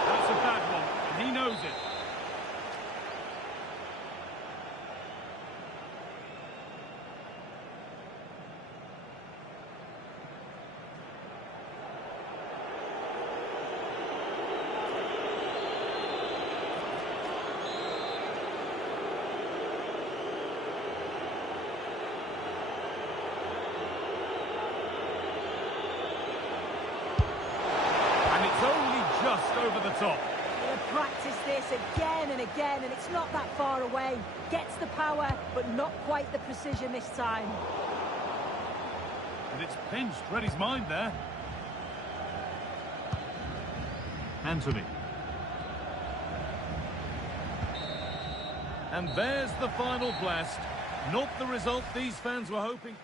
That's a bad one, and he knows it. Just over the top. They'll practice this again and again, and it's not that far away. Gets the power, but not quite the precision this time. And it's pinched. Read his mind there. Anthony. And there's the final blast. Not the result these fans were hoping.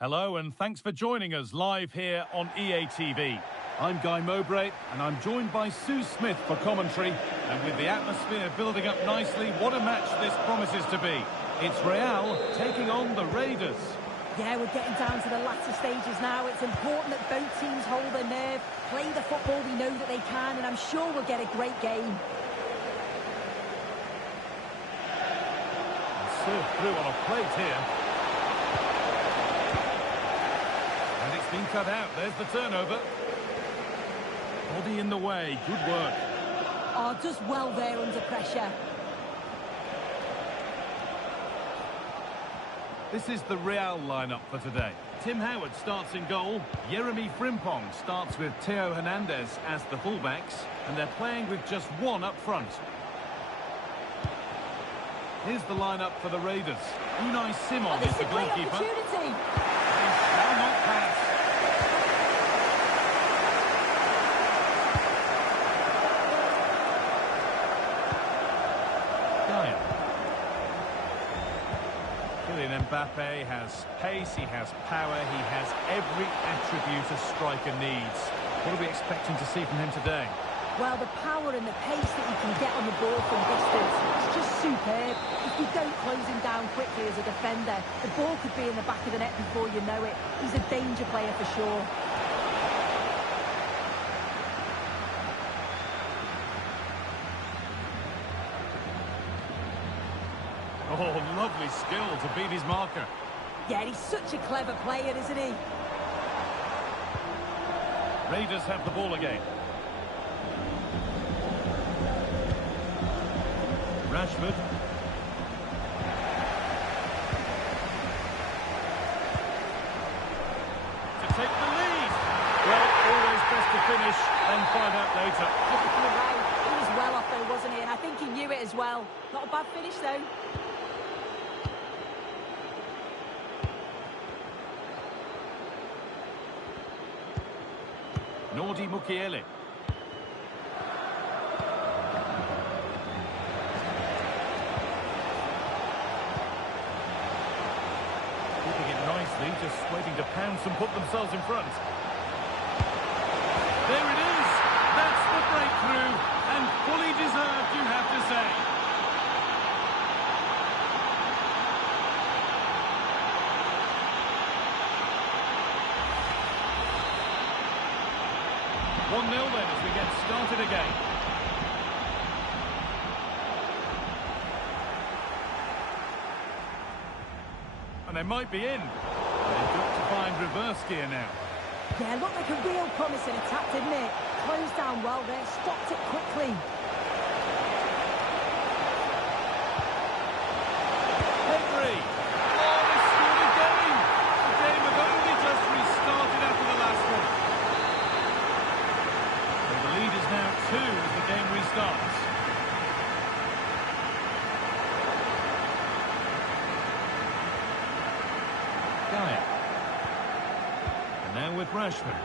Hello and thanks for joining us live here on EA TV. I'm Guy Mowbray and I'm joined by Sue Smith for commentary. And with the atmosphere building up nicely, what a match this promises to be. It's Real taking on the Raiders. Yeah, we're getting down to the latter stages now. It's important that both teams hold their nerve, play the football we know that they can, and I'm sure we'll get a great game. Served through on a plate here. And it's been cut out. There's the turnover. Body in the way. Good work. Oh, does well there under pressure. This is the Real lineup for today. Tim Howard starts in goal. Jeremy Frimpong starts with Theo Hernandez as the fullbacks. And they're playing with just one up front. Here's the lineup for the Raiders. Unai Simon is the goalkeeper. Opportunity. He shall not pass. Kylian Mbappe has pace, he has power, he has every attribute a striker needs. What are we expecting to see from him today? Well, the power and the pace that he can get on the ball from distance is just superb. If you don't close him down quickly as a defender, the ball could be in the back of the net before you know it. He's a danger player for sure. Oh, lovely skill to beat his marker. Yeah, he's such a clever player, isn't he? Raiders have the ball again. Rashford. To take the lead. Well, always best to finish and find out later. Yeah, you're right. He was well off though, wasn't he? And I think he knew it as well. Not a bad finish though. Nordi Mukiele. Keeping it nicely, just waiting to pounce and put themselves in front. There it is! That's the breakthrough, and fully deserved, you have to say. One 0 then as we get started again. And they might be in. They've got to find reverse gear now. Yeah, looked like a real promising attack, didn't it? Closed down well there, stopped it quickly. Gaia. And now with Rashford.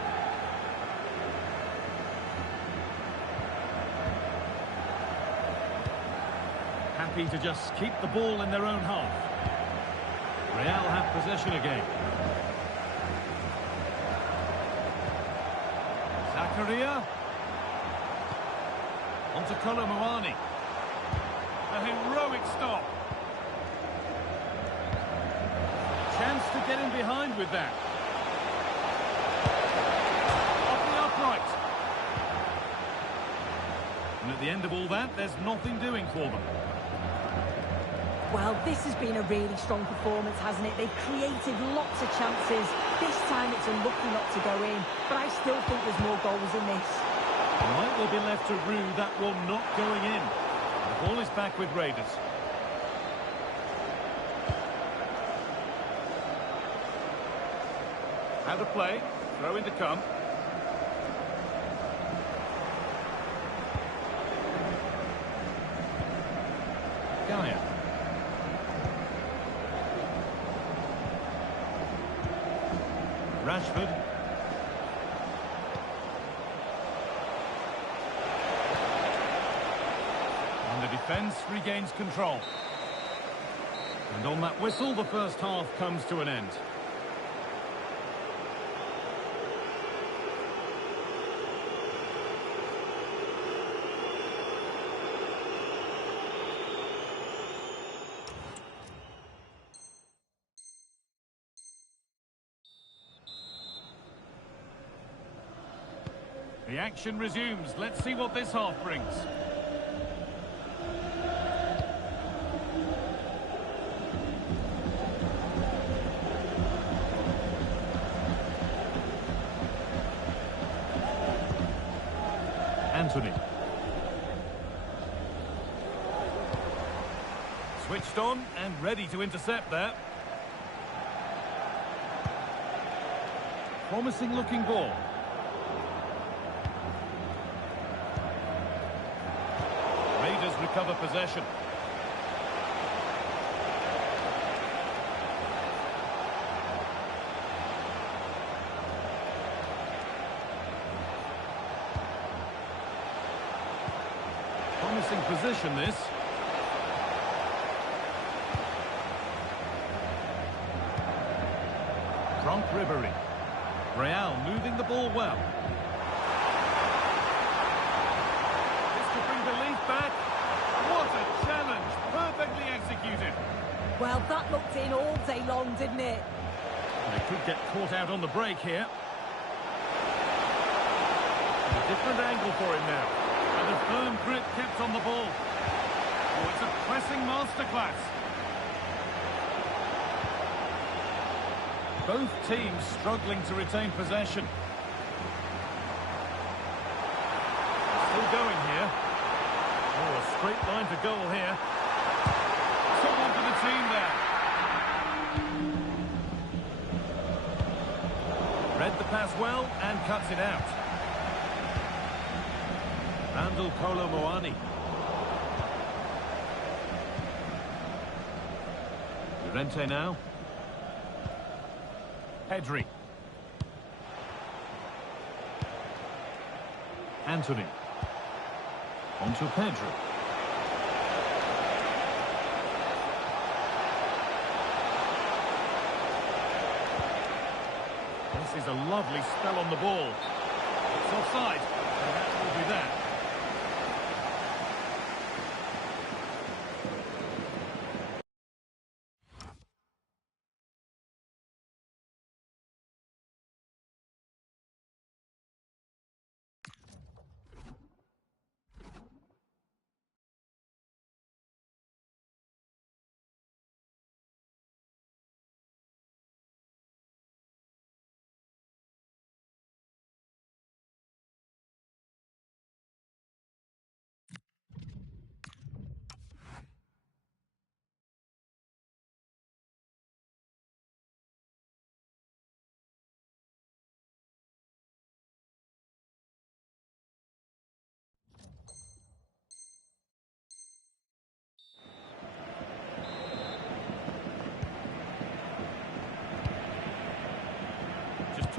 Happy to just keep the ball in their own half. Real have possession again. Zakaria. On to Colomboani. A heroic stop. Chance to get in behind with that. Off the upright. And at the end of all that, there's nothing doing for them. Well, this has been a really strong performance, hasn't it? They've created lots of chances. This time it's unlucky not to go in, but I still think there's more goals in this. Might well be left to rue that one not going in. The ball is back with Raiders. Out of play, throw in to come. Gaia. Rashford. And the defence regains control. And on that whistle, the first half comes to an end. The action resumes. Let's see what this half brings. Anthony. Switched on and ready to intercept there. Promising looking ball. Raiders recover possession. Promising position this. Franck Ribéry. Real moving the ball well. This could bring belief back. What a challenge! Perfectly executed. Well, that looked in all day long, didn't it? They could get caught out on the break here. A different angle for him now. And a firm grip kept on the ball. Oh, it's a pressing masterclass. Both teams struggling to retain possession. Still going here. Oh, a straight line to goal here. Someone for the team there. Read the pass well and cuts it out. Randall Colomboani. Llorente now. Pedri. Anthony. On to Pedro. This is a lovely spell on the ball. It's offside, and that will be that.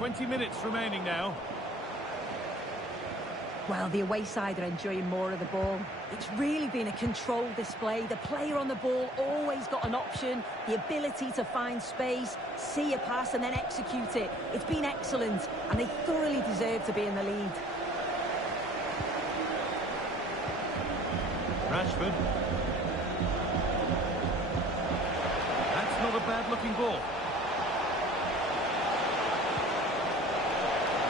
20 minutes remaining now. Well, the away side are enjoying more of the ball. It's really been a controlled display. The player on the ball always got an option, the ability to find space, see a pass and then execute it. It's been excellent, and they thoroughly deserve to be in the lead. Rashford. That's not a bad-looking ball.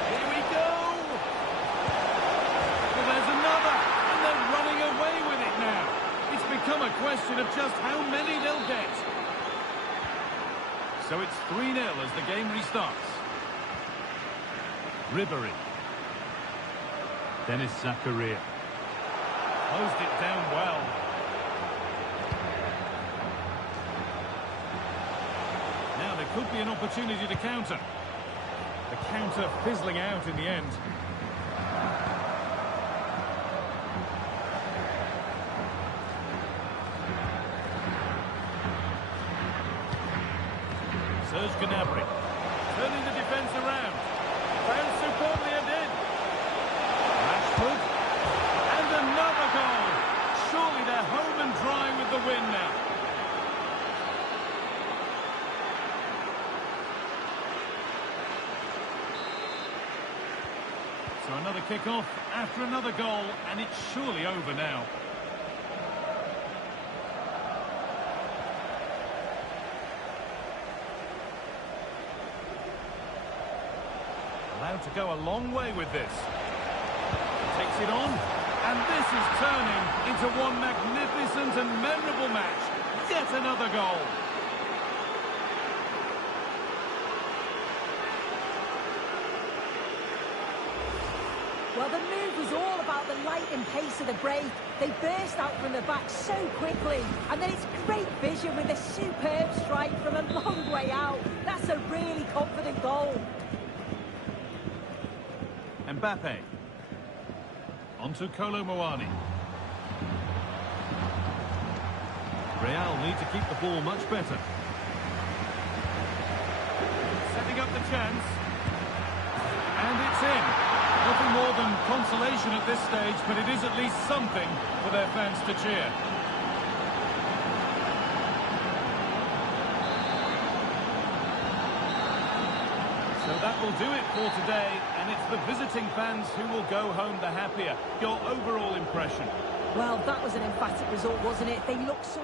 Here we go! Well, there's another, and they're running away with it now. It's become a question of just how many they'll get. So it's 3-0 as the game restarts. Ribéry. Dennis Zakaria. Closed it down well. Now there could be an opportunity to counter. The counter fizzling out in the end. Serge Gnabry turning the defence around. Found superbly and in. Rashford. And another goal. Surely they're home and dry with the win now. So another kick-off after another goal, and it's surely over now. Allowed to go a long way with this. Takes it on, and this is turning into one magnificent and memorable match. Yet another goal. Well, the move was all about the light and pace of the break. They burst out from the back so quickly. And then it's great vision with a superb strike from a long way out. That's a really confident goal. Mbappe. Onto Kolo Muani. Real need to keep the ball much better. Setting up the chance. And it's in. Nothing more than consolation at this stage, but it is at least something for their fans to cheer. So that will do it for today, and it's the visiting fans who will go home the happier. Your overall impression? Well, that was an emphatic result, wasn't it? They look so...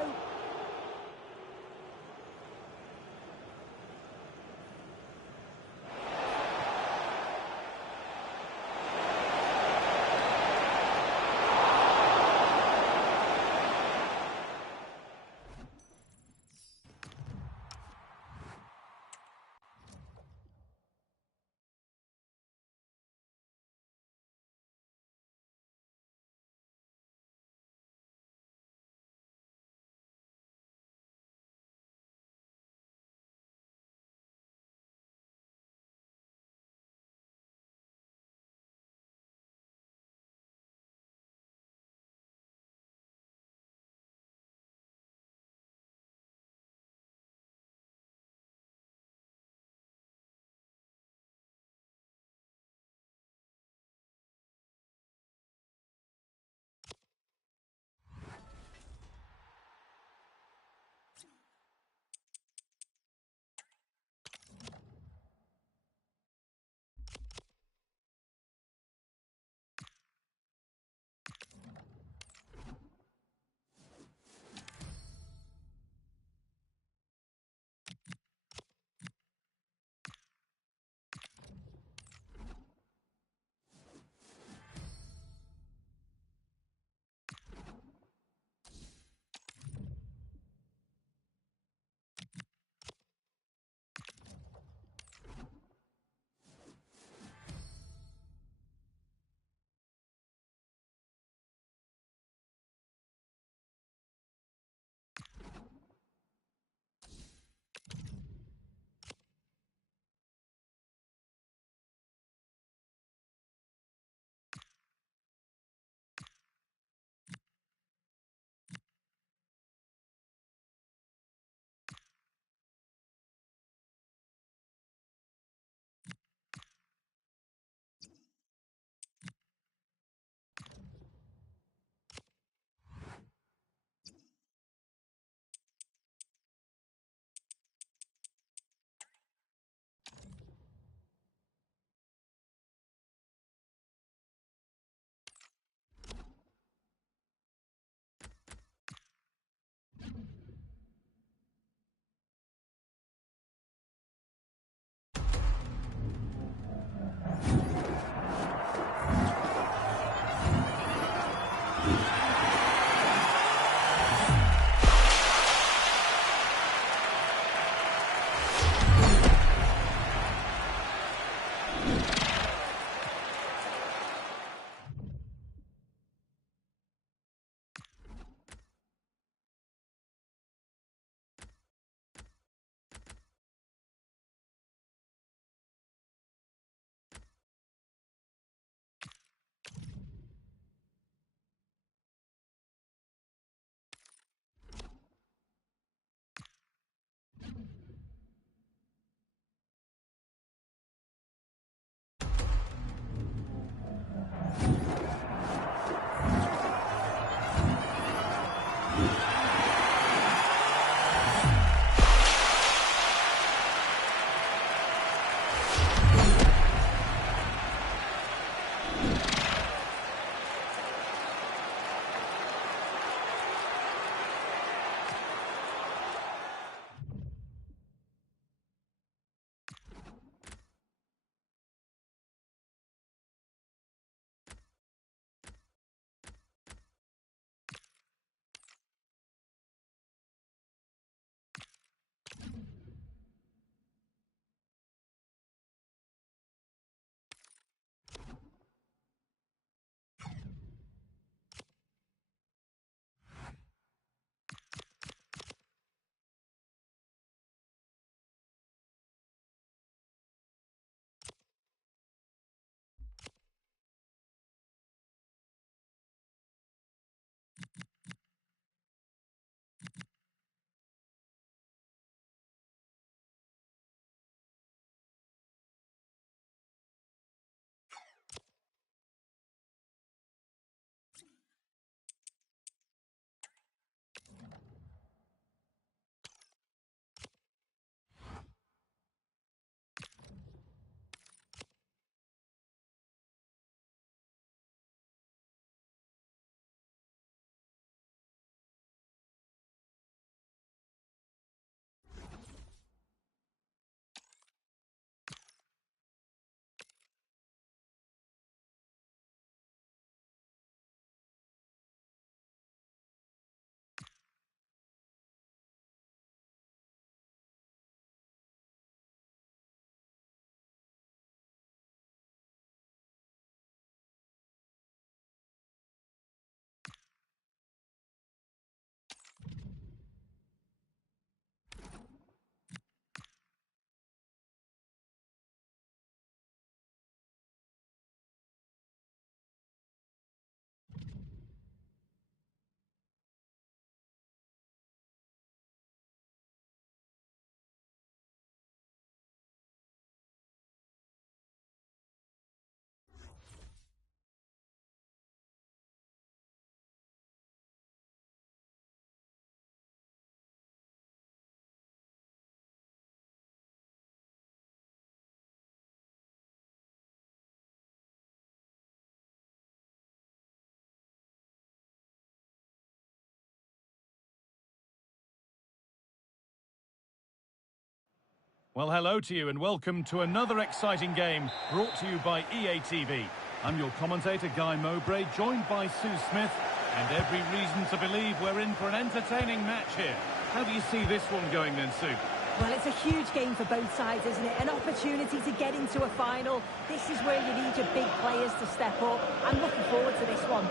Well, hello to you and welcome to another exciting game brought to you by EA TV. I'm your commentator, Guy Mowbray, joined by Sue Smith, and every reason to believe we're in for an entertaining match here. How do you see this one going then, Sue? Well, it's a huge game for both sides, isn't it? An opportunity to get into a final. This is where you need your big players to step up. I'm looking forward to this one.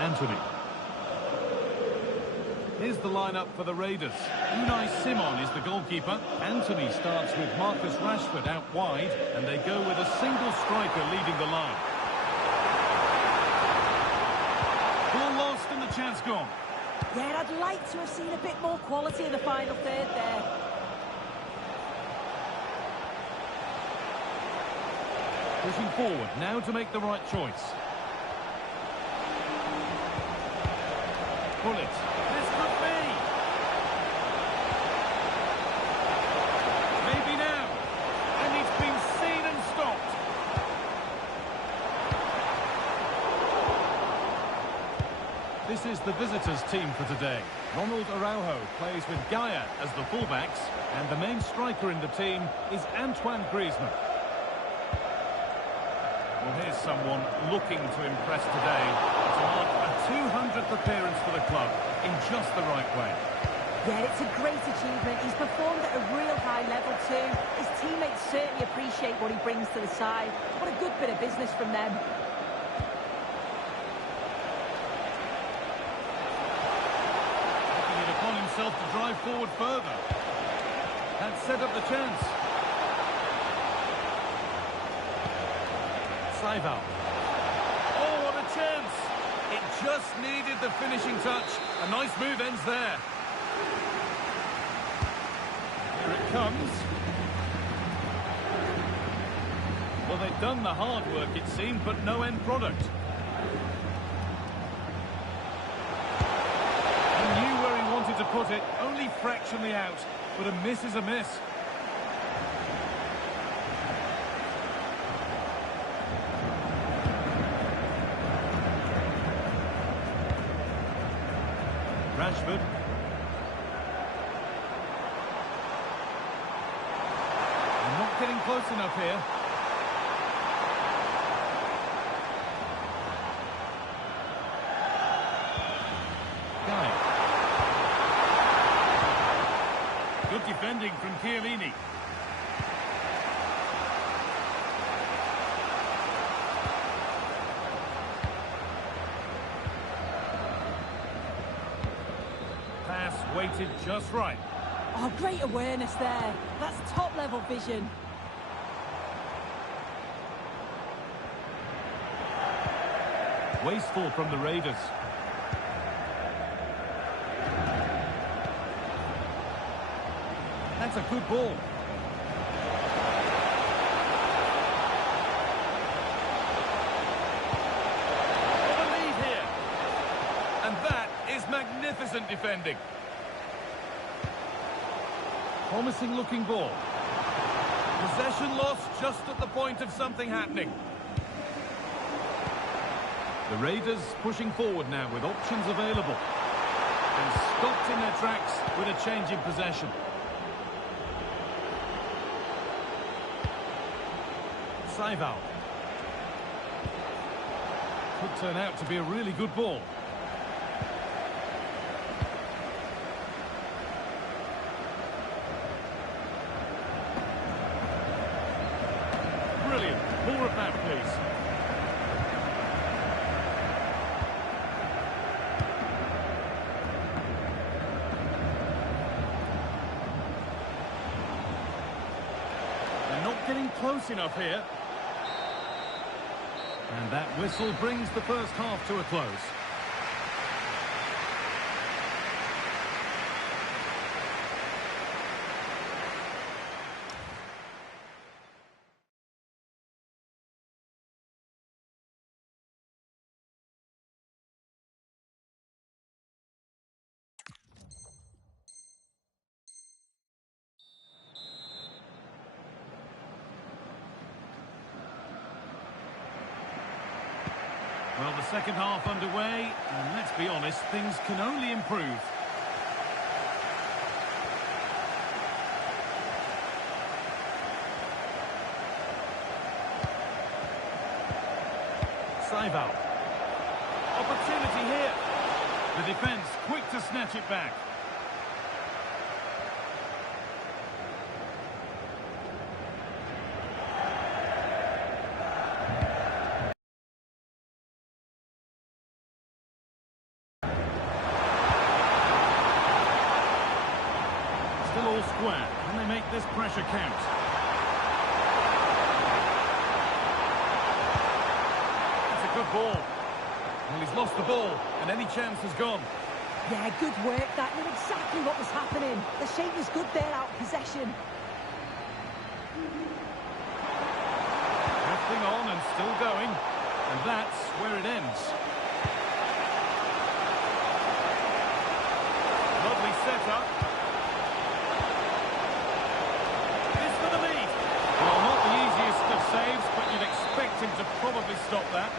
Anthony. Here's the lineup for the Raiders. Unai Simon is the goalkeeper. Anthony starts with Marcus Rashford out wide, and they go with a single striker leading the line. Ball lost and the chance gone. Yeah, I'd like to have seen a bit more quality in the final third there. Pushing forward, now to make the right choice. Pull it. This could be. Maybe now. And it's been seen and stopped. This is the visitors' team for today. Ronald Araujo plays with Gaia as the fullbacks, and the main striker in the team is Antoine Griezmann. Well, here's someone looking to impress today, to mark a 200th appearance for the club in just the right way. Yeah, it's a great achievement. He's performed at a real high level too. His teammates certainly appreciate what he brings to the side. What a good bit of business from them. Taking it upon himself to drive forward further. That set up the chance. Saival. Oh, what a chance! It just needed the finishing touch. A nice move ends there. Here it comes. Well, they've done the hard work, it seemed, but no end product. He knew where he wanted to put it, only fractionally out, but a miss is a miss. Rashford. I'm not getting close enough here. Guy. Good defending from Chiellini. Weighted just right. Oh, great awareness there. That's top-level vision. Wasteful from the Raiders. That's a good ball. What a lead here. And that is magnificent defending. Promising looking ball. Possession lost just at the point of something happening. The Raiders pushing forward now with options available. And stopped in their tracks with a change in possession. Saival. Could turn out to be a really good ball. Brilliant. More of that, please. They're not getting close enough here. And that whistle brings the first half to a close. Well, the second half underway, and let's be honest, things can only improve. Rival. Opportunity here. The defence quick to snatch it back. Still all square. Can they make this pressure count? That's a good ball. Well, he's lost the ball, and any chance has gone. Yeah, good work. That knew exactly what was happening. The shape was good there out of possession. Drifting on and still going, and that's where it ends. Lovely setup. This for the lead. Well, not the easiest of saves, but you'd expect him to probably stop that.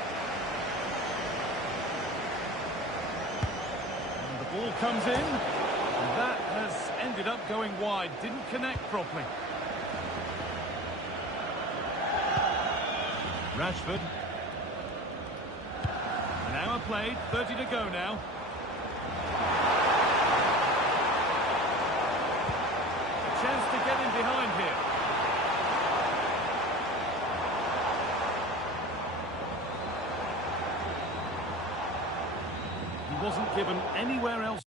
Ball comes in, and that has ended up going wide. Didn't connect properly. Rashford. An hour played, 30 to go now. A chance to get in behind here. Wasn't given anywhere else.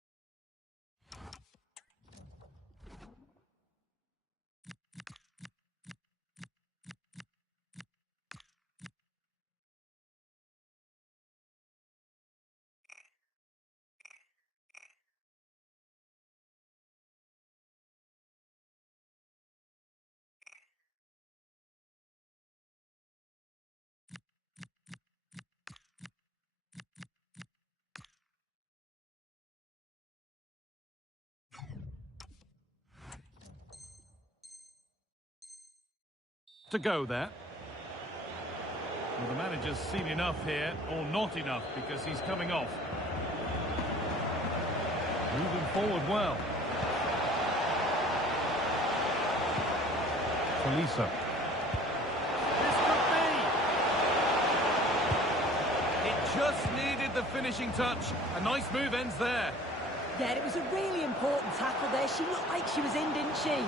To go there. Well, the manager's seen enough here, or not enough, because he's coming off. Moving forward well. Tolisso. This could be! It just needed the finishing touch. A nice move ends there. Yeah, it was a really important tackle there. She looked like she was in, didn't she?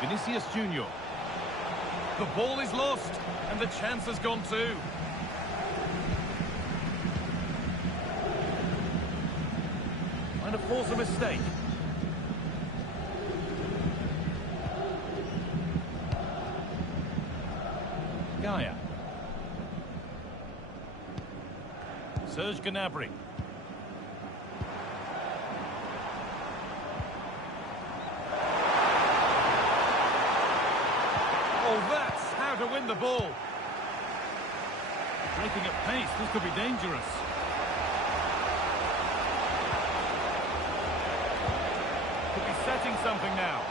Vinicius Junior. The ball is lost, and the chance has gone too. Trying to force a mistake. Gaia. Serge Gnabry. That's how to win the ball. Breaking at pace, this could be dangerous. Could be setting something now.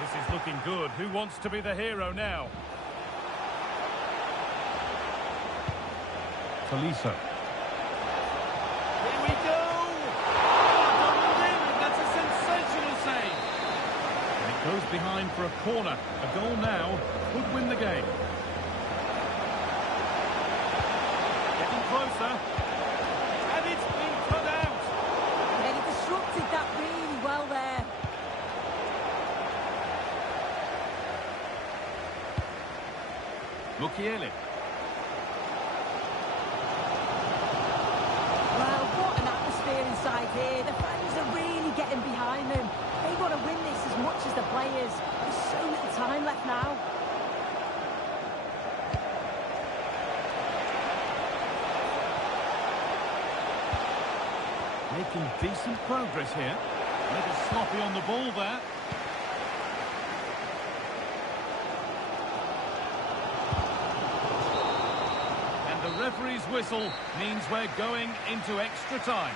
This is looking good. Who wants to be the hero now? Tolisso. Here we go! Goes behind for a corner. A goal now could win the game. Getting closer. And it's been cut out. Yeah, he disrupted that really well there. Mukiele. Well, what an atmosphere inside here. The fans are really getting behind them. They want to win this as much as the players. There's so little time left now. Making decent progress here. A little sloppy on the ball there. And the referee's whistle means we're going into extra time.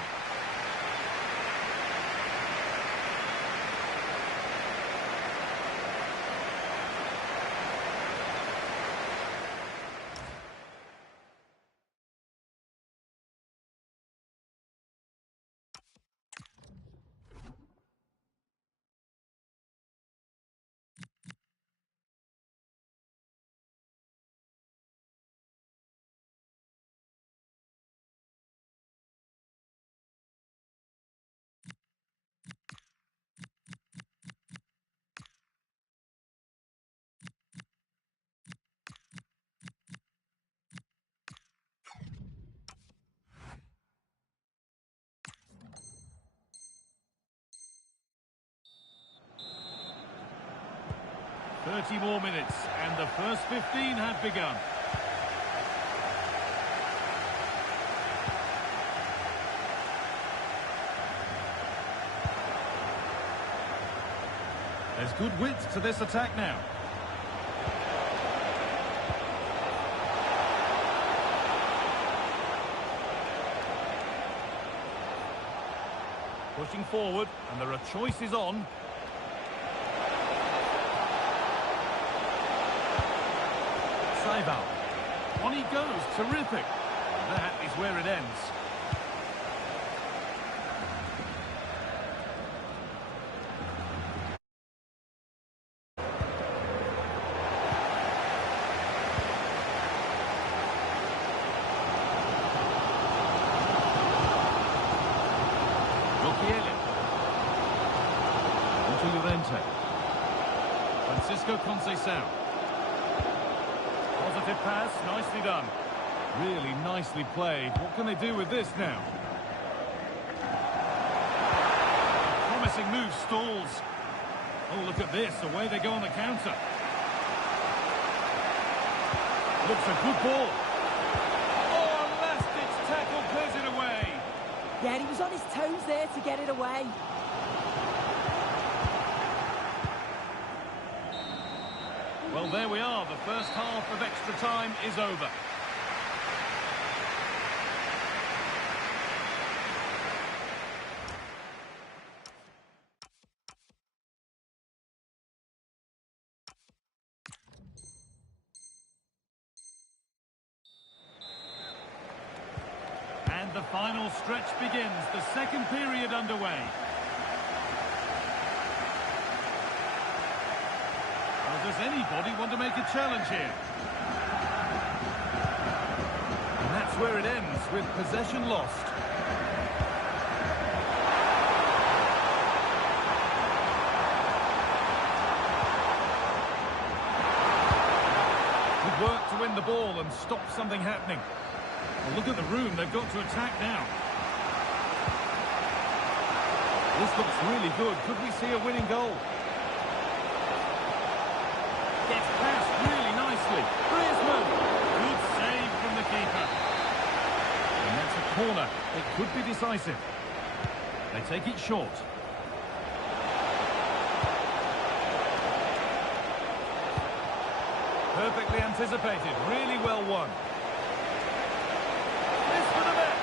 30 more minutes, and the first 15 have begun. There's good width to this attack now. Pushing forward, and there are choices on. Save out. On he goes, terrific. And that is where it ends. Francisco Conceição. Positive pass, nicely done. Really nicely played. What can they do with this now? Promising move stalls. Oh, look at this. Away they go on the counter. Looks a good ball. Oh, last-ditch tackle clears it away. Yeah, he was on his toes there to get it away. Well, there we are. The first half of extra time is over. And the final stretch begins. The second period underway. Does anybody want to make a challenge here? And that's where it ends, with possession lost. Good work to win the ball and stop something happening. Well, look at the room, they've got to attack now. This looks really good. Could we see a winning goal? Gets past really nicely. Griezmann. Good save from the keeper. And that's a corner. It could be decisive. They take it short. Perfectly anticipated. Really well won. This for the net.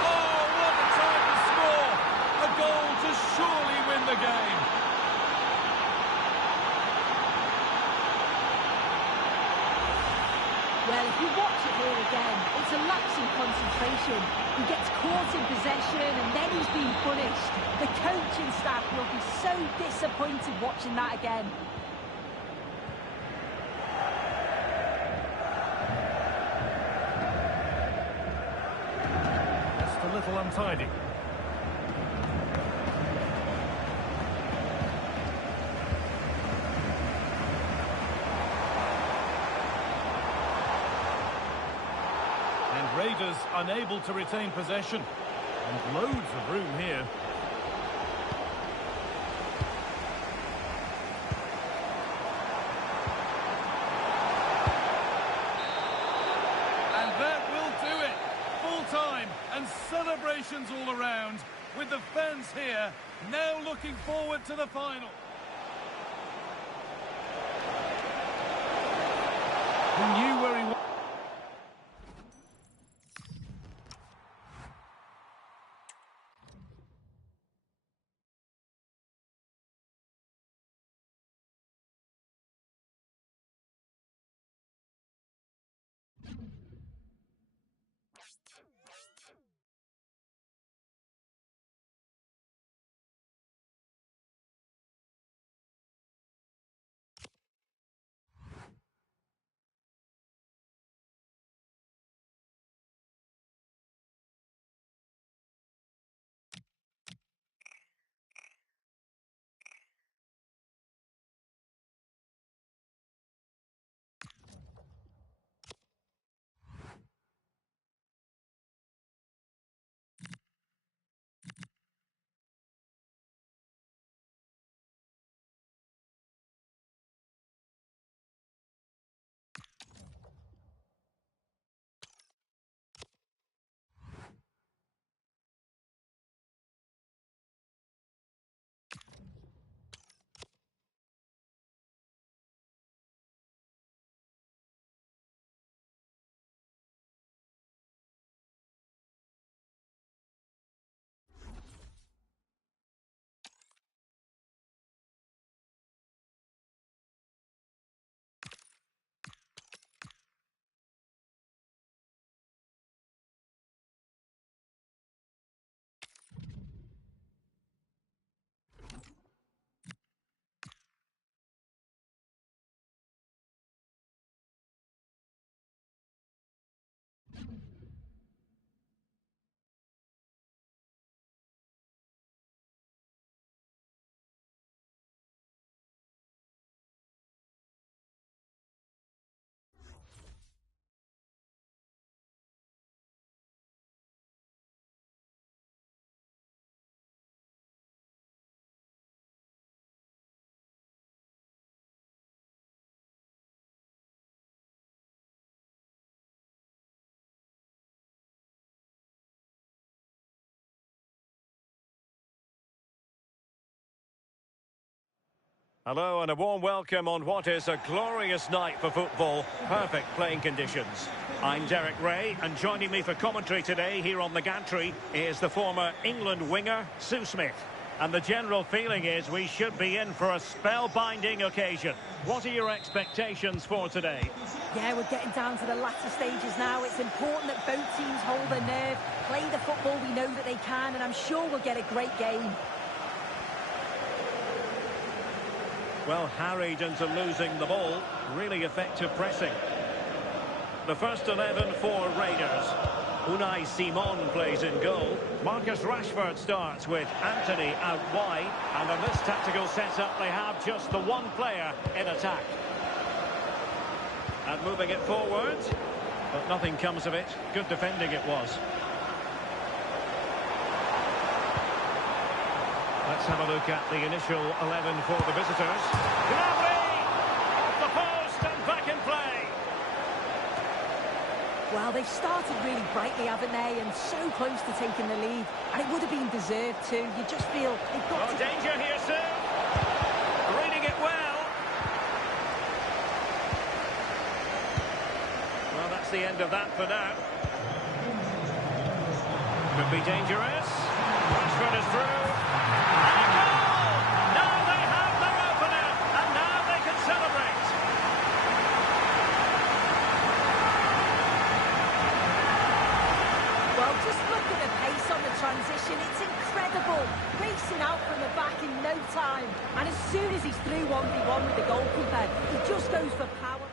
Oh, what a time to score. A goal to surely win the game. Well, if you watch it here again, it's a lapse in concentration. He gets caught in possession and then he's being punished. The coaching staff will be so disappointed watching that again. Just a little untidy. Raiders unable to retain possession. And loads of room here. And that will do it. Full time and celebrations all around, with the fans here now looking forward to the final. He knew where he was. Hello and a warm welcome on what is a glorious night for football. Perfect playing conditions. I'm Derek Ray, and joining me for commentary today here on the gantry is the former England winger, Sue Smith. And the general feeling is we should be in for a spellbinding occasion. What are your expectations for today? Yeah, we're getting down to the latter stages now. It's important that both teams hold their nerve, play the football we know that they can, and I'm sure we'll get a great game. Well, harried into losing the ball. Really effective pressing. The first 11 for Raiders. Unai Simon plays in goal. Marcus Rashford starts with Anthony out wide. And in this tactical setup, they have just the one player in attack. And moving it forward. But nothing comes of it. Good defending it was. Let's have a look at the initial 11 for the visitors. Gnabry! Off the post and back in play. Well, they've started really brightly, haven't they? And so close to taking the lead. And it would have been deserved too. You just feel they've got to... danger here, Sue. Reading it well. Well, that's the end of that for now. Could be dangerous. Rashford is through. And a goal! Now they have their opener. And now they can celebrate. Well, just look at the pace on the transition. It's incredible. Racing out from the back in no time. And as soon as he's through 1v1 with the goalkeeper, he just goes for power.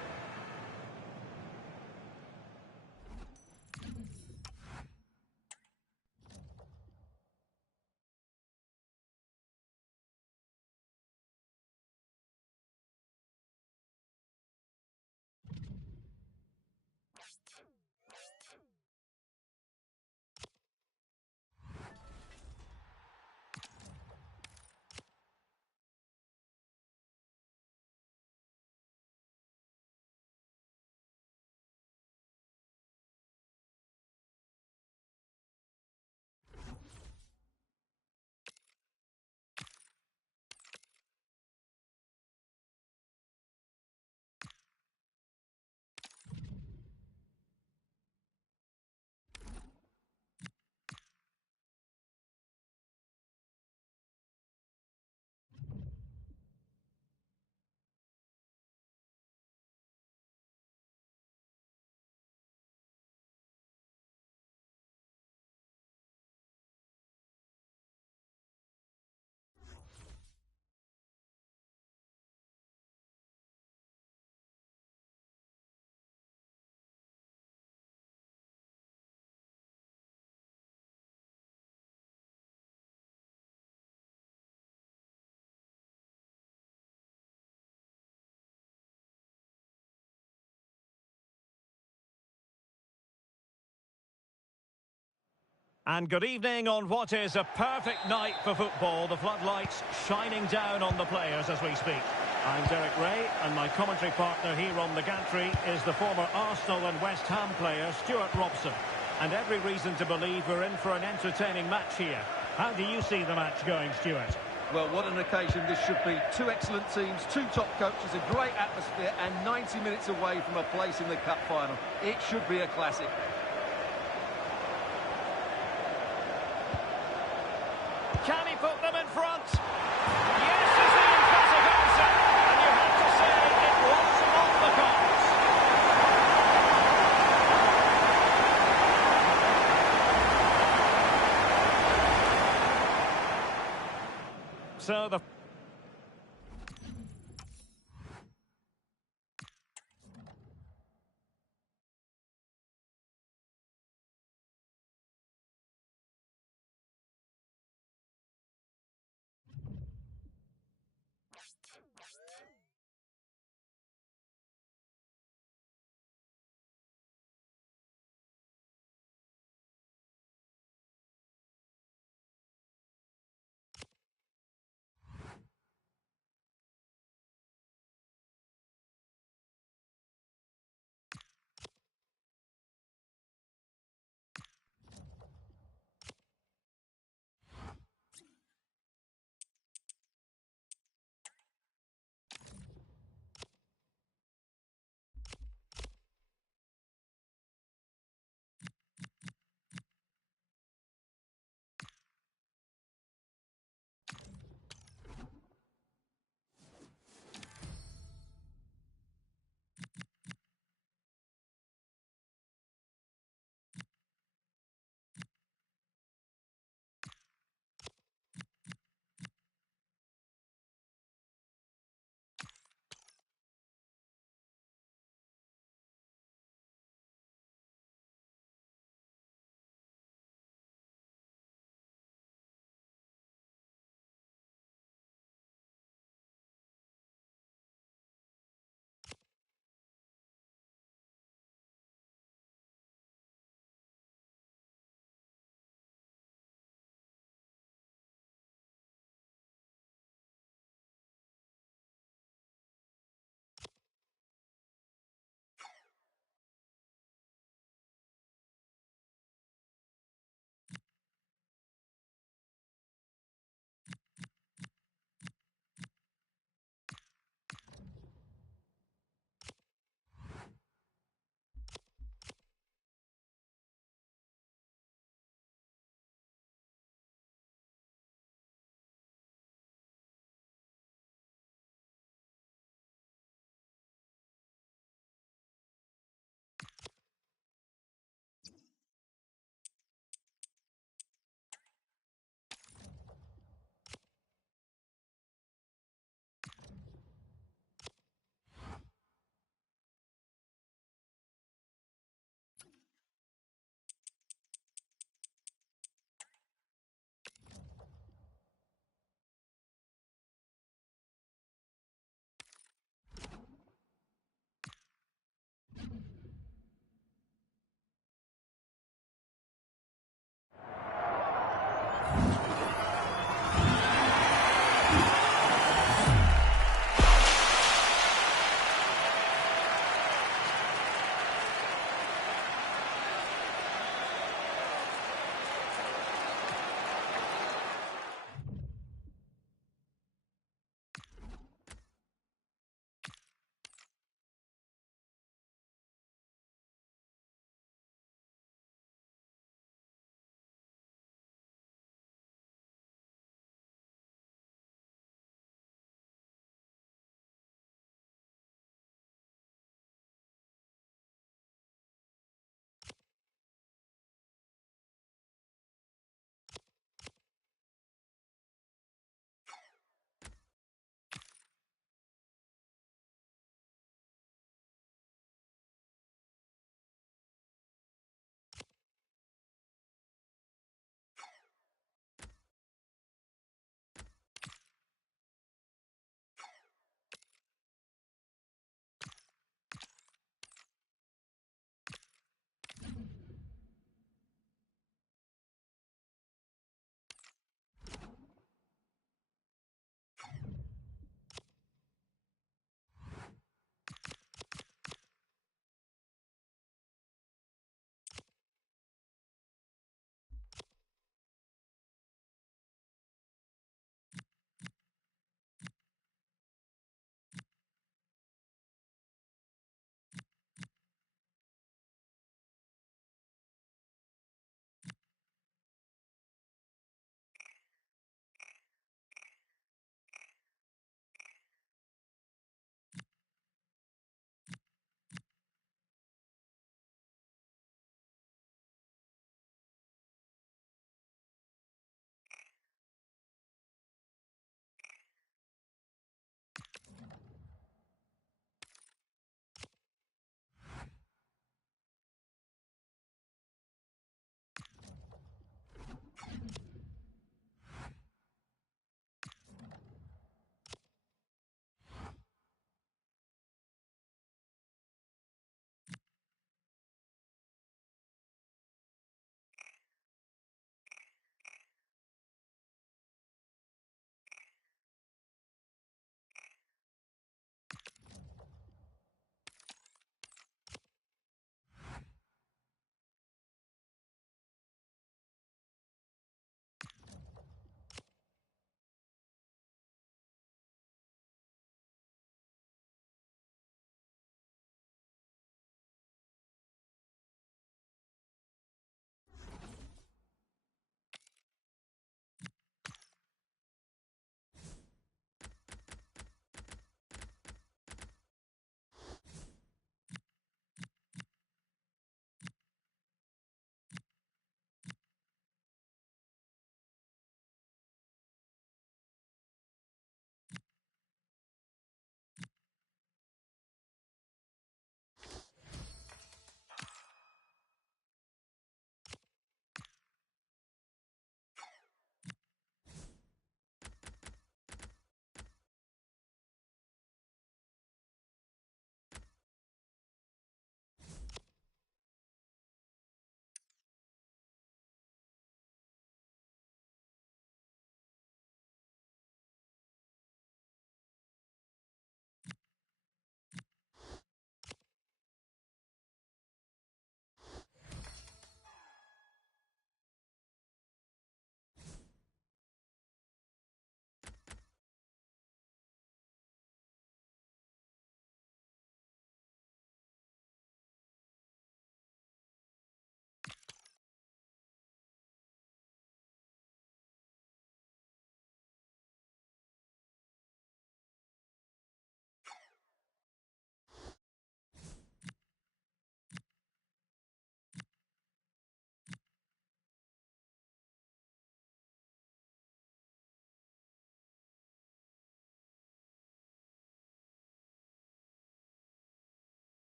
And good evening on what is a perfect night for football. The floodlights shining down on the players as we speak. I'm Derek Ray, and my commentary partner here on the gantry is the former Arsenal and West Ham player, Stuart Robson. And every reason to believe we're in for an entertaining match here. How do you see the match going, Stuart? Well, what an occasion this should be. Two excellent teams, two top coaches, a great atmosphere, and 90 minutes away from a place in the cup final. It should be a classic. Can he put them in front? Yes, is the emphatic answer. And you have to say it was on the cards. So the...